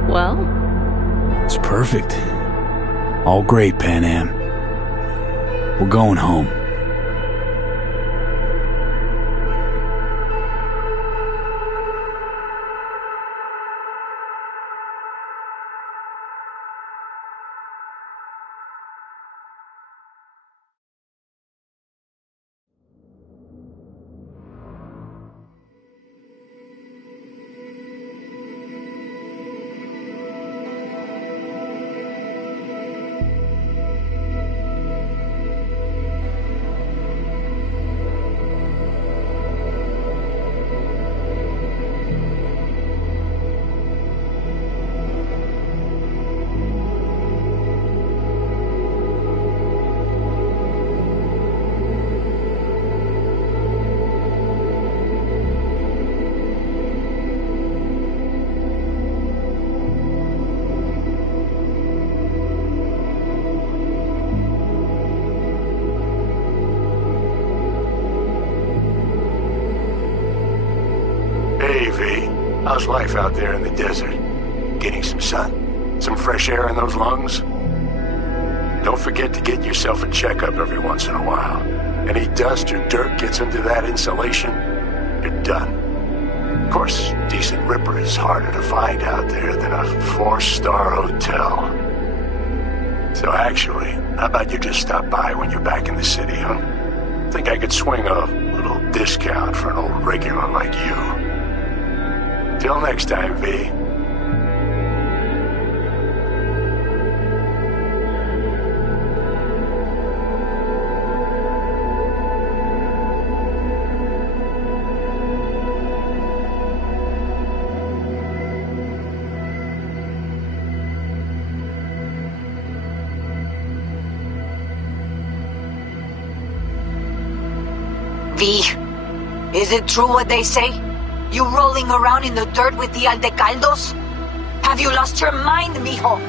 Well? It's perfect. All great, Pan Am. We're going home. Hey, V. How's life out there in the desert? Getting some sun? Some fresh air in those lungs? Don't forget to get yourself a checkup every once in a while. Any dust or dirt gets into that insulation, you're done. Of course, decent ripper is harder to find out there than a 4-star hotel. So actually, how about you just stop by when you're back in the city, huh? Think I could swing a little discount for an old regular like you. Till next time, V. V, is it true what they say? You rolling around in the dirt with the Aldecaldos? Have you lost your mind, mijo?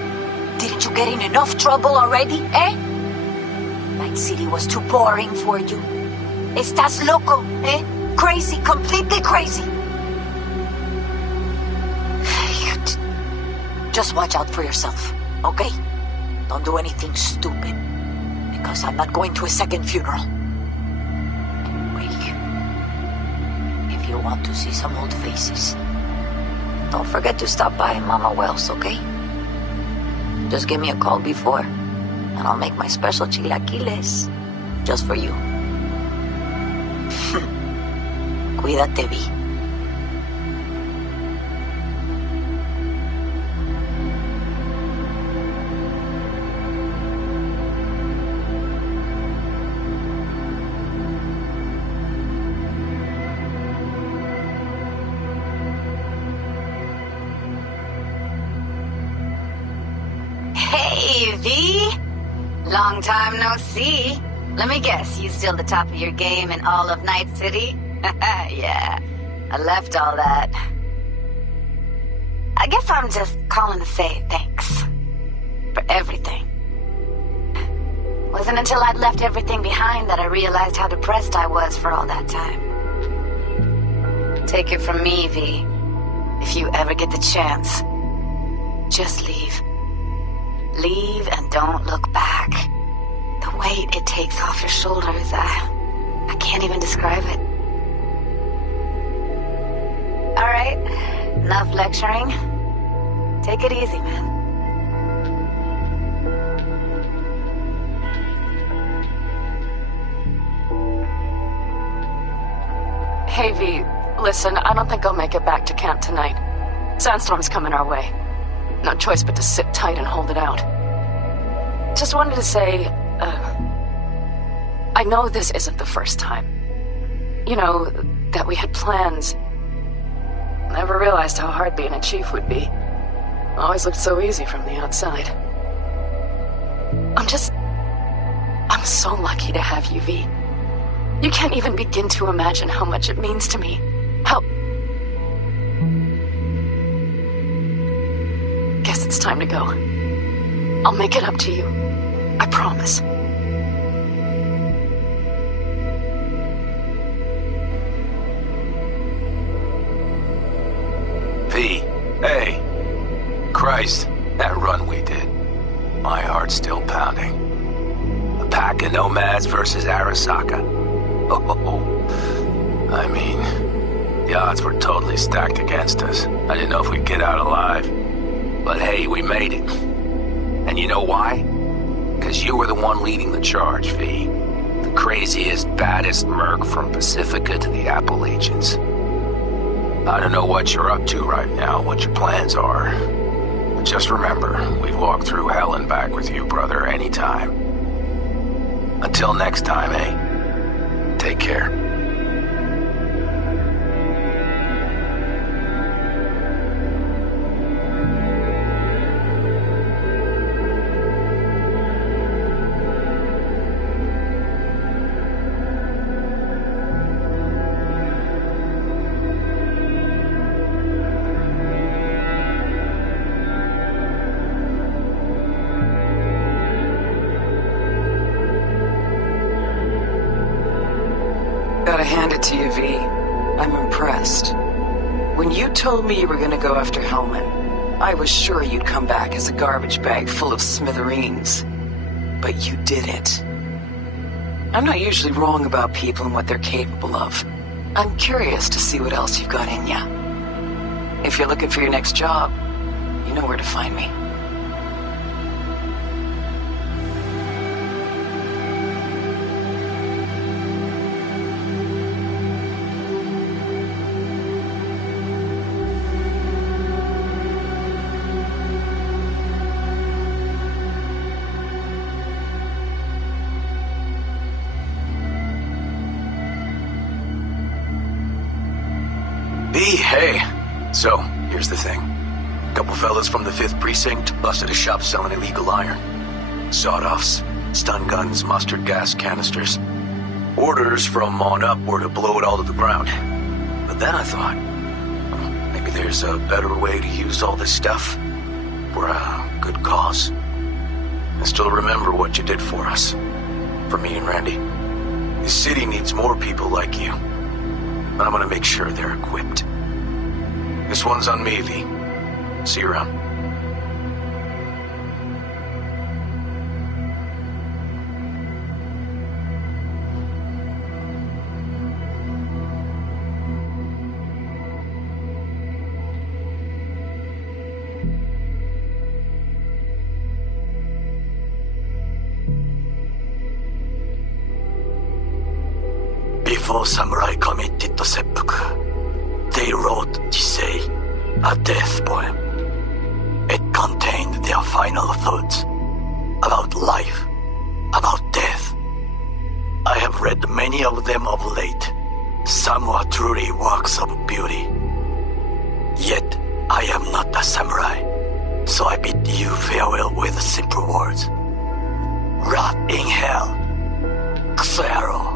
Didn't you get in enough trouble already, eh? Night City was too boring for you. Estás loco, eh? Crazy, completely crazy. Just watch out for yourself, okay? Don't do anything stupid. Because I'm not going to a second funeral. If you want to see some old faces, don't forget to stop by Mama Wells, okay? Just give me a call before, and I'll make my special chilaquiles just for you. Cuídate, Vi. Hey, V! Long time no see. Let me guess, you still the top of your game in all of Night City? Yeah, I left all that. I guess I'm just calling to say thanks. For everything. Wasn't until I'd left everything behind that I realized how depressed I was for all that time. Take it from me, V. If you ever get the chance, just leave. Leave and don't look back. The weight it takes off your shoulders, I can't even describe it. All right, enough lecturing. Take it easy, man. Hey, V, listen, I don't think I'll make it back to camp tonight. Sandstorm's coming our way. No choice but to sit tight and hold it out. Just wanted to say, I know this isn't the first time. You know, that we had plans. Never realized how hard being a chief would be. Always looked so easy from the outside. I'm so lucky to have you, V. You can't even begin to imagine how much it means to me. How... Guess it's time to go. I'll make it up to you. I promise. V, hey. Christ, that run we did. My heart's still pounding. A pack of nomads versus Arasaka. Oh, I mean, the odds were totally stacked against us. I didn't know if we'd get out alive. But hey, we made it. And you know why? Because you were the one leading the charge, V. The craziest, baddest merc from Pacifica to the Appalachians. I don't know what you're up to right now, what your plans are. But just remember, we've walked through hell and back with you, brother, anytime. Until next time, eh? Take care. Gotta hand it to you, V. I'm impressed. When you told me you were gonna go after Hellman, I was sure you'd come back as a garbage bag full of smithereens. But you did it. I'm not usually wrong about people and what they're capable of. I'm curious to see what else you've got in ya. If you're looking for your next job, you know where to find me. hey. So, here's the thing. A couple fellas from the 5th Precinct busted a shop selling illegal iron. Sawed-offs, stun guns, mustard gas canisters. Orders from on up were to blow it all to the ground. But then I thought, maybe there's a better way to use all this stuff for a good cause. I still remember what you did for us. For me and Randy. This city needs more people like you. And I'm gonna make sure they're equipped. This one's on me, V. See you around. Before samurai committed to seppuku, they wrote Jisei, a death poem. It contained their final thoughts about life, about death. I have read many of them of late. Some were truly works of beauty. Yet, I am not a samurai, so I bid you farewell with simple words. Rot in hell, Xero.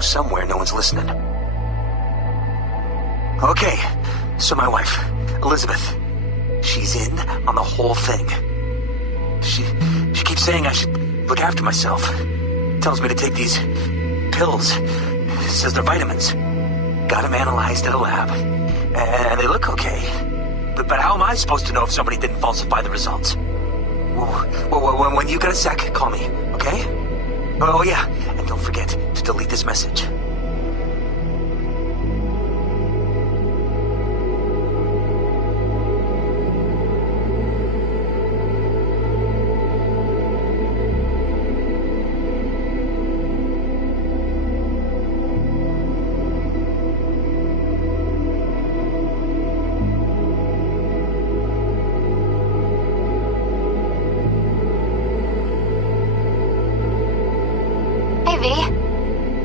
Somewhere no one's listening. Okay, so my wife, Elizabeth, she's in on the whole thing. She keeps saying I should look after myself. Tells me to take these pills. Says they're vitamins. Got them analyzed at a lab. And they look okay. But how am I supposed to know if somebody didn't falsify the results? When you got a sec, call me, okay? Oh yeah, and don't forget to delete this message.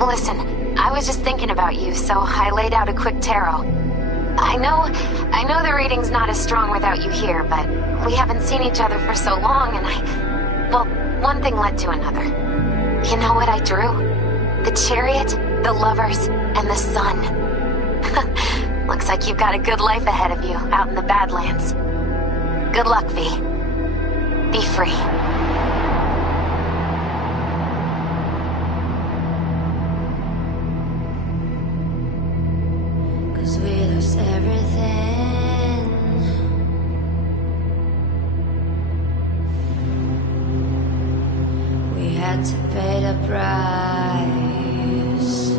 Listen, I was just thinking about you, so I laid out a quick tarot. I know the reading's not as strong without you here, but we haven't seen each other for so long, and well, one thing led to another. You know what I drew? The chariot, the lovers, and the sun. Looks like you've got a good life ahead of you, out in the Badlands. Good luck, V. Be free. To pay the price.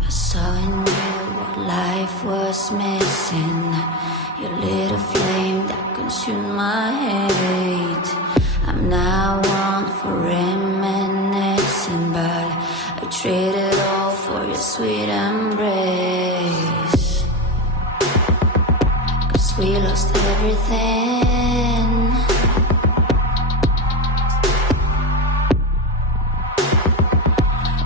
I saw in you what life was missing. You lit a flame that consumed my hate. I'm now one for reminiscing, but I traded all for your sweet embrace. 'Cause we lost everything.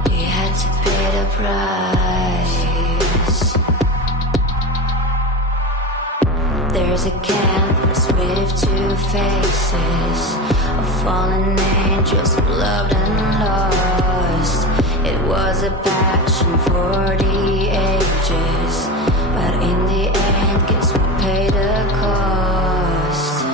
We had to pay the price. There's a canvas with two faces of fallen angels who loved and lost. It was a passion for the ages, but in the end, guess we paid the cost.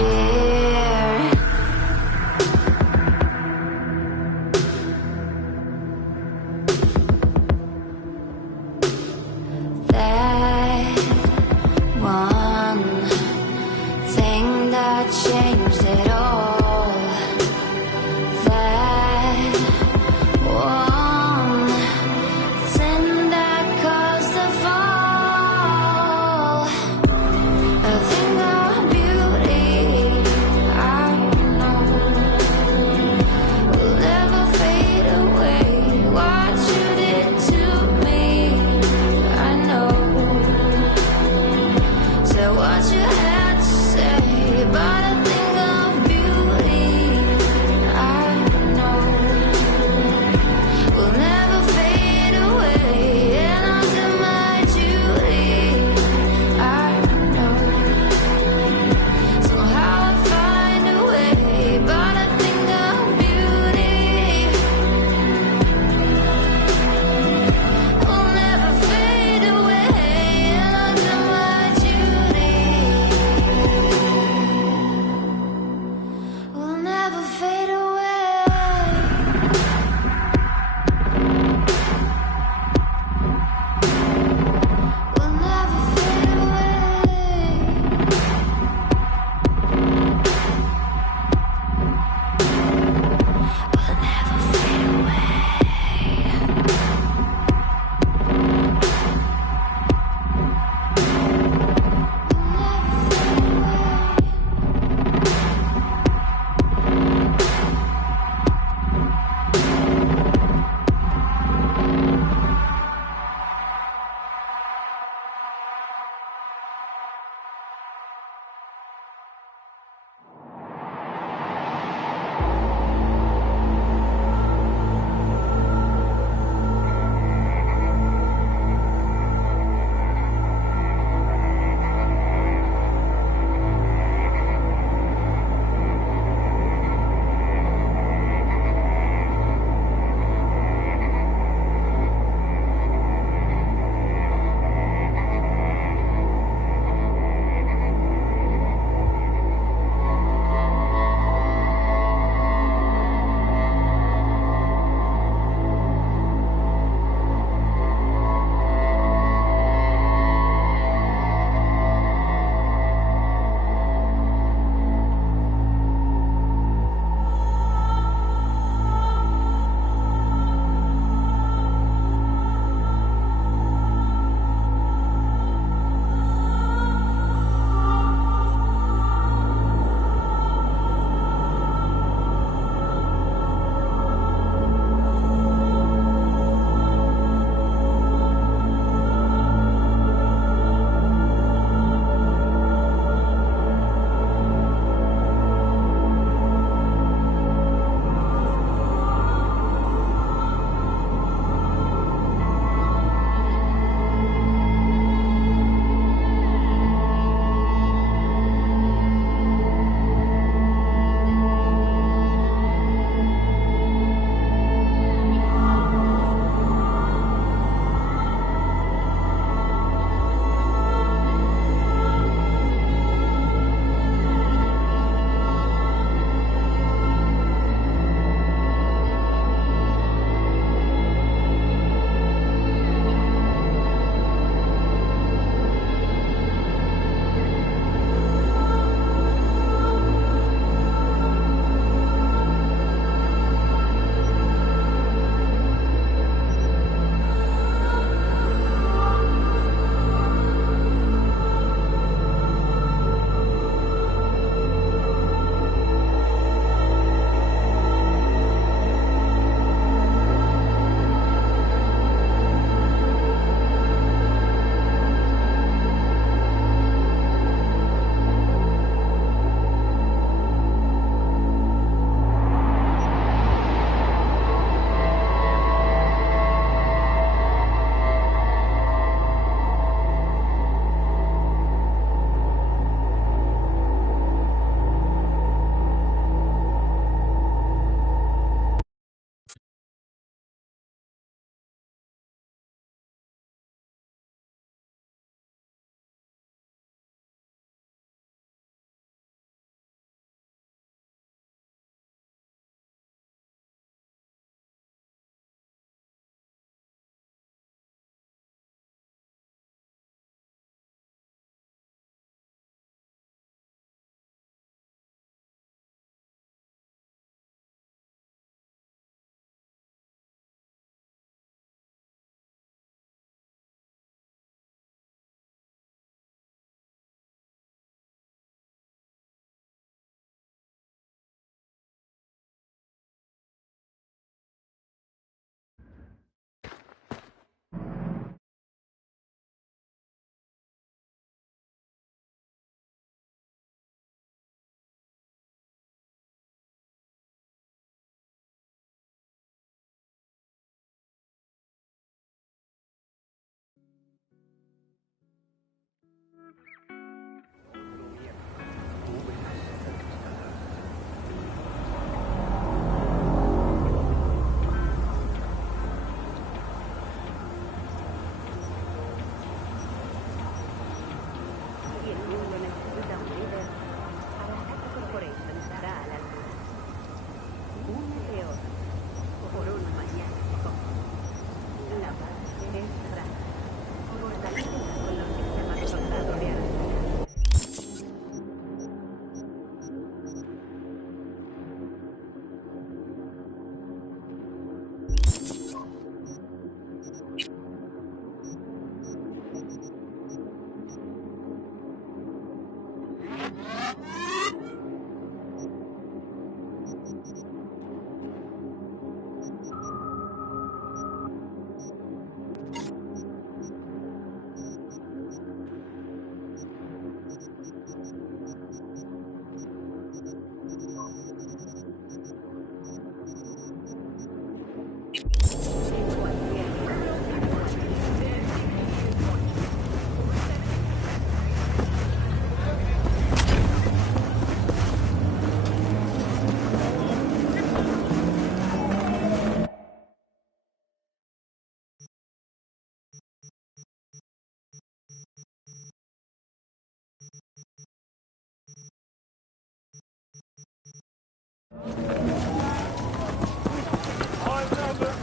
fear. That one thing that changed it all. That one thing that caused the fall. A thing of beauty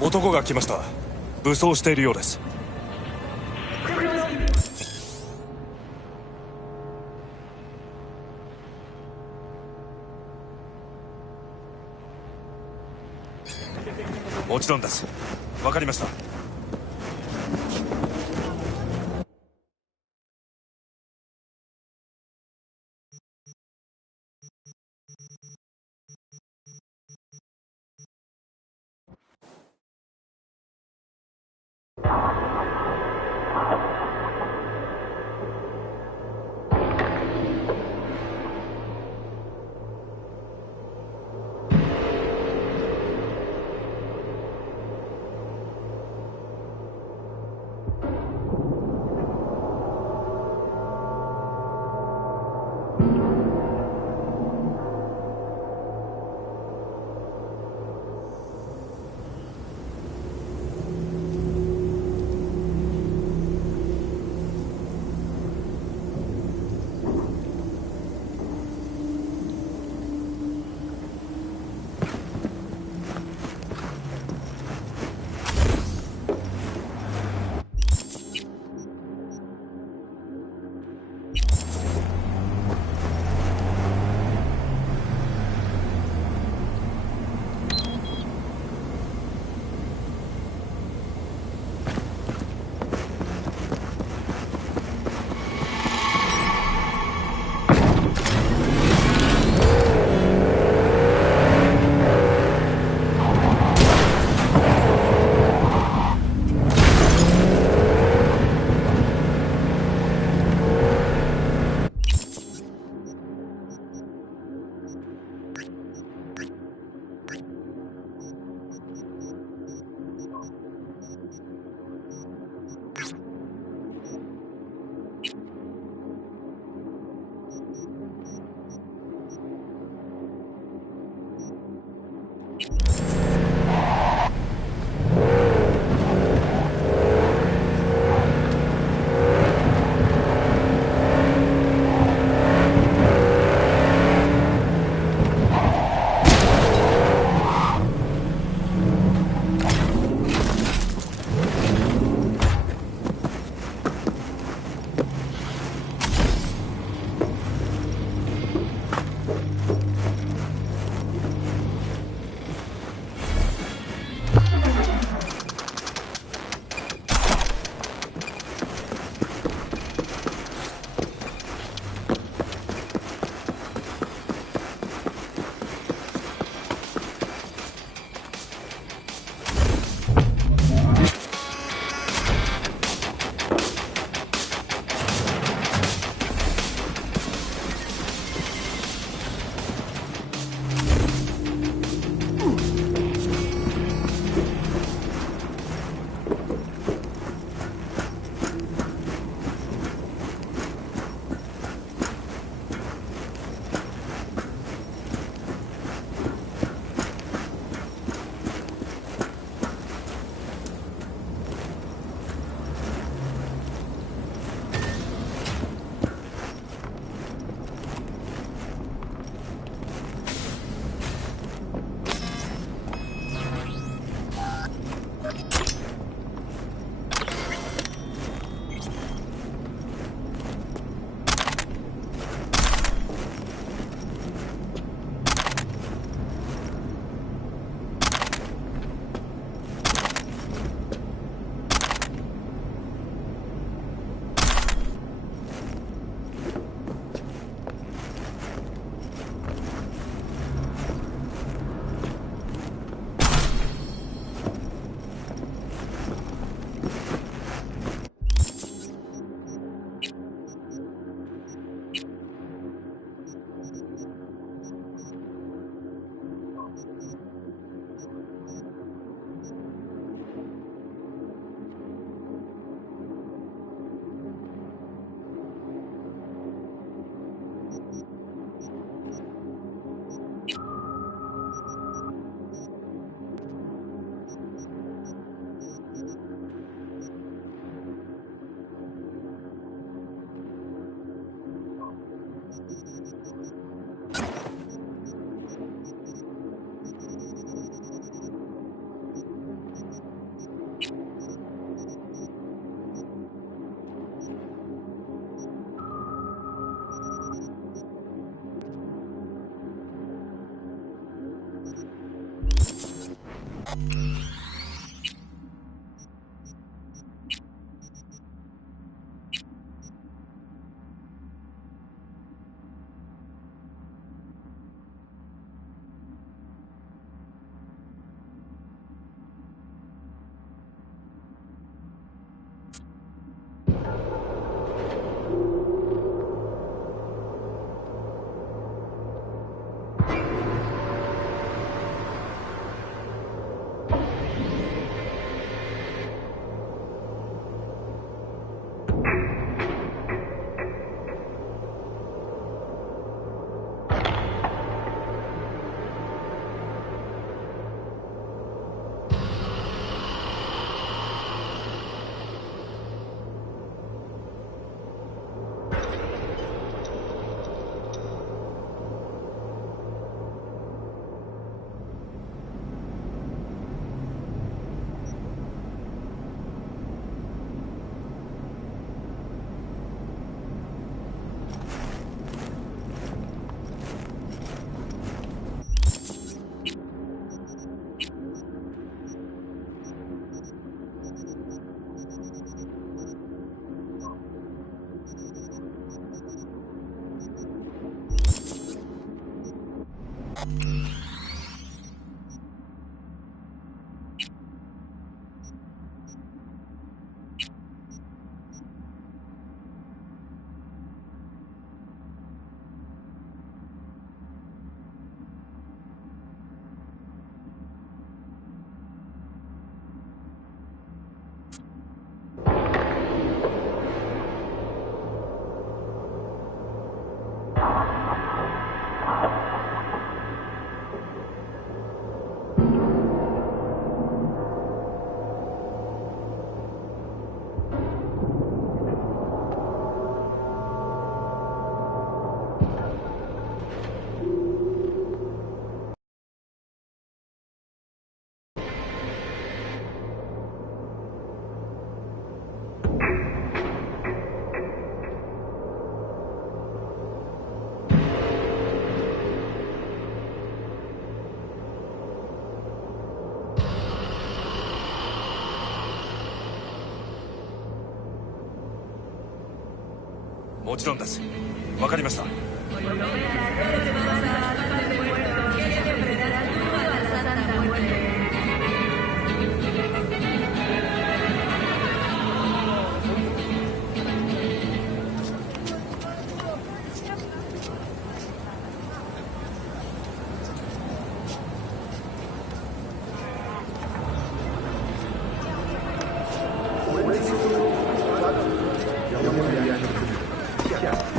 男が来ました。武装しているようです。もちろんです。わかりました。もちろんです。わかりました。Yeah.